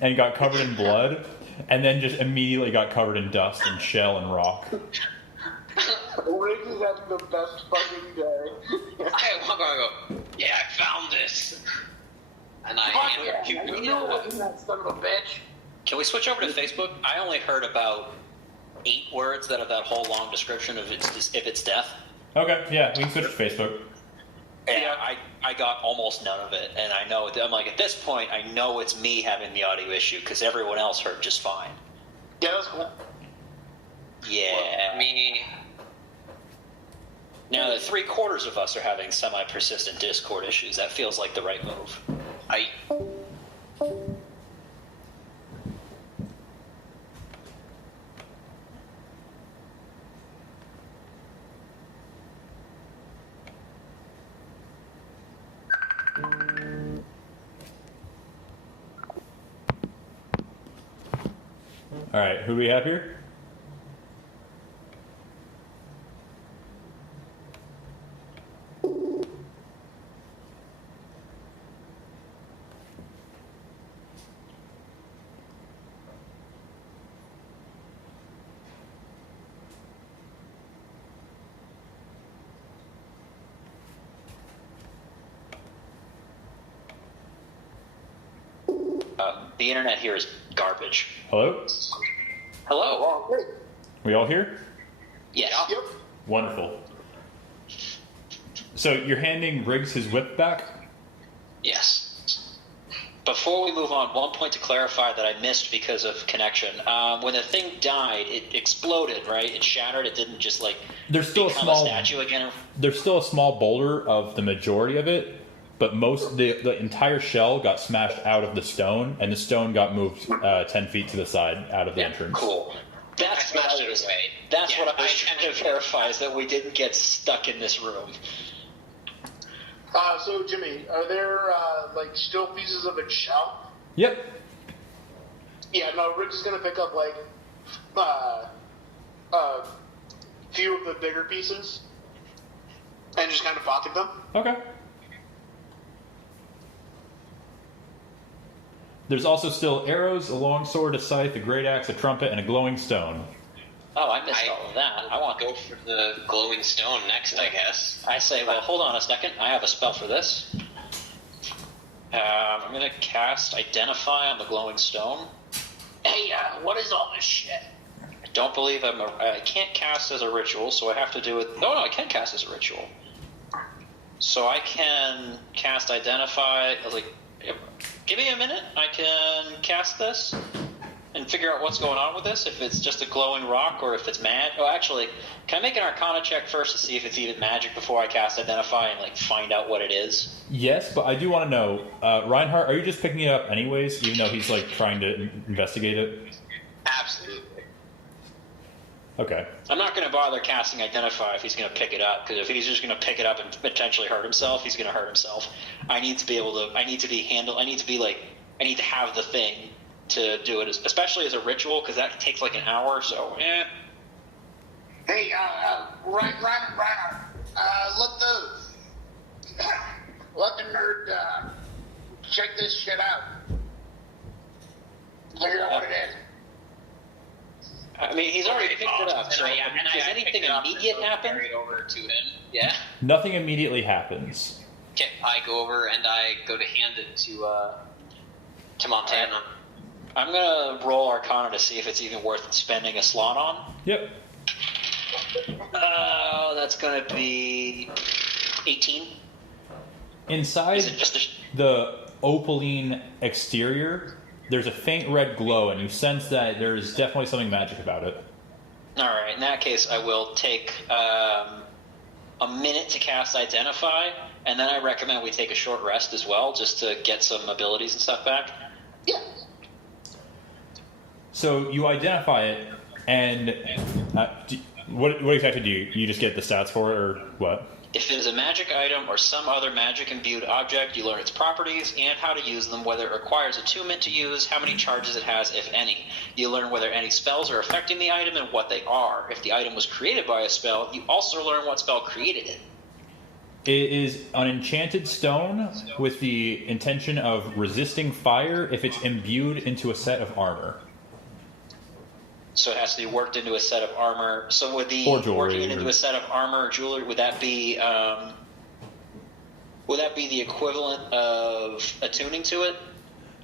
and got covered in blood, and then just immediately got covered in dust and shell and rock. Riggs is having the best fucking day. I go, yeah, I found this. And I hand it to You know what, that son of a bitch. Can we switch over to Facebook? I only heard about 8 words that are that whole long description of its death. Okay, yeah, we can switch to Facebook. Yeah, I got almost none of it, and I know, I'm like, at this point, I know it's me having the audio issue, because everyone else heard just fine. Yeah, that's cool. Yeah. Me. Now that 3/4 of us are having semi-persistent Discord issues, that feels like the right move. All right, who do we have here? The internet here is garbage. Hello? Hello? We all here? Yes. Yep. Wonderful. So you're handing Riggs his whip back? Yes. Before we move on, one point to clarify that I missed because of connection. When the thing died, it exploded, right? It shattered. It didn't just like There's still a become small a statue again. There's still a small boulder of the majority of it, but the entire shell got smashed out of the stone, and the stone got moved 10 feet to the side out of the entrance. Cool. That's I what smashed I it was. away. That's Yeah, what I was I trying kind to of- verify, is that we didn't get stuck in this room. So Jimmy, are there like still pieces of its shell? Yep. Yeah, no, Riggs is gonna pick up like a few of the bigger pieces and just kind of pocket them. Okay. There's also still arrows, a longsword, a scythe, a great axe, a trumpet, and a glowing stone. Oh, I missed all of that. I want Go for the glowing stone next, I guess. I say, well, hold on a second. I have a spell for this. I'm going to cast Identify on the glowing stone. Hey, what is all this shit? I don't believe I can't cast as a ritual, so I have to do it. No, I can cast as a ritual. So I can cast Identify. I was like, give me a minute. I can cast this and figure out what's going on with this, if it's just a glowing rock or if it's mad. Oh, actually, can I make an Arcana check first to see if it's even magic before I cast Identify and like find out what it is? Yes, but I do want to know, Reinhardt, are you just picking it up anyways, even though he's like trying to investigate it? Absolutely. Okay. I'm not going to bother casting Identify if he's going to pick it up, because if he's just going to pick it up and potentially hurt himself, he's going to hurt himself. I need to be able to. I need to be handled. I need to be like. I need to have the thing to do it, especially as a ritual, because that takes like an hour. So, Hey, Reinhardt, let the nerd check this shit out. Figure out what it is. I mean, he's already picked it up. So, and does I anything picked it up and immediate happen? carry it over to him. Yeah. Nothing immediately happens. Okay, I go over and I go to hand it to Montana. I'm gonna roll Arcana to see if it's even worth spending a slot on. Yep. Oh, that's gonna be 18. Inside Is it just the opaline exterior, there's a faint red glow, and you sense that there is definitely something magic about it. All right. In that case, I will take a minute to cast Identify, and then I recommend we take a short rest as well, just to get some abilities and stuff back. Yeah. So you identify it, and what exactly do you just get the stats for it, or what? If it is a magic item or some other magic-imbued object, you learn its properties and how to use them, whether it requires attunement to use, how many charges it has, if any. You learn whether any spells are affecting the item and what they are. If the item was created by a spell, you also learn what spell created it. It is an enchanted stone with the intention of resisting fire if it's imbued into a set of armor. So it has to be worked into a set of armor. So would the Or jewelry, working it into or- a set of armor or jewelry, would that be the equivalent of attuning to it?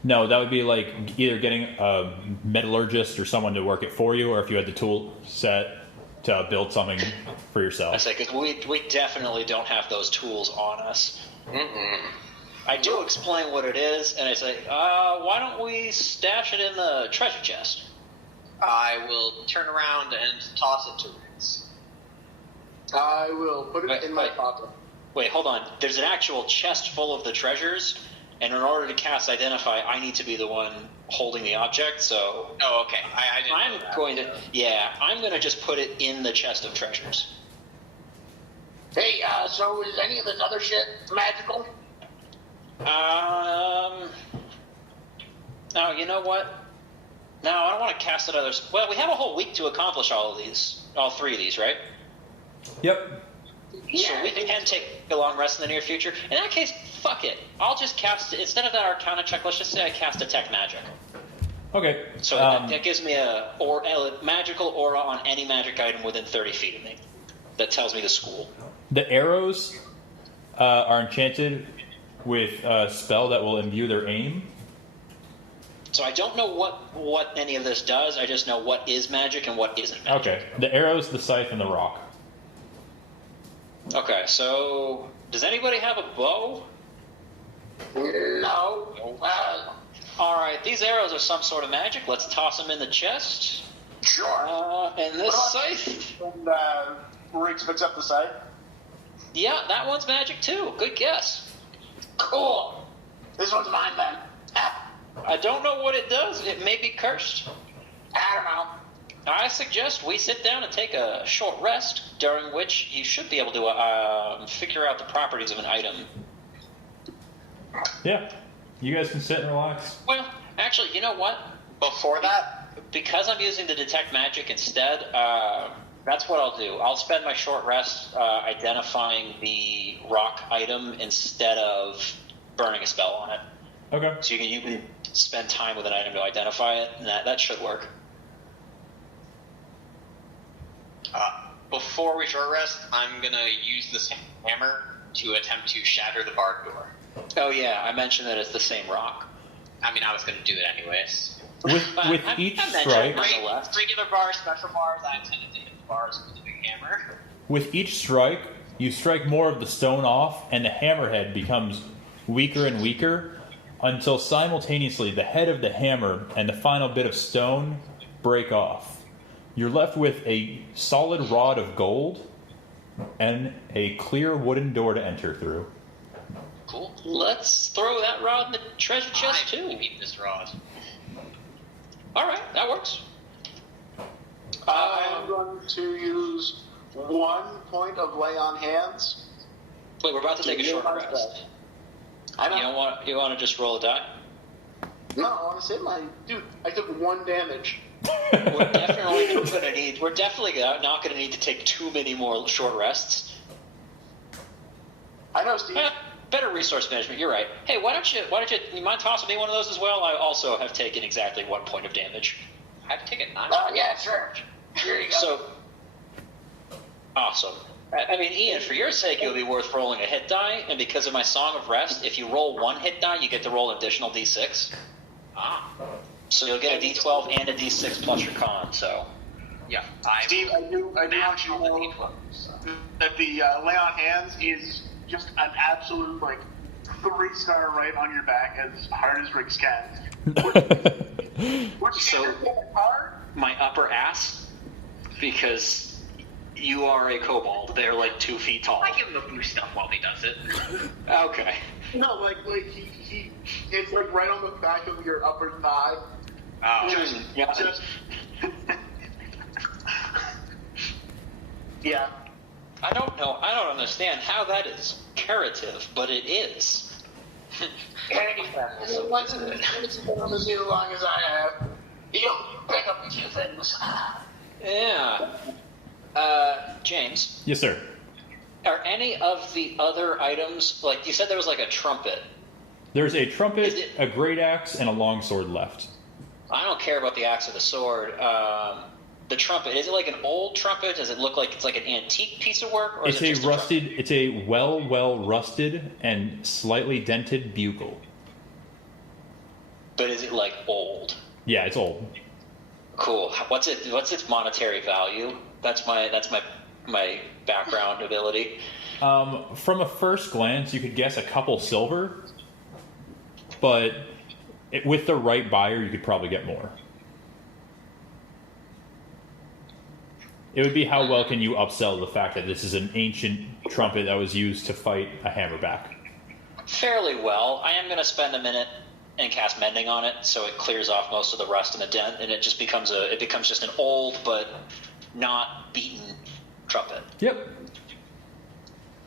No, that would be like either getting a metallurgist or someone to work it for you, or if you had the tool set to build something for I yourself. say, because we definitely don't have those tools on us. I do explain what it is, and I say, why don't we stash it in the treasure chest? I will turn around and toss it to Ritz. I will put it Wait, in my wait. pocket. Wait, hold on. There's an actual chest full of the treasures, and in order to cast Identify, I need to be the one holding the object, so Oh, okay. I didn't know that. I'm going to just put it in the chest of treasures. Hey, so is any of this other shit magical? Now, you know what? No, I don't want to cast it others. Well, we have a whole week to accomplish all three of these, right? Yep. So we can take a long rest in the near future. In that case, fuck it. I'll just cast, instead of that Arcana check, let's just say I cast Detect Magic. Okay. So that gives me a magical aura on any magic item within 30 feet of me. That tells me the school. The arrows are enchanted with a spell that will imbue their aim. So I don't know what any of this does. I just know what is magic and what isn't magic. Okay. The arrows, the scythe, and the rock. Okay, so does anybody have a bow? No. All right, these arrows are some sort of magic. Let's toss them in the chest. Sure. And this What about- scythe? And Riggs picks up the scythe. Yeah, that one's magic too. Good guess. Cool. This one's mine then. I don't know what it does. It may be cursed. I don't know. I suggest we sit down and take a short rest, during which you should be able to figure out the properties of an item. Yeah. You guys can sit and relax. Well, actually, you know what? Before that, Because I'm using the Detect Magic instead, that's what I'll do. I'll spend my short rest identifying the rock item instead of burning a spell on it. Okay. So you can spend time with an item to identify it, and that should work. before we short rest, I'm gonna use this hammer to attempt to shatter the barred door. Oh yeah, I mentioned that it's the same rock. I mean, I was gonna do it anyways. With I each mentioned strike, it. Nonetheless. Regular bars, special bars, I intended to hit the bars with the big hammer. with each strike, you strike more of the stone off, and the hammerhead becomes weaker and weaker until simultaneously the head of the hammer and the final bit of stone break off. You're left with a solid rod of gold and a clear wooden door to enter through. Cool. Let's throw that rod in the treasure chest I too. need this rod. All right, that works. I'm going to use 1 point of lay on hands. Wait, we're about to take a short heal rest. myself. I You don't. want to just roll a die? No, I want to save my dude. I took 1 damage. We're definitely not going to need to take too many more short rests. I know, Steve. Better resource management. You're right. Hey, why don't you mind tossing me one of those as well? I also have taken exactly 1 point of damage. I've taken 9. Yeah, sure. Here you go. So awesome. I mean, Ian, for your sake, it would be worth rolling a hit die, and because of my Song of Rest, if you roll 1 hit die, you get to roll an additional d6. So you'll get a d12 and a d6 plus your con. So Yeah, Steve, I do want you to on the know D12. So. that the lay on hands is just an absolute, like, 3-star right on your back, as hard as Riggs can. Which So- hard? my upper ass, because you are a kobold. They're like 2 feet tall. I give him a boost stuff while he does it. Okay. No, like he it's like right on the back of your upper thigh. Oh, Yeah. Just yeah. I don't know. I don't understand how that is curative, but it is. Once it's been on as long as I have, you'll pick up a few things. Yeah. James, Yes, sir. are any of the other items, like you said there was like a trumpet. There's a trumpet, Is it- a great axe, and a longsword left. I don't care about the axe or the sword. The trumpet, is it like an old trumpet? Does it look like it's like an antique piece of work? Or It's is it a just a rusted, it's a well rusted and slightly dented bugle. But is it like old? Yeah, it's old. Cool. What's its monetary value? That's my background ability. From a first glance, you could guess a couple silver, but with the right buyer, you could probably get more. It would be how well can you upsell the fact that this is an ancient trumpet that was used to fight a hammerback. Fairly well. I am going to spend a minute and cast mending on it, so it clears off most of the rust and the dent, and it just becomes just an old but not beaten trumpet. Yep.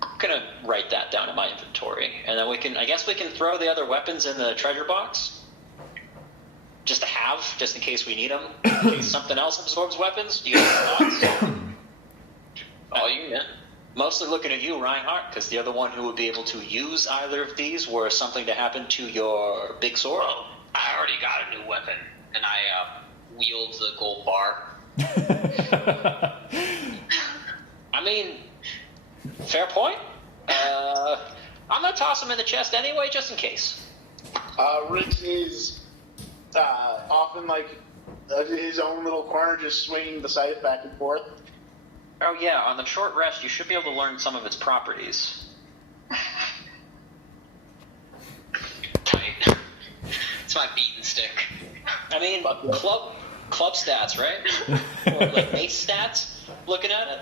I'm gonna write that down in my inventory, and then I guess we can throw the other weapons in the treasure box, just to have, just in case we need them. In case something else absorbs weapons. Do you have any thoughts? Oh, you yeah. Mostly looking at you, Reinhardt, because you're the one who would be able to use either of these were something to happen to your big sword. well, I already got a new weapon, and I wield the gold bar. I mean, fair point. I'm gonna toss them in the chest anyway, just in case. Riggs is off in like his own little corner, just swinging the scythe back and forth. Oh yeah, on the short rest, you should be able to learn some of its properties. Tight. It's my beaten stick. I mean, club stats, right? Or like mace stats. Looking at it.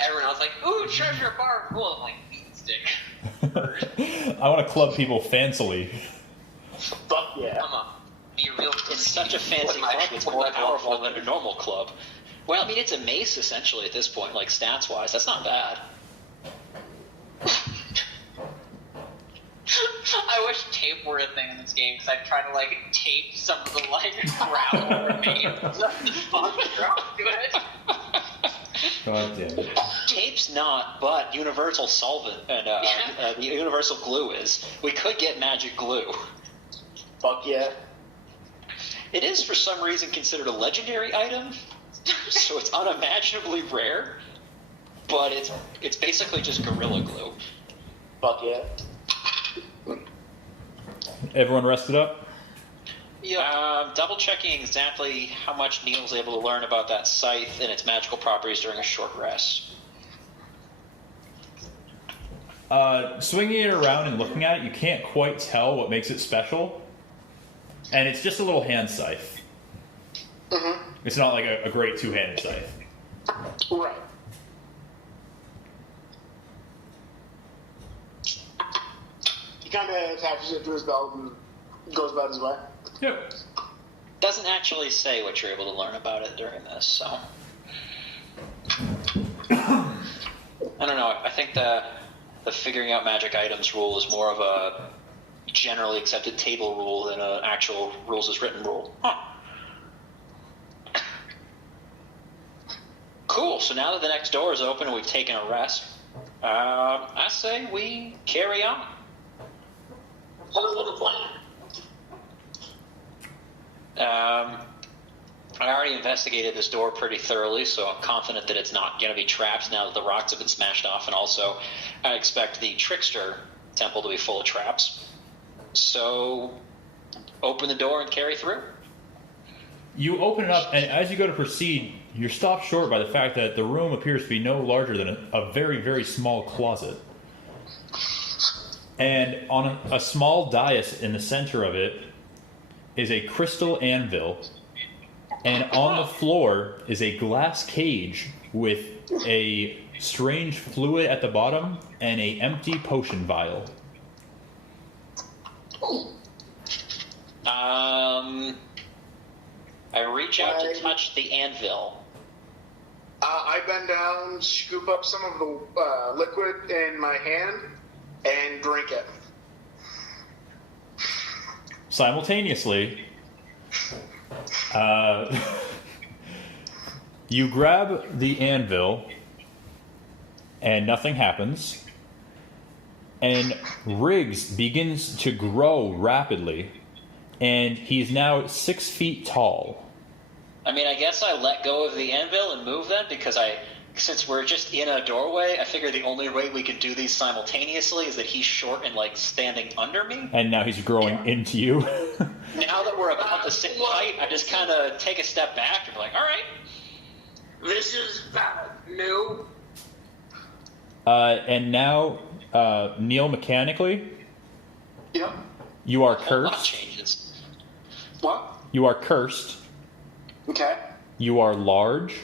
Everyone else like, ooh, treasure bar. Cool. I'm like, beaten stick. I want to club people fancily. Fuck yeah. I'm a be real. It's such a fancy club. It's more powerful than a normal club. Well, I mean, it's a mace essentially at this point, like stats wise. That's not bad. I wish tape were a thing in this game because I'd try to like tape some of the like gravel remains of the fun drop to it. God damn it. Tape's not, but universal solvent and the universal glue is. We could get magic glue. Fuck yeah. It is for some reason considered a legendary item, so it's unimaginably rare. But it's basically just gorilla glue. Fuck yeah. Everyone rested up? Double checking exactly how much Neil's able to learn about that scythe and its magical properties during a short rest. Swinging it around and looking at it, you can't quite tell what makes it special. And it's just a little hand scythe. Mm-hmm. It's not like a great two-handed scythe. Right. He kind of attaches it to his belt and goes about his way. Yep. Doesn't actually say what you're able to learn about it during this, so I don't know. I think the figuring out magic items rule is more of a generally accepted table rule than an actual rules as written rule. Huh. Cool. So now that the next door is open and we've taken a rest, I say we carry on. Follow the plan. I already investigated this door pretty thoroughly, so I'm confident that it's not going to be trapped now that the rocks have been smashed off, and also I expect the Trickster Temple to be full of traps. So open the door and carry through. You open it up, and as you go to proceed, you're stopped short by the fact that the room appears to be no larger than a very, very small closet. And on a small dais in the center of it is a crystal anvil, and on the floor is a glass cage with a strange fluid at the bottom and a empty potion vial. I reach out to touch the anvil. I bend down, scoop up some of the liquid in my hand, and drink it. Simultaneously, you grab the anvil, and nothing happens. And Riggs begins to grow rapidly, and he's now 6 feet tall. I mean, I guess I let go of the anvil and move then, because since we're just in a doorway, I figure the only way we can do these simultaneously is that he's short and, like, standing under me. And now he's growing into you. Now that we're about the same height, I just kind of take a step back and be like, all right. This is new. And now, Neil, mechanically, Yep. you are A lot cursed. changes. What? You are cursed. Okay. You are large.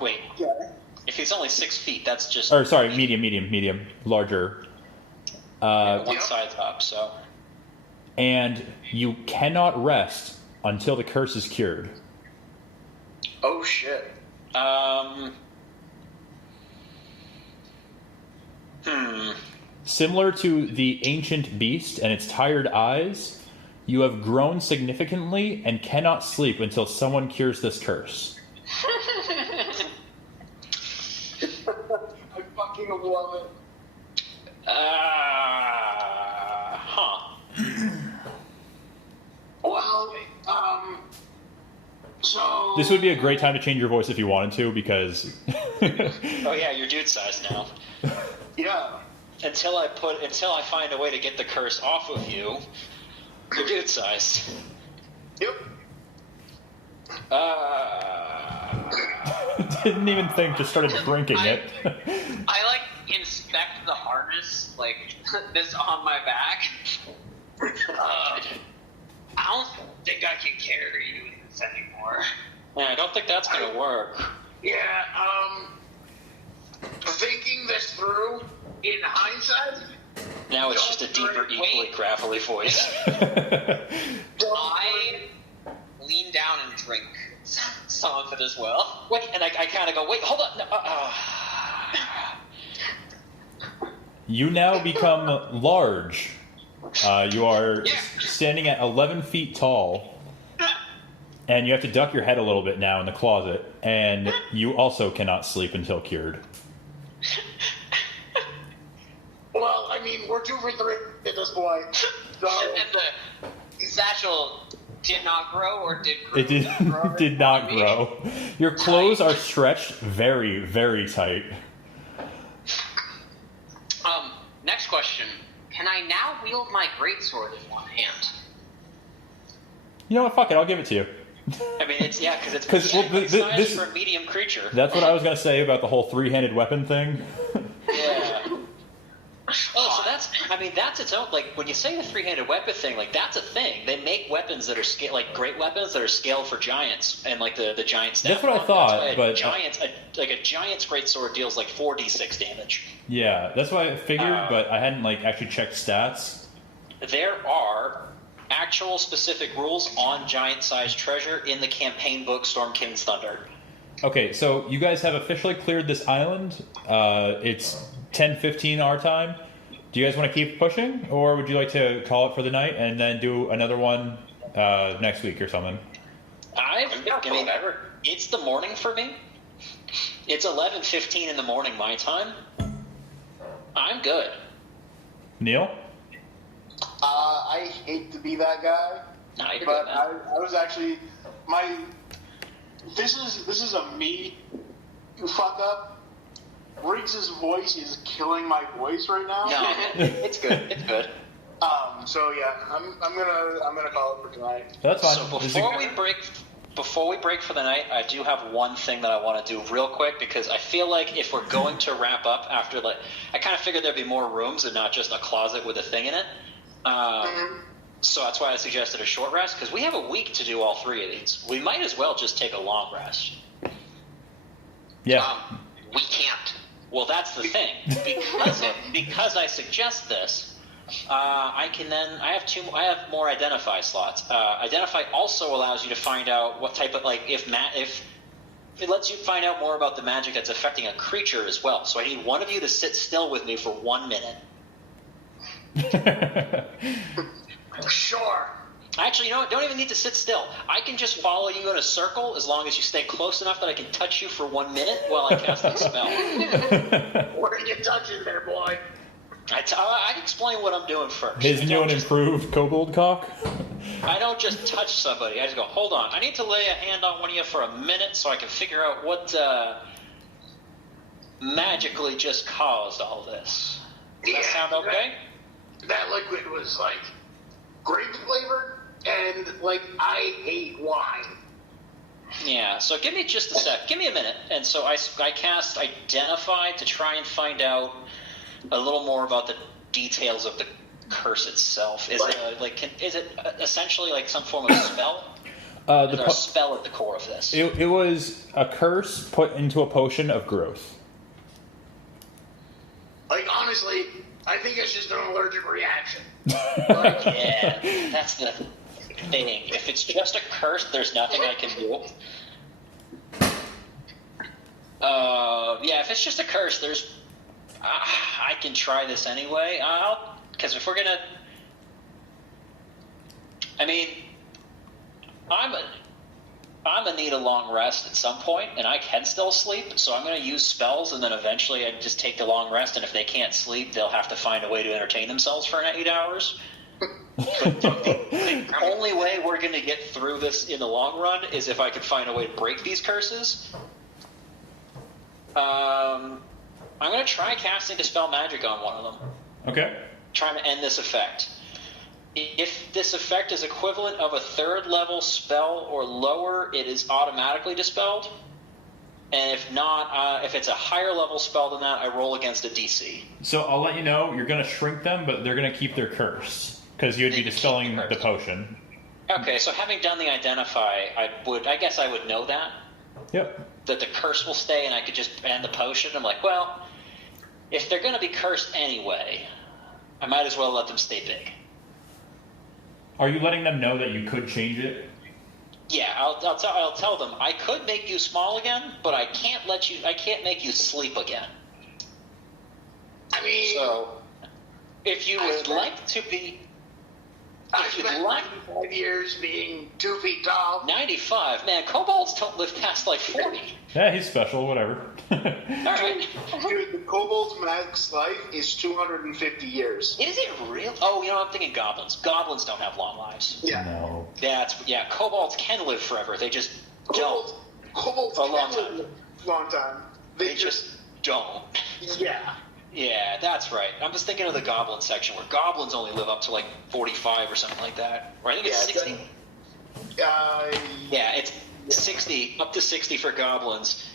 Wait, Okay. if he's only 6 feet, that's just Or sorry, medium, larger. one Yep. side's up, so. And you cannot rest until the curse is cured. Oh shit. Similar to the ancient beast and its tired eyes, you have grown significantly and cannot sleep until someone cures this curse. I fucking love it. Huh. Well, so... This would be a great time to change your voice if you wanted to, because Oh yeah, you're dude sized now. Yeah. Until I find a way to get the curse off of you, you're dude sized. Yep. didn't even think, just started drinking it. I like inspect the harness, like this on my back. I don't think I can carry you this anymore. Yeah, I don't think that's gonna work. Yeah, thinking this through, in hindsight, Now it's just a deeper, equally gravelly voice. I lean down and drink some of it as well. Wait, and I kind of go, wait, hold on. No, You now become large. You are Yeah. standing at 11 feet tall, and you have to duck your head a little bit now in the closet, and you also cannot sleep until cured. well, I mean, we're 2 for 3 at this point. So, And the satchel did not grow or did grow? It did not grow. Your clothes are stretched very, very tight. Next question. Can I now wield my greatsword in one hand? You know what? Fuck it. I'll give it to you. I mean, it's, yeah, because it's 'Cause, well, perfect size this- for a medium creature. That's what I was gonna say about the whole three-handed weapon thing. Yeah. Oh, so that's its own, like, when you say the three-handed weapon thing, like, that's a thing. They make weapons that are like great weapons that are scaled for giants, and like the giant staff. That's what I thought, why but- a giant's great sword deals like 4d6 damage. Yeah, that's what I figured, Uh, but I hadn't like actually checked stats. There are actual specific rules on giant-sized treasure in the campaign book Storm King's Thunder. Okay, so you guys have officially cleared this island. It's 10:15 our time. Do you guys want to keep pushing, or would you like to call it for the night and then do another one next week or something? I mean, it's the morning for me. It's 11:15 in the morning my time. I'm good. Neil? I hate to be that guy, No, you're but good, man. I was actually This is a me fuck up. Riggs' voice is killing my voice right now. No, it's good. It's good. So yeah, I'm gonna call it for tonight. That's fine. So Is before we break for the night, I do have one thing that I want to do real quick, because I feel like if we're going to wrap up after, like, I kind of figured there'd be more rooms and not just a closet with a thing in it. So that's why I suggested a short rest, because we have a week to do all three of these. We might as well just take a long rest. Yeah. We can't. Well, that's the thing. Because I suggest this, I have more identify slots. Identify also allows you to find out what type of, like, if it lets you find out more about the magic that's affecting a creature as well. So I need one of you to sit still with me for 1 minute. Sure. Actually, you know what? Don't even need to sit still. I can just follow you in a circle as long as you stay close enough that I can touch you for 1 minute while I cast that spell. Where are you touching there, boy? I explain what I'm doing first. His new and improved kobold cock? I don't just touch somebody. I just go, hold on. I need to lay a hand on one of you for a minute so I can figure out what magically just caused all this. Does that sound okay? That liquid was like grape flavored, and like I hate wine. Yeah, so give me just a sec. Give me a minute. And so I cast Identify to try and find out a little more about the details of the curse itself. Is it essentially like some form of spell? Is there a spell at the core of this? It was a curse put into a potion of growth. Like honestly, I think it's just an allergic reaction. Yeah, that's the thing. If it's just a curse, there's nothing I can do. Yeah, if it's just a curse, there's. I can try this anyway. Because if we're gonna, I mean, I'm gonna need a long rest at some point, and I can still sleep. So I'm gonna use spells, and then eventually I just take the long rest. And if they can't sleep, they'll have to find a way to entertain themselves for 8 hours. The only way we're gonna get through this in the long run is if I can find a way to break these curses. I'm going to try casting Dispel Magic on one of them. Okay. Trying to end this effect. If this effect is equivalent of a 3rd level spell or lower, it is automatically dispelled. And if not, if it's a higher level spell than that, I roll against a DC. So I'll let you know, you're going to shrink them, but they're going to keep their curse. Because you would be dispelling the potion. Okay, so having done the Identify, I guess I would know that. Yep. That the curse will stay and I could just end the potion. I'm like, well, if they're going to be cursed anyway, I might as well let them stay big. Are you letting them know that you could change it? Yeah, I'll tell them I could make you small again, but I can't make you sleep again. I mean, So, if you would like to be, I if you'd spent like 5 years being 2 feet tall. 95, man, kobolds don't live past like 40. Yeah, he's special, whatever. All right, Dude, the kobold's max life is 250 years. is it real? Oh, I'm thinking goblins. Goblins don't have long lives. Yeah. No. Kobolds can live forever. They just don't. Kobolds For a long can live a long time. They just don't. yeah. Yeah, that's right. I'm just thinking of the goblin section where goblins only live up to like 45 or something like that. Or I think it's 60. Yeah, it's 60, up to 60 for goblins.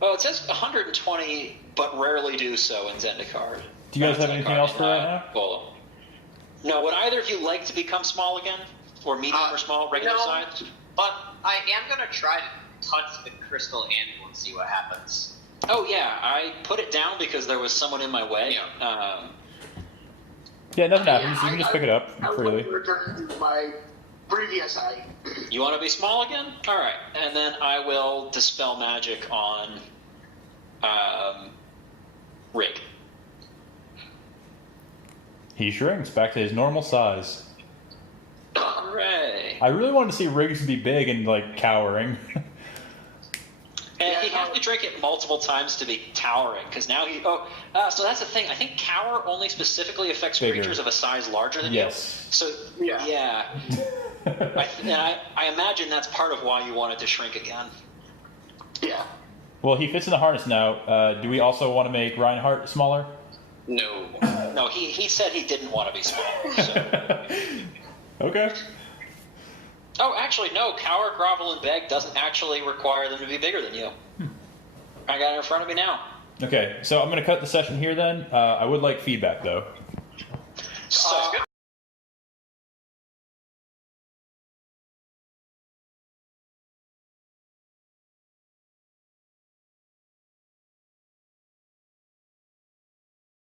Oh, it says 120, but rarely do so in Zendikar. Do you guys have anything else for right now? Volo. No, would either of you like to become small again? Or medium or small, regular no. size? But I am going to try to touch the crystal anvil and see what happens. Oh, yeah, I put it down because there was someone in my way. Yeah. Yeah, nothing happens. You can just pick it up I would freely. like to return to my previous height. You want to be small again? All right, and then I will dispel magic on Rig. He shrinks back to his normal size. Hooray! I really wanted to see Riggs be big and, like, cowering. And he have to drink it multiple times to be towering? Because now he. So that's the thing. I think cower only specifically affects Bigger. creatures of a size larger than Yes. you. So Yeah. I imagine that's part of why you want it to shrink again. Yeah. Well, he fits in the harness now. Do we also want to make Reinhardt smaller? No. No, he said he didn't want to be small. So. Okay. Oh, actually, no. Cower, grovel, and beg doesn't actually require them to be bigger than you. I got it in front of me now. Okay, so I'm going to cut the session here then. I would like feedback, though. So,